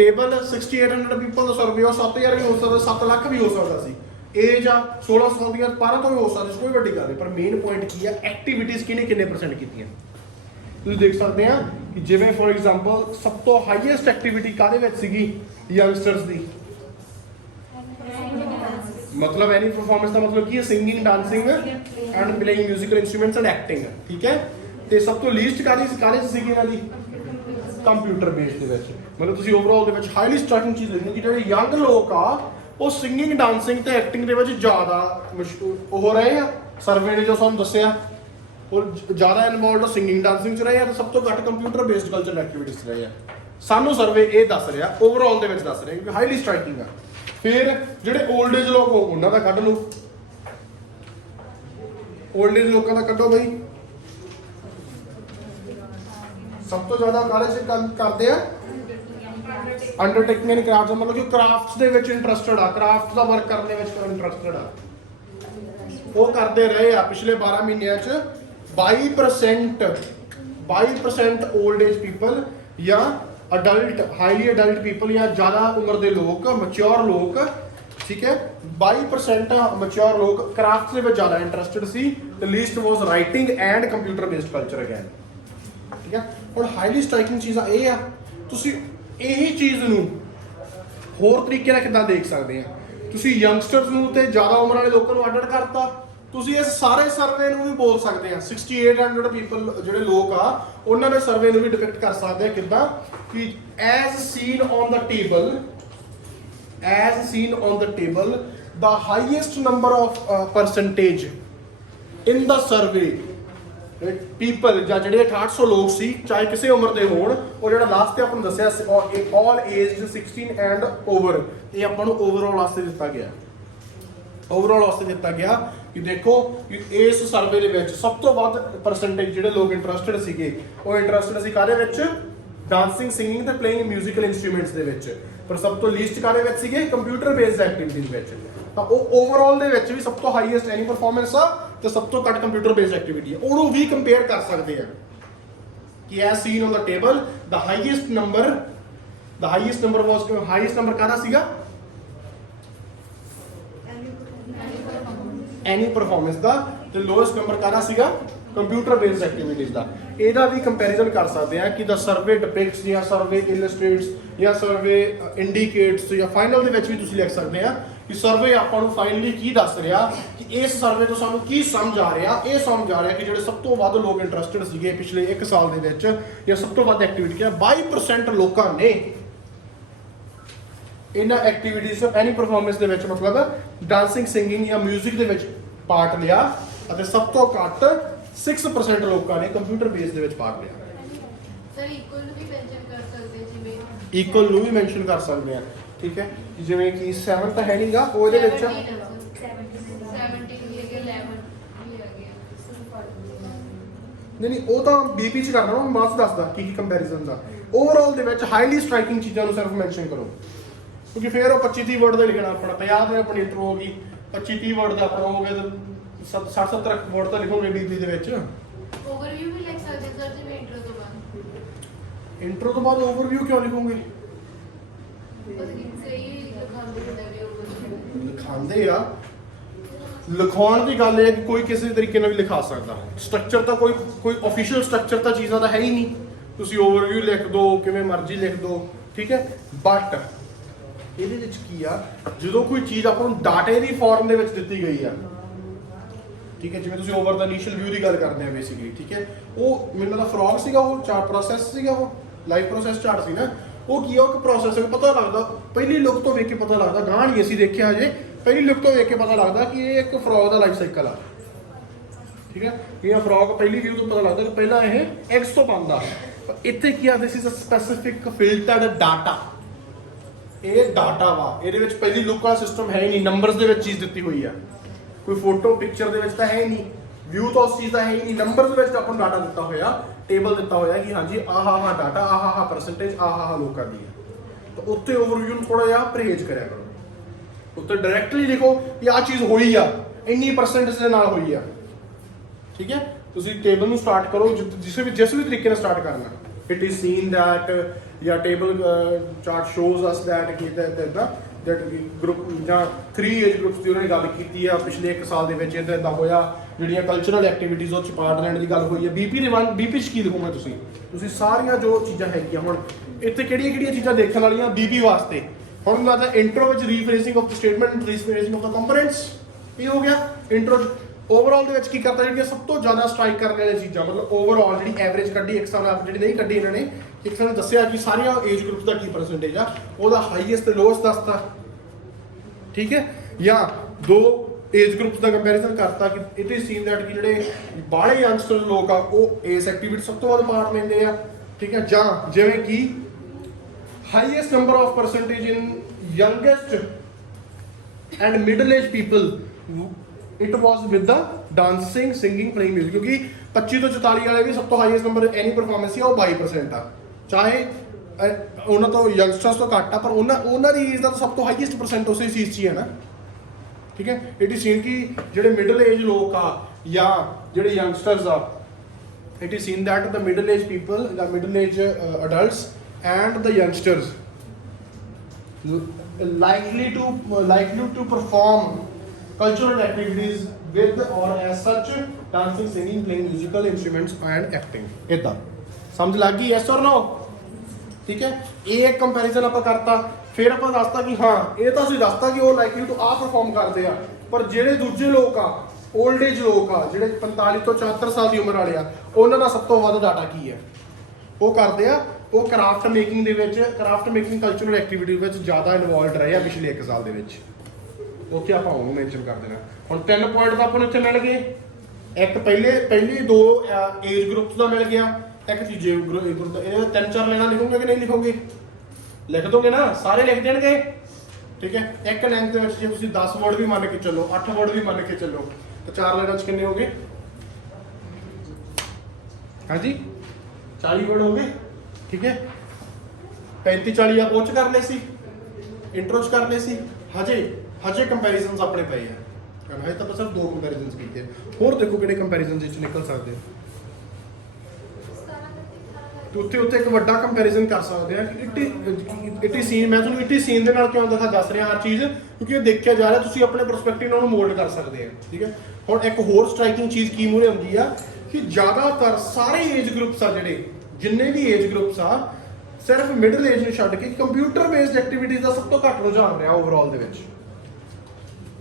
Table 6800 people the survey ਉਹ 7000 ਵੀ ਹੋ ਸਕਦਾ, 7 ਲੱਖ ਵੀ ਹੋ ਸਕਦਾ ਸੀ। ਏਜ ਆ 16 ਸਾਲ ਦੀ 12 ਤੋਂ ਵੀ ਹੋ ਸਕਦੀ ਸੀ, ਕੋਈ ਵੱਡੀ ਗੱਲ ਨਹੀਂ। ਪਰ ਮੇਨ ਪੁਆਇੰਟ ਕੀ ਆ, ਐਕਟੀਵਿਟੀਜ਼ ਕਿੰਨੇ ਪਰਸੈਂਟ ਕੀਤੀਆਂ। ਤੁਸੀਂ ਦੇਖ ਸਕਦੇ ਆ ਕਿ ਜਿਵੇਂ ਫੋਰ ਐਗਜ਼ਾਮਪਲ ਸਭ ਤੋਂ ਹਾਈਐਸਟ ਐਕਟੀਵਿਟੀ ਕਾਹਦੇ ਵਿੱਚ ਸੀਗੀ, ਯੰਗਸਟਰਸ ਦੀ। मतलब एनी परफॉर्मेंस का मतलब की है singing, dancing and playing musical instruments and acting. ठीक है, ਤੇ ਸਭ ਤੋਂ ਲੀਸਟ ਕਾਹਦੇ ਸੀਗੀ ਇਹਨਾਂ ਦੀ, ਕੰਪਿਊਟਰ ਬੇਸ ਦੇ ਵਿੱਚ। ਮਤਲਬ ਤੁਸੀਂ ਓਵਰਆਲ ਦੇ ਵਿੱਚ ਹਾਈਲੀ ਸਟਾਰਟਿੰਗ ਚੀਜ਼ ਲਿਖਣੀ ਕਿ ਜਿਹੜੇ ਯੰਗ ਲੋਕ ਆ ਉਹ ਸਿੰਗਿੰਗ, ਡਾਂਸਿੰਗ ਤੇ ਐਕਟਿੰਗ ਦੇ ਵਿੱਚ ਜ਼ਿਆਦਾ ਹੋ ਰਹੇ ਆ। ਸਰਵੇ ਨੇ ਜੋ ਸਾਨੂੰ ਦੱਸਿਆ ਉਹ ਜ਼ਿਆਦਾ ਇਨਵੋਲਵਡ ਸਿੰਗਿੰਗ, ਡਾਂਸਿੰਗ ਚ ਰਹੇ ਆ ਤੇ ਸਭ ਤੋਂ ਘੱਟ ਕੰਪਿਊਟਰ ਬੇਸਡ ਕਲਚਰਲ ਐਕਟੀਵਿਟੀਜ਼ ਰਹੇ ਆ। ਸਾਨੂੰ ਸਰਵੇ ਇਹ ਦੱਸ ਰਿਹਾ, ਓਵਰਆਲ ਦੇ ਵਿੱਚ ਦੱਸ ਰਿਹਾ ਕਿ ਹਾਈਲੀ ਸਟ੍ਰਾਈਕਿੰਗ ਆ। ਫਿਰ ਜਿਹੜੇ 올ਡ ਏਜ ਲੋਕ ਉਹਨਾਂ ਦਾ ਕੱਢ ਲਓ, 올ਡ ਏਜ ਲੋਕਾਂ ਦਾ ਕੱਢੋ ਬਈ। ਸਭ ਤੋਂ ਜ਼ਿਆਦਾ ਕਾਹਦੇ 'ਚ ਕੰਮ ਕਰਦੇ ਆ, ਅੰਡਰਟੇਕਿੰਗ ਐਂਡ ਕਰਾਫਟ ਦਾ ਮਤਲਬ ਕਿ ਕਰਾਫਟਸ ਦੇ ਵਿੱਚ ਇੰਟਰਸਟਡ ਆ, ਕਰਾਫਟ ਦਾ ਵਰਕ ਕਰਨ ਦੇ ਵਿੱਚ ਇੰਟਰਸਟਡ ਆ, ਉਹ ਕਰਦੇ ਰਹੇ ਆ। ਪਿਛਲੇ 12 ਮਹੀਨਿਆਂ 'ਚ 22% 올ਡ ਏਜ ਪੀਪਲ ਜਾਂ ਅਡਲਟ, ਹਾਈਲੀ ਅਡਲਟ ਪੀਪਲ ਜਾਂ ਜ਼ਿਆਦਾ ਉਮਰ ਦੇ ਲੋਕ, ਮੈਚੁਰ ਲੋਕ, ਠੀਕ ਹੈ, 22% ਮੈਚੁਰ ਲੋਕ ਕਰਾਫਟਸ ਦੇ ਵਿੱਚ ਜ਼ਿਆਦਾ ਇੰਟਰਸਟਡ ਸੀ। ਤੇ least was writing and computer based culture again. ਠੀਕ ਹੈ, ਹੁਣ ਹਾਈਲੀ ਸਟ੍ਰਾਈਕਿੰਗ ਚੀਜ਼ਾਂ ਇਹ ਆ, ਤੁਸੀਂ ਇਹੀ ਚੀਜ਼ ਨੂੰ ਹੋਰ ਤਰੀਕੇ ਨਾਲ ਕਿੱਦਾਂ ਦੇਖ ਸਕਦੇ ਆ। ਤੁਸੀਂ ਯੰਗਸਟਰਸ ਨੂੰ ਤੇ ਜ਼ਿਆਦਾ ਉਮਰ ਵਾਲੇ ਲੋਕਾਂ ਨੂੰ ਅੱਡ ਕਰਤਾ, ਤੁਸੀਂ ਇਸ ਸਾਰੇ ਸਰਵੇ ਨੂੰ ਵੀ ਬੋਲ ਸਕਦੇ ਆ। 6800 ਪੀਪਲ ਜਿਹੜੇ ਲੋਕ ਆ ਉਹਨਾਂ ਦੇ ਸਰਵੇ ਨੂੰ ਵੀ ਡਿਪਿਕਟ ਕਰ ਸਕਦੇ ਆ ਕਿੱਦਾਂ ਕਿ as scene on the table the highest number of percentage in the survey people ਜਾਂ ਜਿਹੜੇ 6800 ਲੋਕ ਸੀ, ਚਾਹੇ ਕਿਸੇ ਉਮਰ ਦੇ ਹੋਣ, ਉਹ ਜਿਹੜਾ ਲਾਸਟ ਤੇ ਆਪਾਂ ਨੂੰ ਦੱਸਿਆ all aged 16 and over, ਇਹ ਆਪਾਂ ਨੂੰ ਓਵਰਆਲ ਵਾਸਤੇ ਦਿੱਤਾ ਗਿਆ। ਓਵਰਆਲ ਵਾਸਤੇ ਦਿੱਤਾ ਗਿਆ ਕਿ ਦੇਖੋ ਕਿ ਇਸ ਸਰਵੇ ਦੇ ਵਿੱਚ ਸਭ ਤੋਂ ਵੱਧ ਪਰਸੈਂਟੇਜ ਜਿਹੜੇ ਲੋਕ ਇੰਟਰਸਟਡ ਸੀਗੇ, ਉਹ ਇੰਟਰਸਟਡ ਸੀ ਕਾਹਦੇ ਵਿੱਚ, ਡਾਂਸਿੰਗ, ਸਿੰਗਿੰਗ ਤੇ ਪਲੇਇੰਗ ਮਿਊਜ਼ੀਕਲ ਇੰਸਟਰੂਮੈਂਟਸ ਦੇ ਵਿੱਚ। ਪਰ ਸਭ ਤੋਂ ਲੀਸਟ ਕਾਹਦੇ ਵਿੱਚ ਸੀਗੇ, ਕੰਪਿਊਟਰ ਬੇਸਡ ਐਕਟੀਵਿਟੀਜ਼ ਵਿੱਚ। ਤਾਂ ਉਹ ਓਵਰਆਲ ਦੇ ਵਿੱਚ ਵੀ ਸਭ ਤੋਂ ਹਾਈਐਸਟ ਐਨੀ ਪਰਫਾਰਮੈਂਸ ਆ ਤੇ ਸਭ ਤੋਂ ਘੱਟ ਕੰਪਿਊਟਰ ਬੇਸਡ ਐਕਟੀਵਿਟੀ ਆ। ਉਹਨੂੰ ਵੀ ਕੰਪੇਅਰ ਕਰ ਸਕਦੇ ਆ ਕਿ S scene on the table the highest number was, highest number ਕਾਹਦਾ ਸੀਗਾ, ਐਨੀ ਪਰਫਾਰਮੈਂਸ ਦਾ ਤੇ ਲੋਐਸਟ ਨੰਬਰ ਕਾਹਦਾ ਸੀਗਾ ਕੰਪਿਊਟਰ ਬੇਸਡ ਐਕਟੀਵਿਟੀਜ਼ ਦਾ। ਇਹਦਾ ਵੀ ਕੰਪੈਰੀਜ਼ਨ ਕਰ ਸਕਦੇ ਆ ਕਿ ਦਾ ਸਰਵੇ ਡਿਪਿਕਟਸ ਜਾਂ ਸਰਵੇ ਇਲਸਟ੍ਰੇਟਸ ਜਾਂ ਸਰਵੇ ਇੰਡੀਕੇਟਸ ਜਾਂ ਫਾਈਨਲ ਦੇ ਵਿੱਚ ਵੀ ਤੁਸੀਂ ਲਿਖ ਸਕਦੇ ਆ ਕਿ ਸਰਵੇ ਆਪਾਂ ਨੂੰ ਫਾਈਨਲੀ ਕੀ ਦੱਸ ਰਿਹਾ ਕਿ ਇਸ ਸਰਵੇ ਤੋਂ ਸਾਨੂੰ ਕੀ ਸਮਝ ਆ ਰਿਹਾ। ਇਹ ਸਮਝ ਆ ਰਿਹਾ ਕਿ ਜਿਹੜੇ ਸਭ ਤੋਂ ਵੱਧ ਲੋਕ ਇੰਟਰਸਟਿਡ ਸੀਗੇ ਪਿਛਲੇ 1 ਸਾਲ ਦੇ ਵਿੱਚ ਜਾਂ ਸਭ ਤੋਂ ਵੱਧ ਐਕਟੀਵਿਟੀ ਆ 22% ਲੋਕਾਂ ਨੇ ਇਹਨਾਂ ਐਕਟੀਵਿਟੀਜ਼ ਐਨੀ ਪਰਫਾਰਮੈਂਸ ਦੇ ਵਿੱਚ ਮਤਲਬ ਡਾਂਸਿੰਗ ਸਿੰਗਿੰਗ ਜਾਂ 뮤직 ਦੇ ਵਿੱਚ ਪਾਰਟ ਲਿਆ ਅਤੇ ਸਭ ਤੋਂ ਘੱਟ 6% ਲੋਕਾਂ ਨੇ ਕੰਪਿਊਟਰ ਬੇਸ ਦੇ ਵਿੱਚ ਪਾਰਟ ਲਿਆ। ਸਰ ਇਕੁਅਲ ਵੀ ਮੈਂਸ਼ਨ ਕਰ ਸਕਦੇ ਜਿਵੇਂ ਇਕੁਅਲ ਨੂੰ ਵੀ ਮੈਂਸ਼ਨ ਕਰ ਸਕਦੇ ਆ, ਠੀਕ ਹੈ, ਜਿਵੇਂ ਕਿ 7 ਤਾਂ ਹੈ ਨਹੀਂਗਾ ਉਹ ਇਹਦੇ ਵਿੱਚ 17 ਵੀ ਹੈਗੇ 11 ਵੀ ਹੈਗੇ ਨਹੀਂ ਉਹ ਤਾਂ ਬੀਪੀ ਚ ਕਰਨਾ ਉਹ ਮਾਸ ਦੱਸਦਾ ਕੀ ਕੰਪੈਰੀਜ਼ਨ ਦਾ। ਓਵਰਆਲ ਦੇ ਵਿੱਚ ਹਾਈਲੀ ਸਟ੍ਰਾਈਕਿੰਗ ਚੀਜ਼ਾਂ ਨੂੰ ਸਿਰਫ ਮੈਂਸ਼ਨ ਕਰੋ ਕਿਉਂਕਿ ਫਿਰ ਉਹ 25-30 ਵਰਡ ਦਾ ਲਿਖਣਾ ਆਪਣਾ 50 ਦੇ ਆਪਣੀ ਇੰਟਰੋ ਹੋ ਗਈ 25-30 ਵਰਡ ਦਾ ਆਪਣਾ ਹੋ ਗਿਆ ਤੇ 60-70 ਵਰਡ ਤਾਂ ਲਿਖੋਗੇ ਬੀਪੀ ਦੇ ਵਿੱਚ। ਓਵਰਵਿਊ ਵੀ ਲਿਖ ਸਕਦੇ ਸਰ ਜਿਵੇਂ ਇੰਟਰੋ ਤੋਂ ਬਾਅਦ ਇੰਟਰੋ ਤੋਂ ਬਾਅਦ ਓਵਰਵਿਊ ਕਿਉਂ ਲਿਖੋਗੇ? ਬਸ ਸਹੀ ਲਿਖਾਉਂਦੇ ਹੁੰਦੇ ਵੀ ਓਵਰਵਿਊ ਲਿਖਾਉਂਦੇ ਆ, ਲਿਖਾਉਣ ਦੀ ਗੱਲ ਇਹ ਹੈ ਕਿ ਕੋਈ ਕਿਸੇ ਤਰੀਕੇ ਨਾਲ ਵੀ ਲਿਖਾ ਸਕਦਾ। ਸਟਰਕਚਰ ਤਾਂ ਕੋਈ ਆਫੀਸ਼ੀਅਲ ਸਟਰਕਚਰ ਤਾਂ ਚੀਜ਼ਾਂ ਦਾ ਹੈ ਹੀ ਨਹੀਂ, ਤੁਸੀਂ ਓਵਰਵਿਊ ਲਿਖ ਦਿਓ ਕਿਵੇਂ ਮਰਜ਼ੀ ਲਿਖ ਦਿਓ, ਠੀਕ ਹੈ। ਬਟ ਇਹਦੇ ਵਿੱਚ ਕੀ ਆ ਜਦੋਂ ਕੋਈ ਚੀਜ਼ ਆਪਾਂ ਨੂੰ ਡਾਟੇ ਦੀ ਫਾਰਮ ਦੇ ਵਿੱਚ ਦਿੱਤੀ ਗਈ ਆ, ਠੀਕ ਹੈ, ਜਿਵੇਂ ਤੁਸੀਂ ਓਵਰ ਦਾ ਇਨੀਸ਼ੀਅਲ ਵਿਊ ਦੀ ਗੱਲ ਕਰਦੇ ਆ ਬੇਸਿਕਲੀ, ਠੀਕ ਹੈ, ਉਹ ਮੈਨੂੰ ਦਾ ਫਰੌਗ ਸੀਗਾ, ਉਹ ਚਾਰਟ ਪ੍ਰੋਸੈਸ ਸੀਗਾ, ਉਹ ਲਾਈਵ ਪ੍ਰੋਸੈਸ ਚਾਰਟ ਸੀ ਨਾ, ਉਹ ਕੀ ਆ ਇੱਕ ਪ੍ਰੋਸੈਸ ਹੈ ਪਤਾ ਲੱਗਦਾ ਪਹਿਲੀ ਲੁੱਕ ਤੋਂ ਵੇਖ ਕੇ ਪਤਾ ਲੱਗਦਾ, ਗਾਂ ਨਹੀਂ ਅਸੀਂ ਦੇਖਿਆ ਹਜੇ, ਪਹਿਲੀ ਲੁੱਕ ਤੋਂ ਵੇਖ ਕੇ ਪਤਾ ਲੱਗਦਾ ਕਿ ਇਹ ਇੱਕ ਫਰੌਗ ਦਾ ਲਾਈਫ ਸਾਈਕਲ ਆ, ਠੀਕ ਹੈ। ਇਹ ਫਰੌਗ ਪਹਿਲੀ ਵਿਊ ਤੋਂ ਪਤਾ ਲੱਗਦਾ ਕਿ ਪਹਿਲਾਂ ਇਹ ਐਗਸ ਤੋਂ ਬਣਦਾ, ਪਰ ਇੱਥੇ ਕੀ ਆ this is a specific filtered data. ਇਹ ਡਾਟਾ ਵਾ, ਇਹਦੇ ਵਿੱਚ ਪਹਿਲੀ ਲੁੱਕ ਵਾਲਾ ਸਿਸਟਮ ਹੈ ਹੀ ਨਹੀਂ, ਨੰਬਰਸ ਦੇ ਵਿੱਚ ਚੀਜ਼ ਦਿੱਤੀ ਹੋਈ ਆ, ਕੋਈ ਫੋਟੋ ਪਿਕਚਰ ਦੇ ਵਿੱਚ ਤਾਂ ਹੈ ਹੀ ਨਹੀਂ, ਵਿਊ ਤਾਂ ਉਸ ਚੀਜ਼ ਦਾ ਹੈ ਹੀ ਨਹੀਂ, ਨੰਬਰਸ ਦੇ ਵਿੱਚ ਆਪਾਂ ਨੂੰ ਡਾਟਾ ਦਿੱਤਾ ਹੋਇਆ, ਟੇਬਲ ਦਿੱਤਾ ਹੋਇਆ ਕਿ ਹਾਂਜੀ ਆਹ ਡਾਟਾ ਆਹ ਪਰਸੈਂਟੇਜ ਆਹ ਲੋਕਾਂ ਦੀ ਹੈ। ਤਾਂ ਉੱਤੇ ਓਵਰਵਿਊ ਨੂੰ ਥੋੜਾ ਜਿਹਾ ਪਰਹੇਜ਼ ਕਰਿਆ ਕਰੋ, ਉੱਤੇ ਡਾਇਰੈਕਟਲੀ ਲਿਖੋ ਕਿ ਆਹ ਚੀਜ਼ ਹੋਈ ਆ ਇੰਨੀ ਪਰਸੈਂਟੇਜ ਦੇ ਨਾਲ ਹੋਈ ਆ, ਠੀਕ ਹੈ। ਤੁਸੀਂ ਟੇਬਲ ਨੂੰ ਸਟਾਰਟ ਕਰੋ ਜਿਸ ਵੀ ਤਰੀਕੇ ਨਾਲ ਸਟਾਰਟ ਕਰਨਾ, ਇਟ ਇਜ਼ ਸੀਨ ਦੈਟ ਜਾਂ table chart shows us that ਕਿ ਇਦਾਂ ਦੈਟ ਗਰੁੱਪ ਜਾਂ 3 ਏਜ ਗਰੁੱਪਸ ਦੀ ਉਹਨਾਂ ਨੇ ਗੱਲ ਕੀਤੀ ਆ ਪਿਛਲੇ 1 ਸਾਲ ਦੇ ਵਿੱਚ ਇਦਾਂ ਹੋਇਆ, ਜਿਹੜੀਆਂ ਕਲਚਰਲ ਐਕਟੀਵਿਟੀਜ਼ ਉਹ ਚ ਪਾਰਟ ਲੈਣ ਦੀ ਗੱਲ ਹੋਈ ਹੈ। ਬੀਪੀ ਚ ਕੀ ਲਿਖੂਗਾ ਤੁਸੀਂ ਸਾਰੀਆਂ ਜੋ ਚੀਜ਼ਾਂ ਹੈਗੀਆਂ ਹੁਣ ਇੱਥੇ ਕਿਹੜੀਆਂ ਚੀਜ਼ਾਂ ਦੇਖਣ ਵਾਲੀਆਂ ਬੀਪੀ ਵਾਸਤੇ। ਹੁਣ ਮੈਂ ਤਾਂ ਇੰਟਰੋ ਵਿੱਚ rephrasing of the statement rephrasing of the components ਇਹ ਹੋ ਗਿਆ ਇੰਟਰੋ। ਓਵਰਆਲ ਦੇ ਵਿੱਚ ਕੀ ਕਰਤਾ ਜਿਹੜੀਆਂ ਸਭ ਤੋਂ ਜ਼ਿਆਦਾ ਸਟ੍ਰਾਈਕ ਕਰਨ ਵਾਲੀਆਂ ਚੀਜ਼ਾਂ ਮਤਲਬ ਓਵਰਆਲ ਜਿਹੜੀ ਐਵਰੇਜ ਕੱਢੀ ਇੱਕ ਸਾਲ ਜਿਹੜੀ ਨਹੀਂ ਕੱਢੀ ਇਹਨਾਂ ਨੇ, ਇੱਕ ਸਾਲ ਦੱਸਿਆ ਕਿ ਸਾਰੀਆਂ ਏਜ ਗਰੁੱਪਸ ਦਾ ਕੀ ਪਰਸੈਂਟੇਜ ਆ, ਉਹਦਾ ਹਾਈਐਸਟ ਤੇ ਲੋਐਸਟ ਦੱਸਤਾ, ਠੀਕ ਹੈ। ਜਾਂ 2 ਏਜ ਗਰੁੱਪਸ ਦਾ ਕੰਪੈਰੀਜ਼ਨ ਕਰਤਾ ਕਿ ਇਟ ਇਜ਼ ਸੀਨ ਦੈਟ ਕਿ ਜਿਹੜੇ ਬਾਹਲੇ ਯੰਗਸਟਰ ਲੋਕ ਆ ਉਹ ਇਸ ਐਕਟੀਵਿਟੀ ਸਭ ਤੋਂ ਵੱਧ ਪਾਰਟ ਲੈਂਦੇ ਆ, ਠੀਕ ਹੈ। ਜਾਂ ਜਿਵੇਂ ਕਿ highest number of percentage in youngest and middle age people it was with the dancing singing playing music, ਕਿਉਂਕਿ 25 ਤੋਂ 44 ਵਾਲੇ ਵੀ ਸਭ ਤੋਂ ਹਾਈਐਸਟ ਨੰਬਰ ਐਨੀ ਪਰਫਾਰਮੈਂਸ ਸੀ ਉਹ 22% ਆ, ਚਾਹੇ ਉਹਨਾਂ ਤੋਂ ਯੰਗਸਟਰਸ ਤੋਂ ਘੱਟ ਆ ਪਰ ਉਹਨਾਂ ਦੀ ਏਜ ਦਾ ਸਭ ਤੋਂ ਹਾਈਐਸਟ ਪਰਸੈਂਟ ਉਸੇ ਚੀਜ਼ 'ਚ ਹੀ ਹੈ ਨਾ, ਠੀਕ ਹੈ। ਇਟ ਇਜ਼ ਸੀਨ ਕਿ ਜਿਹੜੇ ਮਿਡਲ ਏਜ ਲੋਕ ਆ ਜਾਂ ਜਿਹੜੇ ਯੰਗਸਟਰਸ ਆ, it is scene that the middle age people the middle age adults and the youngsters likely to perform cultural activities with or as such dancing, singing, playing musical instruments and acting। ਇਦਾਂ ਸਮਝ ਲੱਗ ਗਈ? yes or no? ਠੀਕ ਹੈ। ਇਹ ਇੱਕ comparison ਆਪਾਂ ਕਰਤਾ, ਫਿਰ ਆਪਾਂ ਦੱਸਤਾ ਕਿ ਹਾਂ ਇਹ ਤਾਂ ਅਸੀਂ ਦੱਸਤਾ ਕਿ ਉਹ ਲਾਈਕਲੀ ਟੂ ਆਹ ਪਰਫਾਰਮ ਕਰਦੇ ਆ, ਪਰ ਜਿਹੜੇ ਦੂਜੇ ਲੋਕ ਆ 올ਡ ਏਜ ਲੋਕ ਆ ਜਿਹੜੇ 45 ਤੋਂ 74 ਸਾਲ ਦੀ ਉਮਰ ਵਾਲੇ ਆ ਉਹਨਾਂ ਦਾ ਸਭ ਤੋਂ ਵੱਧ ਡਾਟਾ ਕੀ ਹੈ ਉਹ ਕਰਦੇ ਆ, ਉਹ ਕਰਾਫਟ ਮੇਕਿੰਗ ਦੇ ਵਿੱਚ ਕਰਾਫਟ ਮੇਕਿੰਗ ਕਲਚਰਲ ਐਕਟੀਵਿਟੀ ਵਿੱਚ ਜ਼ਿਆਦਾ ਇਨਵੋਲਵਡ ਰਹੇ ਆ ਪਿਛਲੇ 1 ਸਾਲ ਦੇ ਵਿੱਚ। ਉੱਥੇ ਆਪਾਂ ਉਹਨੂੰ ਮੈਂਸ਼ਨ ਕਰ ਦੇਣਾ। ਹੁਣ 3 ਪੁਆਇੰਟ ਤਾਂ ਆਪਾਂ ਨੂੰ ਇੱਥੇ ਮਿਲ ਗਏ, ਇੱਕ ਪਹਿਲੇ 2 ਏਜ ਗਰੁੱਪਸ ਦਾ ਮਿਲ ਗਿਆ, ਇੱਕ ਤੀਜੇ ਗਰੁੱਪ ਦਾ। ਇਹਦੇ 3-4 ਲੈਣਾ ਲਿਖੋਗੇ ਕਿ ਨਹੀਂ ਲਿਖੋਗੇ? ਲਿਖ ਦੋਗੇ ਨਾ, ਸਾਰੇ ਲਿਖ ਦੇਣਗੇ, ਠੀਕ ਹੈ। ਇੱਕ ਲਾਈਨ ਦੇ ਵਿੱਚ ਜੇ ਤੁਸੀਂ 10 ਵਰਡ ਵੀ ਮੰਨ ਕੇ ਚੱਲੋ 8 ਵਰਡ ਵੀ ਮੰਨ ਕੇ ਚੱਲੋ ਤਾਂ 4 ਲਾਈਨਾਂ 'ਚ ਕਿੰਨੇ ਹੋ ਗਏ? ਹਾਂਜੀ 40 ਵਰਡ ਹੋ ਗਏ, ਠੀਕ ਹੈ। 35-40 ਆਪਾਂ ਉਹ 'ਚ ਕਰ ਲਏ ਸੀ, ਇੰਟਰੋ 'ਚ ਕਰ ਲਏ ਸੀ। ਹਜੇ ਕੰਪੈਰੀਜ਼ਨਸ ਆਪਣੇ ਪਏ ਆ, കാരണം ਹਜੇ ਤਾਂ ਆਪਾਂ ਸਿਰਫ 2 ਕੰਪੈਰੀਜ਼ਨਸ ਕੀਤੇ। ਹੋਰ ਦੇਖੋ ਕਿਹੜੇ ਕੰਪੈਰੀਜ਼ਨਸ ਵਿੱਚ ਨਿਕਲ ਸਕਦੇ। ਤੇ ਉੱਥੇ ਇੱਕ ਵੱਡਾ ਕੰਪੈਰੀਜ਼ਨ ਕਰ ਸਕਦੇ ਆ ਕਿ ਇਟੀ ਸੀਨ, ਮੈਂ ਤੁਹਾਨੂੰ ਇਟੀ ਸੀਨ ਦੇ ਨਾਲ ਕਿਉਂ ਦੱਸ ਰਿਹਾ ਹਰ ਚੀਜ਼, ਕਿਉਂਕਿ ਇਹ ਦੇਖਿਆ ਜਾ ਰਿਹਾ, ਤੁਸੀਂ ਆਪਣੇ ਪਰਸਪੈਕਟਿਵ ਨਾਲ ਉਹਨੂੰ ਮੋਲਡ ਕਰ ਸਕਦੇ ਆ, ਠੀਕ ਹੈ। ਹੁਣ ਇੱਕ ਹੋਰ ਸਟ੍ਰਾਈਕਿੰਗ ਚੀਜ਼ ਕੀ ਮੂਹਰੇ ਹੁੰਦੀ ਆ ਕਿ ਜ਼ਿਆਦਾਤਰ ਸਾਰੇ ਏਜ ਗਰੁੱਪਸ ਆ ਜਿਹੜੇ ਜਿੰਨੇ ਵੀ ਏਜ ਗਰੁੱਪਸ ਆ, ਸਿਰਫ ਮਿਡਲ ਏਜ ਨੂੰ ਛੱਡ ਕੇ ਕੰਪਿਊਟਰ ਬੇਸਡ ਐਕਟੀਵਿਟੀਜ਼ ਦਾ ਸਭ ਤੋਂ ਘੱਟ ਰੁਝਾਨ ਰਿਹਾ ਓਵਰਆਲ ਦੇ ਵਿੱਚ।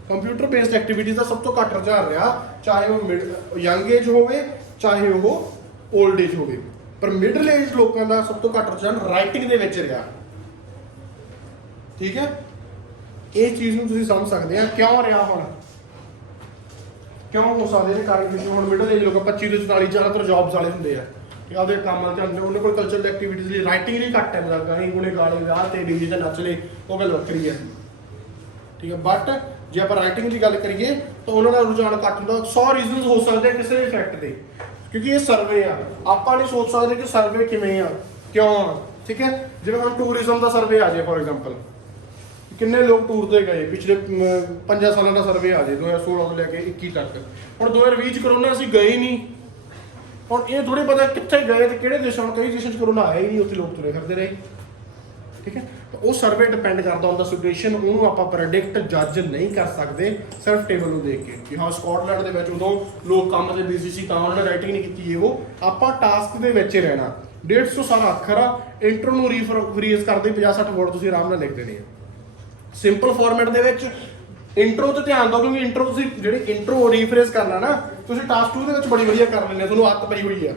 ਕੰਪਿਊਟਰ ਬੇਸਡ ਐਕਟੀਵਿਟੀਜ਼ ਦਾ ਸਭ ਤੋਂ ਘੱਟ ਰੁਝਾਨ ਰਿਹਾ, ਚਾਹੇ ਉਹ ਯੰਗ ਏਜ ਹੋਵੇ ਚਾਹੇ ਉਹ 올ਡ ਏਜ ਹੋਵੇ, ਪਰ ਮਿਡਲ ਏਜ ਲੋਕਾਂ ਦਾ ਸਭ ਤੋਂ ਘੱਟ ਰੁਝਾਨ ਰਾਈਟਿੰਗ ਦੇ ਵਿੱਚ ਰਿਹਾ, ਠੀਕ ਹੈ। ਇਹ ਚੀਜ਼ ਨੂੰ ਤੁਸੀਂ ਸਮਝ ਸਕਦੇ ਆ ਕਿਉਂ ਰਿਹਾ, ਹੁਣ ਕਿਉਂ ਹੋ ਸਕਦੇ ਨੇ ਕਾਰਨ, ਕਿਉਂਕਿ ਹੁਣ ਮਿਡਲ ਏਜ ਲੋਕ 25 ਤੋਂ 44 ਜ਼ਿਆਦਾਤਰ ਜੌਬਸ ਵਾਲੇ ਹੁੰਦੇ ਆ, ਕਿ ਆਪਦੇ ਕੰਮ ਜਾਂਦੇ, ਉਹਨਾਂ ਕੋਲ ਕਲਚਰਲ ਐਕਟੀਵਿਟੀਜ਼ ਲਈ ਰਾਈਟਿੰਗ ਲਈ ਘੱਟ ਟਾਈਮ ਲੱਗਦਾ, ਅਸੀਂ ਗੁਣੇ ਗਾ ਲਏ, ਵਿਆਹ ਤੇ ਡੀਜੇ ਤੇ ਨੱਚ ਲਏ, ਉਹ ਗੱਲ ਵੱਖਰੀ ਹੈ, ਠੀਕ ਹੈ। ਬਟ ਜੇ ਆਪਾਂ ਰਾਈਟਿੰਗ ਦੀ ਗੱਲ ਕਰੀਏ ਤਾਂ ਉਹਨਾਂ ਦਾ ਰੁਝਾਨ ਘੱਟ ਹੁੰਦਾ। 100 ਰੀਜ਼ਨਸ ਹੋ ਸਕਦੇ ਆ ਕਿਸੇ ਵੀ ਫੈਕਟ ਦੇ, ਕਿਉਂਕਿ ਇਹ ਸਰਵੇ ਆ, ਆਪਾਂ ਨਹੀਂ ਸੋਚ ਸਕਦੇ ਕਿ ਸਰਵੇ ਕਿਵੇਂ ਆ, ਕਿਉਂ ਆ, ਠੀਕ ਹੈ। ਜਿਵੇਂ ਹੁਣ ਟੂਰਿਜ਼ਮ ਦਾ ਸਰਵੇ ਆ ਜਾਏ ਫੋਰ ਐਗਜ਼ਾਮਪਲ, ਕਿੰਨੇ ਲੋਕ ਟੂਰ ਤੇ ਗਏ ਪਿਛਲੇ 5 ਸਾਲਾਂ ਦਾ ਸਰਵੇ ਆ ਜਾਏ 2016 ਤੋਂ ਲੈ ਕੇ 21 ਤੱਕ। ਹੁਣ 2020 ਚ ਕਰੋਨਾ ਅਸੀਂ ਗਏ ਨਹੀਂ, ਹੁਣ ਇਹ ਥੋੜੇ ਪਤਾ ਕਿੱਥੇ ਗਏ ਤੇ ਕਿਹੜੇ ਦੇਸ਼ਾਂ ਨੂੰ, ਕਈ ਦੇਸ਼ਾਂ 'ਚ ਕਰੋਨਾ ਆਇਆ ਹੀ ਨਹੀਂ, ਉੱਥੇ ਲੋਕ ਤੁਰੇ ਫਿਰਦੇ ਰਹੇ, ਠੀਕ ਹੈ। ਤਾਂ ਉਹ ਸਰਵੇ ਡਿਪੈਂਡ ਕਰਦਾ ਹੁੰਦਾ ਸਿਚੁਏਸ਼ਨ, ਉਹਨੂੰ ਆਪਾਂ ਪ੍ਰੈਡਿਕਟ ਜੱਜ ਨਹੀਂ ਕਰ ਸਕਦੇ ਸਿਰਫ ਟੇਬਲ ਨੂੰ ਦੇਖ ਕੇ ਕਿ ਹਾਂ ਸਕਾਟਲੈਂਡ ਦੇ ਵਿੱਚ ਉਦੋਂ ਲੋਕ ਕੰਮ ਤੇ ਬਿਜ਼ੀ ਸੀ ਤਾਂ ਉਹਨਾਂ ਨੇ ਰਾਈਟਿੰਗ ਨਹੀਂ ਕੀਤੀ। ਉਹ ਆਪਾਂ ਟਾਸਕ ਦੇ ਵਿੱਚ ਹੀ ਰਹਿਣਾ, 150 ਸਾਰਾ ਅੱਖਰ ਆ, ਇੰਟਰੋ ਨੂੰ ਰੀਫਰੇਜ਼ ਕਰਦੇ 50-60 ਵਰਡ ਤੁਸੀਂ ਆਰਾਮ ਨਾਲ ਲਿਖ ਦੇਣੇ ਆ ਸਿੰਪਲ ਫਾਰਮੈਟ ਦੇ ਵਿੱਚ। ਇੰਟਰੋ ਤੇ ਧਿਆਨ ਦਿਓ, ਕਿਉਂਕਿ ਇੰਟਰੋ ਤੁਸੀਂ ਜਿਹੜੀ ਇੰਟਰੋ ਰੀਫਰੇਜ਼ ਕਰਨਾ ਨਾ, ਤੁਸੀਂ ਟਾਸਕ 2 ਦੇ ਵਿੱਚ ਬੜੀ ਵਧੀਆ ਕਰ ਲੈਂਦੇ, ਤੁਹਾਨੂੰ ਆਦਤ ਪਈ ਹੋਈ ਆ।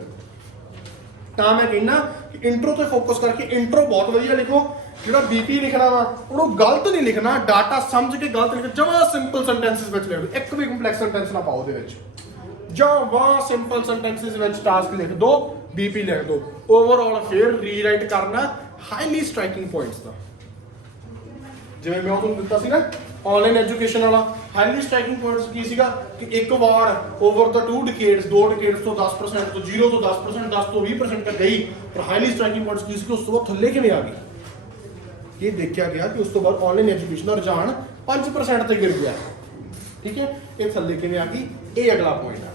ਤਾਂ ਮੈਂ ਕਹਿੰਦਾ ਕਿ ਇੰਟਰੋ ਤੇ ਫੋਕਸ ਕਰਕੇ ਇੰਟਰੋ ਬਹੁਤ ਵਧੀਆ ਲਿਖੋ। ਜਿਹੜਾ ਬੀਪੀ ਲਿਖਣਾ ਵਾ ਉਹਨੂੰ ਗਲਤ ਨਹੀਂ ਲਿਖਣਾ, ਡਾਟਾ ਸਮਝ ਕੇ ਗਲਤ ਲਿਖੋ, ਜਮਾ ਸਿੰਪਲ ਸੈਂਟੈਂਸਸ ਵਿੱਚ ਲਿਖੋ, ਇੱਕ ਵੀ ਕੰਪਲੈਕਸ ਸੈਂਟੈਂਸ ਨਾ ਪਾਓ ਉਹਦੇ ਵਿੱਚ, ਜਮਾ ਸਿੰਪਲ ਸੈਂਟੈਂਸਸ ਵਿੱਚ ਟਾਸਕ ਲਿਖ ਦੋ, ਬੀਪੀ ਲਿਖ ਦੋ। ਓਵਰਆਲ ਫਿਰ ਰੀਰਾਈਟ ਕਰਨਾ ਹਾਈਲੀ ਸਟ੍ਰਾਈਕਿੰਗ ਪੁਆਇੰਟਸ ਦਾ, ਜਿਵੇਂ ਮੈਂ ਤੁਹਾਨੂੰ ਦਿੱਤਾ ਸੀ ਨਾ ਆਨਲਾਈਨ ਐਜੂਕੇਸ਼ਨ ਵਾਲਾ, ਹਾਈਲੀ ਸਟ੍ਰਾਈਕਿੰਗ ਪੁਆਇੰਟਸ ਕੀ ਸੀਗਾ ਕਿ ਇੱਕ ਵਾਰ ਓਵਰ ਦਾ 2 ਡਿਕੇਡਸ ਤੋਂ 10% ਤੋਂ 0 ਤੋਂ 10%, 10 ਤੋਂ 20% ਤੱਕ ਗਈ, ਪਰ ਹਾਈਲੀ ਸਟ੍ਰਾਈਕਿੰਗ ਪੁਆਇੰਟਸ ਕੀ ਸੀ ਕਿ ਉਸ ਤੋਂ ਬਾਅਦ ਥੱਲੇ ਕਿਵੇਂ ਆ ਗਈ। ਇਹ ਦੇਖਿਆ ਗਿਆ ਕਿ ਉਸ ਤੋਂ ਬਾਅਦ ਆਨਲਾਈਨ ਐਜੂਕੇਸ਼ਨ ਦਾ ਰੁਝਾਨ 5% ਤੇ ਗਿਰ ਗਿਆ, ਠੀਕ ਹੈ। ਇਹ ਥੱਲੇ ਕਿਵੇਂ ਆ ਗਈ, ਇਹ ਅਗਲਾ ਪੁਆਇੰਟ ਹੈ।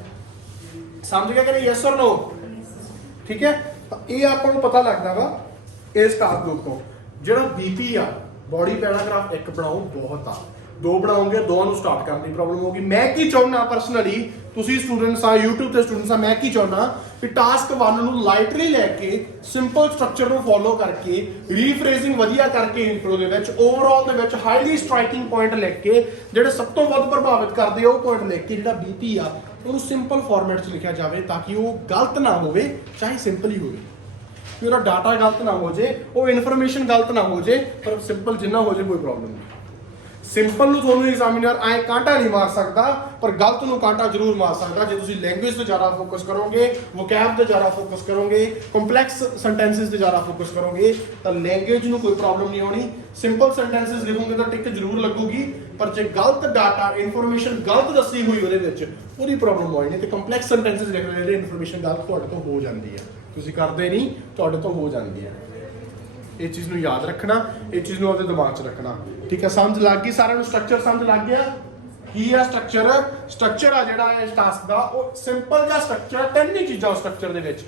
ਸਮਝ ਗਿਆ ਕਿ ਨਹੀਂ, ਯੈਸ অর ਨੋ, ਠੀਕ ਹੈ। ਤਾਂ ਇਹ ਆਪਾਂ ਨੂੰ ਪਤਾ ਲੱਗਦਾ ਵਾ ਇਸ ਟਾਸਕ ਗਰੁੱਪ ਤੋਂ। ਜਿਹੜਾ ਬੀਪੀ ਆ, ਬੋਡੀ ਪੈਰਾਗ੍ਰਾਫ 1 ਬਣਾਓ ਬਹੁਤ ਆ, 2 ਬਣਾਓਗੇ, 2 ਨੂੰ ਸਟਾਰਟ ਕਰਨ ਦੀ ਪ੍ਰੋਬਲਮ ਹੋਗੀ। ਮੈਂ ਕੀ ਚਾਹੁੰਦਾ ਪਰਸਨਲੀ, ਤੁਸੀਂ ਸਟੂਡੈਂਟਸ ਆ, YouTube ਤੇ ਸਟੂਡੈਂਟਸ ਆ, ਮੈਂ ਕੀ ਚਾਹੁੰਦਾ ਕਿ ਟਾਸਕ 1 ਨੂੰ ਲਾਈਟਲੀ ਲੈ ਕੇ ਸਿੰਪਲ ਸਟਰਕਚਰ ਨੂੰ ਫੋਲੋ ਕਰਕੇ ਰੀਫਰੇਜ਼ਿੰਗ ਵਧੀਆ ਕਰਕੇ ਇੰਟਰੋ ਦੇ ਵਿੱਚ ਓਵਰਆਲ ਦੇ ਵਿੱਚ ਹਾਈਲੀ ਸਟ੍ਰਾਈਕਿੰਗ ਪੁਆਇੰਟ ਲਿਖ ਕੇ ਜਿਹੜੇ ਸਭ ਤੋਂ ਵੱਧ ਪ੍ਰਭਾਵਿਤ ਕਰਦੇ ਆ ਉਹ ਪੁਆਇੰਟ ਲਿਖ ਕੇ ਜਿਹੜਾ ਬੀਪੀ ਆ ਉਹਨੂੰ ਸਿੰਪਲ ਫਾਰਮੈਟ 'ਚ ਲਿਖਿਆ ਜਾਵੇ ਤਾਂ ਕਿ ਉਹ ਗਲਤ ਨਾ ਹੋਵੇ, ਚਾਹੇ ਸਿੰਪਲ ਹੀ ਹੋਵੇ, ਕਿ ਉਹਦਾ ਡਾਟਾ ਗਲਤ ਨਾ ਹੋ ਜੇ, ਉਹ ਇਨਫੋਰਮੇਸ਼ਨ ਗਲਤ ਨਾ ਹੋ ਜੇ, ਪਰ ਸਿੰਪਲ ਜਿੰਨਾ ਹੋ ਜੇ ਕੋਈ ਪ੍ਰੋਬਲਮ ਨਹੀਂ। ਸਿੰਪਲ ਨੂੰ ਤੁਹਾਨੂੰ ਐਗਜ਼ਾਮੀਨਰ ਐ ਕਾਂਟਾ ਨਹੀਂ ਮਾਰ ਸਕਦਾ, ਪਰ ਗਲਤ ਨੂੰ ਕਾਂਟਾ ਜ਼ਰੂਰ ਮਾਰ ਸਕਦਾ ਜੇ ਤੁਸੀਂ ਲੈਂਗੁਏਜ ਤੇ ਜ਼ਿਆਦਾ ਫੋਕਸ ਕਰੋਗੇ, ਵੋਕੈਬ ਤੇ ਜ਼ਿਆਦਾ ਫੋਕਸ ਕਰੋਗੇ, ਕੰਪਲੈਕਸ ਸੈਂਟੈਂਸਸ ਤੇ ਜ਼ਿਆਦਾ ਫੋਕਸ ਕਰੋਗੇ ਤਾਂ ਲੈਂਗੁਏਜ ਨੂੰ ਕੋਈ ਪ੍ਰੋਬਲਮ ਨਹੀਂ ਆਉਣੀ। ਸਿੰਪਲ ਸੈਂਟੈਂਸਸ ਲਿਖੋਗੇ ਤਾਂ ਟਿਕ ਜ਼ਰੂਰ ਲੱਗੂਗੀ, ਪਰ ਜੇ ਗਲਤ ਡਾਟਾ ਇਨਫੋਰਮੇਸ਼ਨ ਗਲਤ ਦੱਸੀ ਹੋਈ ਉਹਦੇ ਵਿੱਚ ਉਹਦੀ ਪ੍ਰੋਬਲਮ ਹੋਈ ਨਹੀਂ। ਤੇ ਕੰਪਲੈਕਸ ਸੈਂਟੈਂਸਸ ਲਿਖਦੇ ਜਿਹੜੇ ਇਨਫੋਰਮੇਸ਼ਨ ਗਲਤ ਤੁਹਾਡੇ ਤੋਂ ਹੋ ਜਾਂਦੀ ਹੈ, ਤੁਸੀਂ ਕਰਦੇ ਨਹੀਂ, ਤੁਹਾਡੇ ਤੋਂ ਹੋ ਜਾਂਦੀ ਹੈ। ਇਹ ਚੀਜ਼ ਨੂੰ ਯਾਦ ਰੱਖਣਾ, ਇਹ ਚੀਜ਼ ਨੂੰ ਆਪਣੇ ਦਿਮਾਗ 'ਚ ਰੱਖਣਾ, ਠੀਕ ਹੈ। ਸਮਝ ਲੱਗ ਗਈ ਸਾਰਿਆਂ ਨੂੰ, ਸਟਰਕਚਰ ਸਮਝ ਲੱਗ ਗਿਆ ਕੀ ਆ ਸਟਰਕਚਰ। ਸਟਰਕਚਰ ਆ ਜਿਹੜਾ ਇਸ ਟਾਸਕ ਦਾ ਉਹ ਸਿੰਪਲ ਜਿਹਾ ਸਟਰਕਚਰ, 3 ਹੀ ਚੀਜ਼ਾਂ ਸਟਰਕਚਰ ਦੇ ਵਿੱਚ,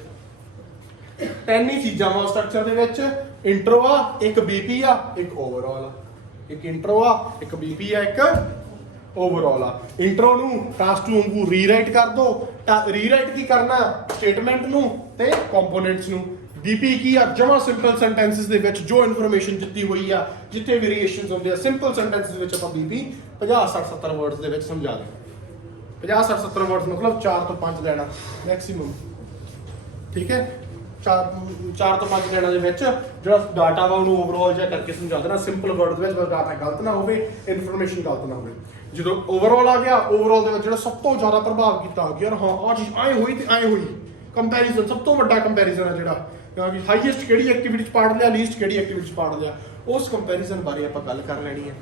3 ਹੀ ਚੀਜ਼ਾਂ ਵਾ ਸਟਰਕਚਰ ਦੇ ਵਿੱਚ। ਇੰਟਰੋ ਆ, ਇੱਕ ਬੀਪੀ ਆ, ਇੱਕ ਓਵਰਆਲ ਆ। ਇੱਕ ਇੰਟਰੋ ਆ, ਇੱਕ ਬੀਪੀ ਆ, ਇੱਕ ਓਵਰਆਲ ਆ। ਇੰਟਰੋ ਨੂੰ ਟਾਸਕ ਨੂੰ ਵਾਂਗੂ ਰੀਰਾਈਟ ਕਰ ਦੋ। ਰੀਰਾਈਟ ਕੀ ਕਰਨਾ, ਸਟੇਟਮੈਂਟ ਨੂੰ ਤੇ ਕੰਪੋਨੈਂਟਸ ਨੂੰ। ਬੀਪੀ ਕੀ ਆ, ਜਮਾ ਸਿੰਪਲ ਸੈਂਟੈਂਸਸ ਦੇ ਵਿੱਚ ਜੋ ਇਨਫੋਰਮੇਸ਼ਨ ਦਿੱਤੀ ਹੋਈ ਆ, ਜਿੱਥੇ ਵੇਰੀਏਸ਼ਨਸ ਹੁੰਦੇ ਆ ਸਿੰਪਲ ਸੈਂਟੈਂਸਸ ਦੇ ਵਿੱਚ ਆਪਾਂ ਬੀਪੀ 50 60 70 ਵਰਡਸ ਦੇ ਵਿੱਚ ਸਮਝਾ ਦੇ। 50 60 70 ਵਰਡਸ ਮਤਲਬ 4 ਤੋਂ 5 ਲੈਣਾ ਮੈਕਸਿਮਮ, ਠੀਕ ਹੈ। 4 ਤੋਂ 5 ਲੈਣਾ ਦੇ ਵਿੱਚ ਜਿਹੜਾ ਡਾਟਾ ਵਾ ਉਹਨੂੰ ਓਵਰਆਲ ਜਿਹਾ ਕਰਕੇ ਸਮਝਾ ਦੇਣਾ ਸਿੰਪਲ ਵਰਡ ਦੇ ਵਿੱਚ, ਬਸ ਡਾਟਾ ਗਲਤ ਨਾ ਹੋਵੇ, ਇਨਫੋਰਮੇਸ਼ਨ ਗਲਤ ਨਾ ਹੋਵੇ। ਜਦੋਂ ਓਵਰਆਲ ਆ ਗਿਆ, ਓਵਰਆਲ ਦੇ ਵਿੱਚ ਜਿਹੜਾ ਸਭ ਤੋਂ ਜ਼ਿਆਦਾ ਪ੍ਰਭਾਵ ਕੀਤਾ ਆ ਗਿਆ, ਹਾਂ ਆਹ ਚੀਜ਼ ਐਂ ਹੋਈ ਤੇ ਐਂ ਹੋਈ, ਕੰਪੈਰੀਜ਼ਨ ਸਭ ਤੋਂ ਵੱਡਾ ਕੰਪੈਰੀਜ਼ਨ ਆ ਜਿਹੜਾ, ਕਿਉਂਕਿ ਹਾਈਐਸਟ ਕਿਹੜੀ ਐਕਟੀਵਿਟੀ 'ਚ ਪੜ੍ਹ ਲਿਆ, ਲੀਸਟ ਕਿਹੜੀ ਐਕਟੀਵਿਟੀ 'ਚ ਪੜ੍ਹ ਲਿਆ, ਉਸ ਕੰਪੈਰੀਜ਼ਨ ਬਾਰੇ ਆਪਾਂ ਗੱਲ ਕਰ ਲੈਣੀ ਹੈ,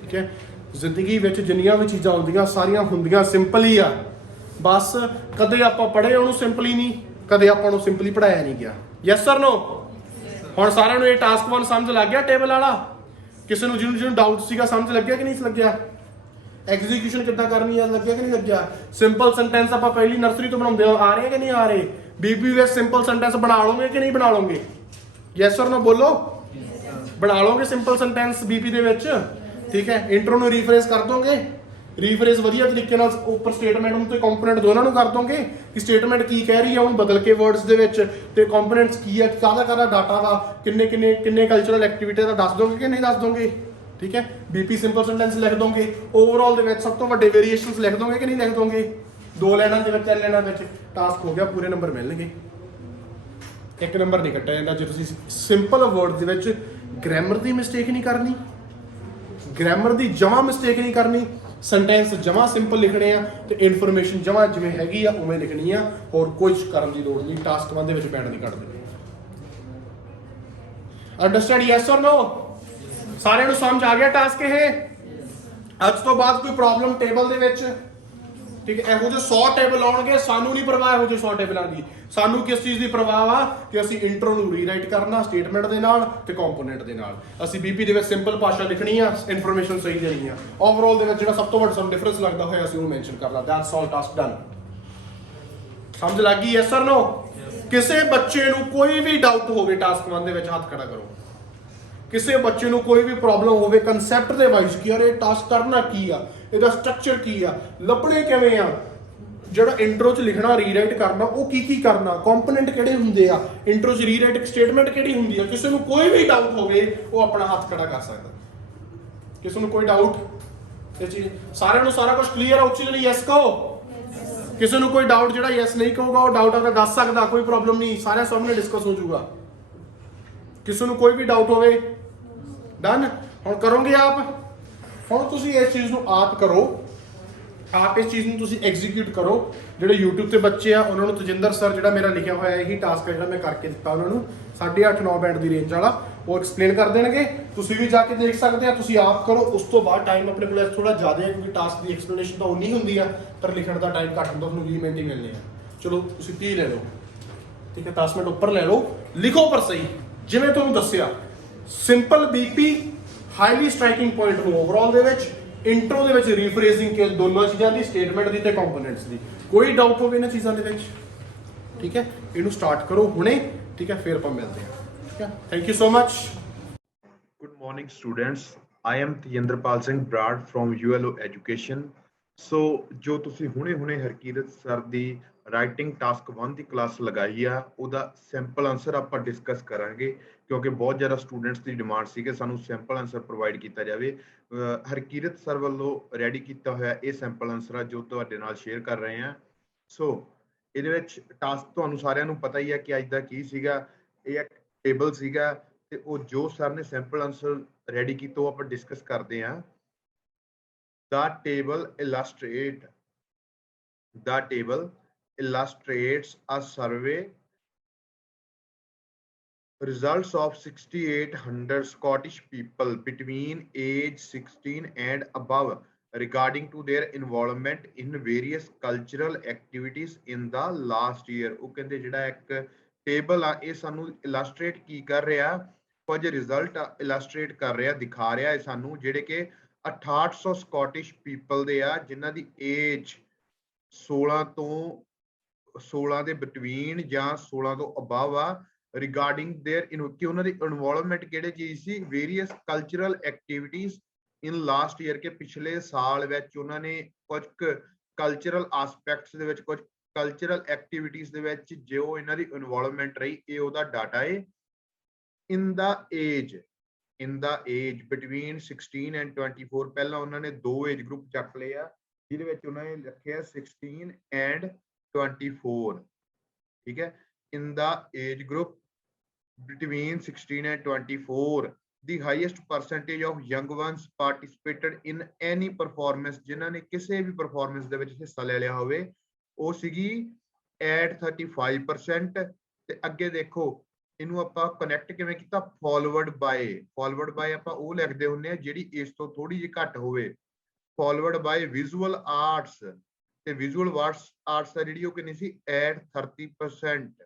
ਠੀਕ ਹੈ। ਜ਼ਿੰਦਗੀ ਵਿੱਚ ਜਿੰਨੀਆਂ ਵੀ ਚੀਜ਼ਾਂ ਹੁੰਦੀਆਂ ਸਾਰੀਆਂ ਹੁੰਦੀਆਂ ਸਿੰਪਲ ਹੀ ਆ, ਬਸ ਕਦੇ ਆਪਾਂ ਪੜ੍ਹੇ ਉਹਨੂੰ ਸਿੰਪਲੀ ਨਹੀਂ, ਕਦੇ ਆਪਾਂ ਨੂੰ ਸਿੰਪਲੀ ਪੜ੍ਹਾਇਆ ਨਹੀਂ ਗਿਆ। Yes or no. ਹੁਣ ਸਾਰਿਆਂ ਨੂੰ ਇਹ ਟਾਸਕ 1 ਸਮਝ ਲੱਗ ਗਿਆ ਟੇਬਲ ਵਾਲਾ? ਕਿਸੇ ਨੂੰ ਜਿਹਨੂੰ ਡਾਊਟ ਸੀਗਾ ਸਮਝ ਲੱਗਿਆ ਕਿ ਨਹੀਂ ਲੱਗਿਆ? ਐਗਜ਼ੀਕਿਊਸ਼ਨ ਕਿੱਦਾਂ ਕਰਨੀ ਆ ਲੱਗਿਆ ਕਿ ਨਹੀਂ ਲੱਗਿਆ? ਸਿੰਪਲ ਸੈਂਟੈਂਸ ਆਪਾਂ ਪਹਿਲੀ ਨਰਸਰੀ ਤੋਂ ਬਣਾਉਂਦੇ ਆ ਰਹੇ ਕਿ ਨਹੀਂ ਆ ਰਹੇ? बीपी ਵਿੱਚ ਸਿੰਪਲ ਸੈਂਟੈਂਸ ਬਣਾ ਲਓਗੇ ਕਿ ਨਹੀਂ ਬਣਾ ਲਓਗੇ? ਯੈਸ অর ਨੋ ਬੋਲੋ। ਬਣਾ ਲਓਗੇ ਸਿੰਪਲ ਸੈਂਟੈਂਸ ਬੀਪੀ ਦੇ ਵਿੱਚ? ਠੀਕ ਹੈ, ਇੰਟਰੋ ਨੂੰ ਰੀਫਰੇਸ ਕਰ ਦੋਗੇ, ਰੀਫਰੇਸ ਵਧੀਆ ਤਰੀਕੇ ਨਾਲ ਉੱਪਰ ਸਟੇਟਮੈਂਟ ਨੂੰ ਤੇ ਕੰਪੋਨੈਂਟ ਦੋਨਾਂ ਨੂੰ ਕਰ ਦੋਗੇ ਕਿ ਸਟੇਟਮੈਂਟ ਕੀ ਕਹਿ ਰਹੀ ਹੈ ਉਹਨੂੰ ਬਦਲ ਕੇ ਵਰਡਸ ਦੇ ਵਿੱਚ, ਤੇ ਕੰਪੋਨੈਂਟਸ ਕੀ ਹੈ, ਕਾਹਦਾ ਡਾਟਾ ਵਾ, ਕਿੰਨੇ ਕਲਚਰਲ ਐਕਟੀਵਿਟੀ ਦਾ ਦੱਸ ਦੋਗੇ ਕਿ ਨਹੀਂ ਦੱਸ ਦੋਗੇ? ਠੀਕ ਹੈ, ਬੀਪੀ ਸਿੰਪਲ ਸੈਂਟੈਂਸ ਲਿਖ ਦੋਗੇ, ਓਵਰਆਲ ਦੇ ਵਿੱਚ ਸਭ ਤੋਂ ਵੱਡੇ ਵੇਰੀਏਸ਼ਨਸ ਲਿਖ ਦੋਗੇ ਕਿ ਨਹੀਂ ਲਿਖ ਦੋਗੇ? 2 ਲਾਈਨਾਂ ਦੇ ਵਿੱਚ 3 ਲਾਈਨਾਂ ਵਿੱਚ ਟਾਸਕ ਹੋ ਗਿਆ, ਪੂਰੇ ਨੰਬਰ ਮਿਲਣਗੇ। 1 ਨੰਬਰ ਨਹੀਂ ਕੱਟਿਆ ਜਾਂਦਾ ਜੇ ਤੁਸੀਂ ਸਿੰਪਲ ਵਰਡ ਦੇ ਵਿੱਚ ਗ੍ਰਾਮਰ ਦੀ ਮਿਸਟੇਕ ਨਹੀਂ ਕਰਨੀ, ਗ੍ਰਾਮਰ ਦੀ ਜਮਾਂ ਮਿਸਟੇਕ ਨਹੀਂ ਕਰਨੀ, ਸੈਂਟੈਂਸ ਜਮਾਂ ਸਿੰਪਲ ਲਿਖਣੇ ਆ ਤੇ ਇਨਫੋਰਮੇਸ਼ਨ ਜਮਾਂ ਜਿਵੇਂ ਹੈਗੀ ਆ ਉਵੇਂ ਲਿਖਣੀ ਆ, ਹੋਰ ਕੁਝ ਕਰਨ ਦੀ ਲੋੜ ਨਹੀਂ। ਟਾਸਕ 1 ਦੇ ਵਿੱਚ ਪੈਣ ਨਹੀਂ ਕੱਢਦੇ। ਅੰਡਰਸਟੈਂਡ? Yes or no? ਸਾਰਿਆਂ ਨੂੰ ਸਮਝ ਆ ਗਿਆ ਟਾਸਕ ਇਹ? ਅੱਜ ਤੋਂ ਬਾਅਦ ਕੋਈ ਪ੍ਰੋਬਲਮ ਟੇਬਲ ਦੇ ਵਿੱਚ, ਠੀਕ ਹੈ, ਇਹੋ ਜਿਹੇ 100 ਟੇਬਲ ਆਉਣਗੇ, ਸਾਨੂੰ ਨਹੀਂ ਪਰਵਾਹ ਇਹੋ ਜਿਹੇ 100 ਟੇਬਲਾਂ ਦੀ। ਸਾਨੂੰ ਕਿਸ ਚੀਜ਼ ਦੀ ਪਰਵਾਹ ਆ ਕਿ ਅਸੀਂ ਇੰਟਰੋ ਨੂੰ ਰੀਰਾਈਟ ਕਰਨਾ ਸਟੇਟਮੈਂਟ ਦੇ ਨਾਲ ਤੇ ਕੰਪੋਨੈਂਟ ਦੇ ਨਾਲ। ਅਸੀਂ ਬੀਪੀ ਦੇ ਵਿੱਚ ਸਿੰਪਲ ਭਾਸ਼ਾ ਲਿਖਣੀ ਆ, ਇਨਫੋਰਮੇਸ਼ਨ ਸਹੀ ਦੇਣੀ ਆ। ਓਵਰਆਲ ਦੇ ਵਿੱਚ ਜਿਹੜਾ ਸਭ ਤੋਂ ਵੱਡਾ ਸਾਨੂੰ ਡਿਫਰੈਂਸ ਲੱਗਦਾ ਹੋਇਆ ਅਸੀਂ ਉਹਨੂੰ ਮੈਂਸ਼ਨ ਕਰਨਾ। That's all, task done. ਸਮਝ ਲੱਗ ਗਈ? Yes or no? ਕਿਸੇ ਬੱਚੇ ਨੂੰ ਕੋਈ ਵੀ ਡਾਊਟ ਹੋਵੇ ਟਾਸਕ 1 ਦੇ ਵਿੱਚ ਹੱਥ ਖੜਾ ਕਰੋ। ਕਿਸੇ ਬੱਚੇ ਨੂੰ ਕੋਈ ਵੀ ਪ੍ਰੋਬਲਮ ਹੋਵੇ ਕਨਸੈਪਟ ਦੇ ਵਾਈਜ਼ ਕਿ ਯਾਰ ਇਹ ਟਾਸਕ ਕਰਨਾ ਕੀ ਆ, ਇਹਦਾ ਸਟਰਕਚਰ ਕੀ ਆ, ਲੱਭਣੇ ਕਿਵੇਂ ਆ, ਜਿਹੜਾ ਇੰਟਰੋ 'ਚ ਲਿਖਣਾ ਰੀਰਾਈਟ ਕਰਨਾ ਉਹ ਕੀ ਕਰਨਾ, ਕੰਪੋਨੈਂਟ ਕਿਹੜੇ ਹੁੰਦੇ ਆ, ਇੰਟਰੋ 'ਚ ਰੀਰਾਈਟ ਸਟੇਟਮੈਂਟ ਕਿਹੜੀ ਹੁੰਦੀ ਆ, ਕਿਸੇ ਨੂੰ ਕੋਈ ਵੀ ਡਾਊਟ ਹੋਵੇ ਉਹ ਆਪਣਾ ਹੱਥ ਖੜਾ ਕਰ ਸਕਦਾ। ਕਿਸੇ ਨੂੰ ਕੋਈ ਡਾਊਟ ਇਹ ਚੀਜ਼, ਸਾਰਿਆਂ ਨੂੰ ਸਾਰਾ ਕੁਝ ਕਲੀਅਰ ਆ? ਉੱਚੀ ਜਿਹੜੀ ਯੈਸ ਕਹੋ। ਕਿਸੇ ਨੂੰ ਕੋਈ ਡਾਊਟ ਜਿਹੜਾ ਯੈਸ ਨਹੀਂ ਕਹੂਗਾ ਉਹ ਡਾਊਟ ਆਪਣਾ ਦੱਸ ਸਕਦਾ, ਕੋਈ ਪ੍ਰੋਬਲਮ ਨਹੀਂ, ਸਾਰਿਆਂ ਸਾਹਮਣੇ ਡਿਸਕਸ ਹੋ ਜਾਊਗਾ। ਕਿਸੇ ਨੂੰ ਕੋਈ ਵੀ ਡਾਊਟ ਹੋਵੇ? ਡਨ। ਹੁਣ ਕਰੋਗੇ ਆਪ? ਹੁਣ ਤੁਸੀਂ ਇਸ ਚੀਜ਼ ਨੂੰ ਆਪ ਕਰੋ, ਆਪ ਇਸ ਚੀਜ਼ ਨੂੰ ਤੁਸੀਂ ਐਗਜ਼ੀਕਿਊਟ ਕਰੋ। ਜਿਹੜੇ YouTube ਤੇ ਬੱਚੇ ਆ ਉਹਨਾਂ ਨੂੰ ਤਜਿੰਦਰ ਸਰ ਜਿਹੜਾ ਮੇਰਾ ਲਿਖਿਆ ਹੋਇਆ ਇਹੀ ਟਾਸਕ ਜਿਹੜਾ ਮੈਂ ਕਰਕੇ ਦਿੱਤਾ ਉਹਨਾਂ ਨੂੰ 8.5-9 ਬੈਂਡ ਦੀ ਰੇਂਜ ਵਾਲਾ, ਉਹ ਐਕਸਪਲੇਨ ਕਰ ਦੇਣਗੇ। ਤੁਸੀਂ ਵੀ ਜਾ ਕੇ ਦੇਖ ਸਕਦੇ ਆ, ਤੁਸੀਂ ਆਪ ਕਰੋ। ਉਸ ਤੋਂ ਬਾਅਦ ਟਾਈਮ ਆਪਣੇ ਕੋਲ ਥੋੜਾ ਜ਼ਿਆਦਾ ਹੈ ਕਿਉਂਕਿ ਟਾਸਕ ਦੀ ਐਕਸਪਲੇਨੇਸ਼ਨ ਤਾਂ ਉਨੀ ਹੁੰਦੀ ਆ, ਪਰ ਲਿਖਣ ਦਾ ਟਾਈਮ ਘੱਟ ਹੁੰਦਾ, ਤੁਹਾਨੂੰ 20 ਮਿੰਟ ਹੀ ਮਿਲਨੇ ਆ। ਚਲੋ ਤੁਸੀਂ 30 ਲੈ ਲਓ, ਠੀਕ ਹੈ, 10 ਮਿੰਟ ਉੱਪਰ ਲੈ ਲਓ, ਲਿਖੋ ਪਰ ਸਹੀ ਜਿਵੇਂ ਤੁਹਾਨੂੰ ਦੱਸਿਆ। Simple BP, highly striking point ਨੂੰ ਓਵਰਆਲ ਦੇ ਵਿੱਚ, ਇੰਟਰੋ ਦੇ ਵਿੱਚ ਰੀਫਰੇਜ਼ਿੰਗ ਕੇ ਦੋਨੋਂ ਚੀਜ਼ਾਂ ਦੀ, ਸਟੇਟਮੈਂਟ ਦੀ ਤੇ ਕੰਪੋਨੈਂਟਸ ਦੀ। ਕੋਈ ਡਾਊਟ ਹੋਵੇ ਇਹਨਾਂ ਚੀਜ਼ਾਂ ਦੇ ਵਿੱਚ, ਠੀਕ ਹੈ, ਇਹਨੂੰ ਸਟਾਰਟ ਕਰੋ ਹੁਣੇ, ਠੀਕ ਹੈ, ਫਿਰ ਆਪਾਂ ਮਿਲਦੇ ਹਾਂ, ਠੀਕ ਹੈ। Thank you so much. Good morning, students. I am Tejendrapal Singh Brad from ULO Education. So, ਜੋ ਤੁਸੀਂ ਹੁਣੇ ਹਰਕੀਰਤ ਸਰ ਦੀ ਰਾਈਟਿੰਗ ਟਾਸਕ 1 ਦੀ ਕਲਾਸ ਲਗਾਈ ਆ, ਉਹਦਾ ਸਿੰਪਲ ਆਨਸਰ ਆਪਾਂ ਡਿਸਕਸ ਕਰਾਂਗੇ ਕਿਉਂਕਿ ਬਹੁਤ ਜ਼ਿਆਦਾ ਸਟੂਡੈਂਟਸ ਦੀ ਡਿਮਾਂਡ ਸੀ ਕਿ ਸਾਨੂੰ ਸਿੰਪਲ ਆਨਸਰ ਪ੍ਰੋਵਾਈਡ ਕੀਤਾ ਜਾਵੇ। ਹਰਕੀਰਤ ਸਰ ਵੱਲੋਂ ਰੈਡੀ ਕੀਤਾ ਹੋਇਆ ਇਹ ਸਿੰਪਲ ਆਨਸਰ ਆ ਜੋ ਤੁਹਾਡੇ ਨਾਲ ਸ਼ੇਅਰ ਕਰ ਰਹੇ ਹਾਂ। ਸੋ ਇਹਦੇ ਵਿੱਚ ਟਾਸਕ ਤੁਹਾਨੂੰ ਸਾਰਿਆਂ ਨੂੰ ਪਤਾ ਹੀ ਹੈ ਕਿ ਅੱਜ ਦਾ ਕੀ ਸੀਗਾ। ਇਹ ਇੱਕ ਟੇਬਲ ਸੀਗਾ ਤੇ ਉਹ ਜੋ ਸਰ ਨੇ ਸਿੰਪਲ ਆਨਸਰ ਰੈਡੀ ਕੀਤਾ ਉਹ ਆਪਾਂ ਡਿਸਕਸ ਕਰਦੇ ਹਾਂ। The table illustrates a survey results of 6,800 Scottish people between age 16 and above regarding to their involvement in various cultural activities in the last year। ਉਹ ਕਹਿੰਦੇ ਜਿਹੜਾ ਇੱਕ ਟੇਬਲ ਆ ਇਹ ਸਾਨੂੰ ਇਲਸਟ੍ਰੇਟ ਕੀ ਕਰ ਰਿਹਾ, ਕੁਝ ਰਿਜ਼ਲਟ ਇਲਸਟ੍ਰੇਟ ਕਰ ਰਿਹਾ, ਦਿਖਾ ਰਿਹਾ ਹੈ ਸਾਨੂੰ, ਜਿਹੜੇ ਕਿ 6800 ਸਕਾਟਿਸ਼ ਪੀਪਲ ਦੇ ਆ ਜਿਨ੍ਹਾਂ ਦੀ ਏਜ 16 ਦੇ ਬਿਟਵੀਨ ਜਾਂ 16 ਤੋਂ ਅਬਵ ਆ, ਰਿਗਾਰਡਿੰਗ देयर ਕਿ ਉਹਨਾਂ ਦੀ ਇਨਵੋਲਵਮੈਂਟ ਕਿਹੜੇ ਚੀਜ਼ ਸੀ, ਵੇਰੀਅਸ ਕਲਚਰਲ ਐਕਟੀਵਿਟੀਜ਼ ਇਨ ਲਾਸਟ ਈਅਰ, ਕਿ ਪਿਛਲੇ ਸਾਲ ਵਿੱਚ ਉਹਨਾਂ ਨੇ ਕੁਝ ਕਲਚਰਲ ਆਸਪੈਕਟਸ ਦੇ ਵਿੱਚ, ਕੁਝ ਕਲਚਰਲ ਐਕਟੀਵਿਟੀਜ਼ ਦੇ ਵਿੱਚ ਜੋ ਇਹਨਾਂ ਦੀ ਇਨਵੋਲਵਮੈਂਟ ਰਹੀ, ਇਹ ਉਹਦਾ ਡਾਟਾ ਹੈ। ਇਨ ਦਾ ਏਜ ਬਿਟਵੀਨ 16 ਐਂਡ 24, ਪਹਿਲਾਂ ਉਹਨਾਂ ਨੇ 2 ਏਜ ਗਰੁੱਪ ਚੱਕ ਲਏ ਆ ਜਿਹਦੇ ਵਿੱਚ ਉਹਨਾਂ ਨੇ ਲਿਖਿਆ 16 ਐਂਡ 24, ਠੀਕ ਹੈ। ਇਨ ਦਾ age group between 16 and 24, the highest percentage of young ones participated in any performance, ਜਿਨ੍ਹਾਂ ਨੇ ਕਿਸੇ ਵੀ ਪਰਫਾਰਮੈਂਸ ਦੇ ਵਿੱਚ ਹਿੱਸਾ ਲੈ ਲਿਆ ਹੋਵੇ, ਉਹ ਸੀਗੀ at 35%। ਤੇ ਅੱਗੇ ਦੇਖੋ ਇਹਨੂੰ ਆਪਾਂ ਕਨੈਕਟ ਕਿਵੇਂ ਕੀਤਾ, ਫਾਰਵਰਡ ਬਾਏ ਆਪਾਂ ਉਹ ਲਿਖਦੇ ਹੁੰਦੇ ਆ ਜਿਹੜੀ ਇਸ ਤੋਂ ਥੋੜੀ ਜਿਹੀ ਘੱਟ ਹੋਵੇ, ਫਾਰਵਰਡ ਬਾਏ ਵਿਜ਼ੂਅਲ ਆਰਟਸ, ਤੇ ਵਿਜ਼ੂਅਲ ਆਰਟਸ ਦਾ ਜਿਹੜੀ ਉਹ ਕਿੰਨੀ ਸੀ at 30%।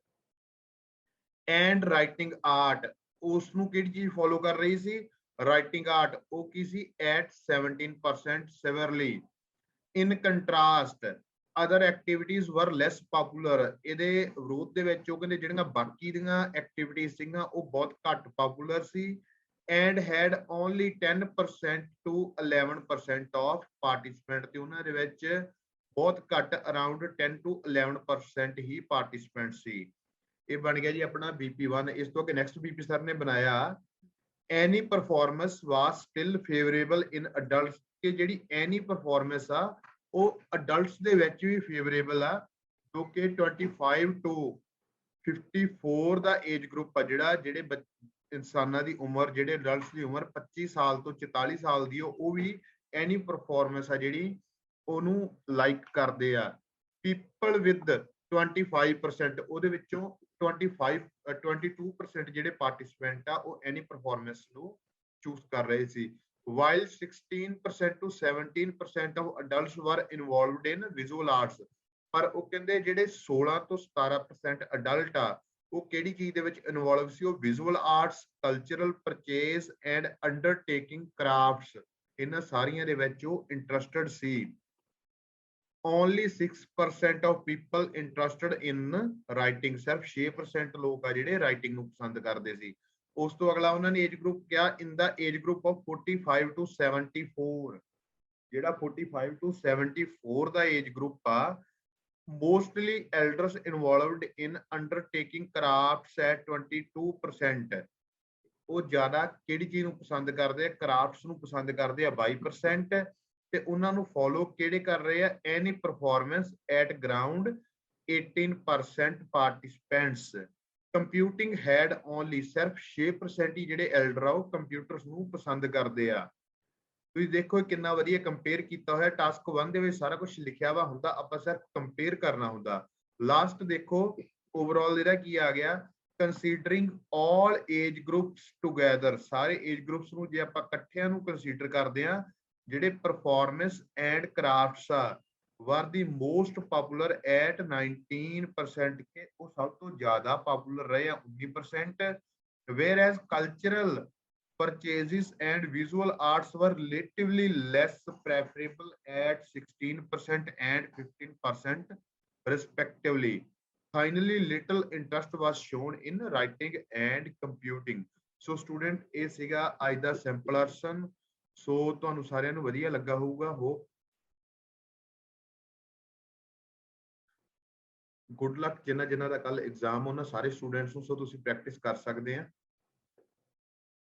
ਐਂਡ ਰਾਈਟਿੰਗ ਆਰਟ, ਉਸ ਨੂੰ ਕਿਹੜੀ ਚੀਜ਼ ਫੋਲੋ ਕਰ ਰਹੀ ਸੀ, ਰਾਈਟਿੰਗ ਆਰਟ, ਉਹ ਕੀ ਸੀ at 17% severally. In contrast other activities were less popular, ਇਹਦੇ ਵਿਰੋਧ ਦੇ ਵਿੱਚ ਉਹ ਕਹਿੰਦੇ ਜਿਹੜੀਆਂ ਬਾਕੀ ਦੀਆਂ ਐਕਟੀਵਿਟੀਜ਼ ਸੀਗੀਆਂ ਉਹ ਬਹੁਤ ਘੱਟ ਪਪੂਲਰ ਸੀ and had only 10% to 11% of participant, ਤੇ ਉਹਨਾਂ ਦੇ ਵਿੱਚ ਬਹੁਤ ਘੱਟ around 10 to 11% ਹੀ ਪਾਰਟਿਸਿਪੈਂਟ ਸੀ। ਇਹ ਬਣ ਗਿਆ ਜੀ ਆਪਣਾ BP1। ਇਸ ਤੋਂ ਅੱਗੇ ਨੈਕਸਟ BP ਸਰ ਨੇ ਬਣਾਇਆ any performance was still favorable in adults, ਕਿ ਜਿਹੜੀ any performance ਆ ਉਹ ਅਡਲਟਸ ਦੇ ਵਿੱਚ ਵੀ ਫੇਵਰੇਬਲ ਆ, ਜੋ ਕਿ 25 to 54 ਦਾ ਏਜ ਗਰੁੱਪ ਆ ਜਿਹੜਾ ਜਿਹੜੇ ਇਨਸਾਨਾਂ ਦੀ ਉਮਰ, ਜਿਹੜੇ ਅਡਲਟਸ ਦੀ ਉਮਰ 25 ਸਾਲ ਤੋਂ 44 ਸਾਲ ਦੀ ਉਹ ਵੀ ਐਨੀ ਪਰਫਾਰਮੈਂਸ ਆ ਜਿਹੜੀ ਉਹਨੂੰ ਲਾਈਕ ਕਰਦੇ ਆ। ਪੀਪਲ ਵਿਦ 25%, ਉਹਦੇ ਵਿੱਚੋਂ 22% ਜਿਹੜੇ ਪਾਰਟਿਸਿਪੈਂਟ ਆ ਉਹ ਐਨੀ ਪਰਫਾਰਮੈਂਸ ਨੂੰ ਚੂਜ਼ ਕਰ ਰਹੇ ਸੀ। while 16% to 17% of adults were involved in visual arts, ਪਰ ਉਹ ਕਹਿੰਦੇ ਜਿਹੜੇ 16 ਤੋਂ 17% ਅਡਲਟ ਆ ਉਹ ਕਿਹੜੀ ਚੀਜ਼ ਦੇ ਵਿੱਚ ਇਨਵੋਲਵ ਸੀ, ਉਹ visual arts, cultural purchase and undertaking crafts, ਇਹਨਾਂ ਸਾਰੀਆਂ ਦੇ ਵਿੱਚ ਉਹ interested C. only 6% of people interested in writing, ਸਿਰਫ 6% ਲੋਕ ਆ ਜਿਹੜੇ ਰਾਈਟਿੰਗ ਨੂੰ ਪਸੰਦ ਕਰਦੇ ਸੀ। ਉਸ ਤੋਂ ਅਗਲਾ ਉਹਨਾਂ ਨੇ ਏਜ ਗਰੁੱਪ ਕਿਹਾ ਇਨ ਦਾ ਏਜ ਗਰੁੱਪ ਆਫ 45 to 74, ਜਿਹੜਾ 45 to 74 ਦਾ ਏਜ ਗਰੁੱਪ ਆ mostly elders involved in undertaking crafts at 22%, ਉਹ ਜ਼ਿਆਦਾ ਕਿਹੜੀ ਚੀਜ਼ ਨੂੰ ਪਸੰਦ ਕਰਦੇ ਆ, ਕਰਾਫਟਸ ਨੂੰ ਪਸੰਦ ਕਰਦੇ ਆ 22%, ਤੇ ਉਹਨਾਂ ਨੂੰ ਫੋਲੋ ਕਿਹੜੇ ਕਰ ਰਹੇ ਆ, any performance at ground 18% participants. Computing had only, ਸਿਰਫ 6% ਹੀ ਜਿਹੜੇ ਐਲਡਰ ਆ ਉਹ ਕੰਪਿਊਟਰਸ ਨੂੰ ਪਸੰਦ ਕਰਦੇ ਆ। ਤੁਸੀਂ ਦੇਖੋ ਕਿੰਨਾ ਵਧੀਆ ਕੰਪੇਅਰ ਕੀਤਾ ਹੋਇਆ। ਟਾਸਕ 1 ਦੇ ਵਿੱਚ ਸਾਰਾ ਕੁਝ ਲਿਖਿਆ ਵਾ ਹੁੰਦਾ, ਆਪਾਂ ਸਿਰਫ ਕੰਪੇਅਰ ਕਰਨਾ ਹੁੰਦਾ। ਲਾਸਟ ਦੇਖੋ ਓਵਰਆਲ ਇਹਦਾ ਕੀ ਆ ਗਿਆ, ਕੰਸੀਡਰਿੰਗ ਆਲ ਏਜ ਗਰੁੱਪਸ ਟੂਗੇਦਰ, ਸਾਰੇ ਏਜ ਗਰੁੱਪਸ ਨੂੰ ਜੇ ਆਪਾਂ ਇਕੱਠਿਆਂ ਨੂੰ ਕੰਸੀਡਰ ਕਰਦੇ ਆ, ਜਿਹੜੇ ਪਰਫਾਰਮੈਂਸ ਐਂਡ ਕਰਾਫਟਸ ਆ were the most popular at 19%, ਕਿ ਉਹ ਸਭ ਤੋਂ ਜ਼ਿਆਦਾ ਪਪੂਲਰ ਰਹੇ ਆ 19%, whereas cultural purchases and visual arts were relatively less preferable at 16% and 15% respectively. Finally, little interest was shown in writing and computing. So student, ਇਹ ਸੀਗਾ ਅੱਜ ਦਾ ਸੈਂਪਲਰਸਨ। ਸੋ ਤੁਹਾਨੂੰ ਸਾਰਿਆਂ ਨੂੰ ਵਧੀਆ ਲੱਗਾ ਹੋਊਗਾ। ਹੋਪ ਗੁੱਡ ਲੱਕ ਜਿਨ੍ਹਾਂ ਜਿਨ੍ਹਾਂ ਦਾ ਕੱਲ ਐਗਜ਼ਾਮ ਉਹਨਾਂ ਸਾਰੇ ਸਟੂਡੈਂਟਸ ਨੂੰ। ਸੋ ਤੁਸੀਂ ਪ੍ਰੈਕਟਿਸ ਕਰ ਸਕਦੇ ਆ।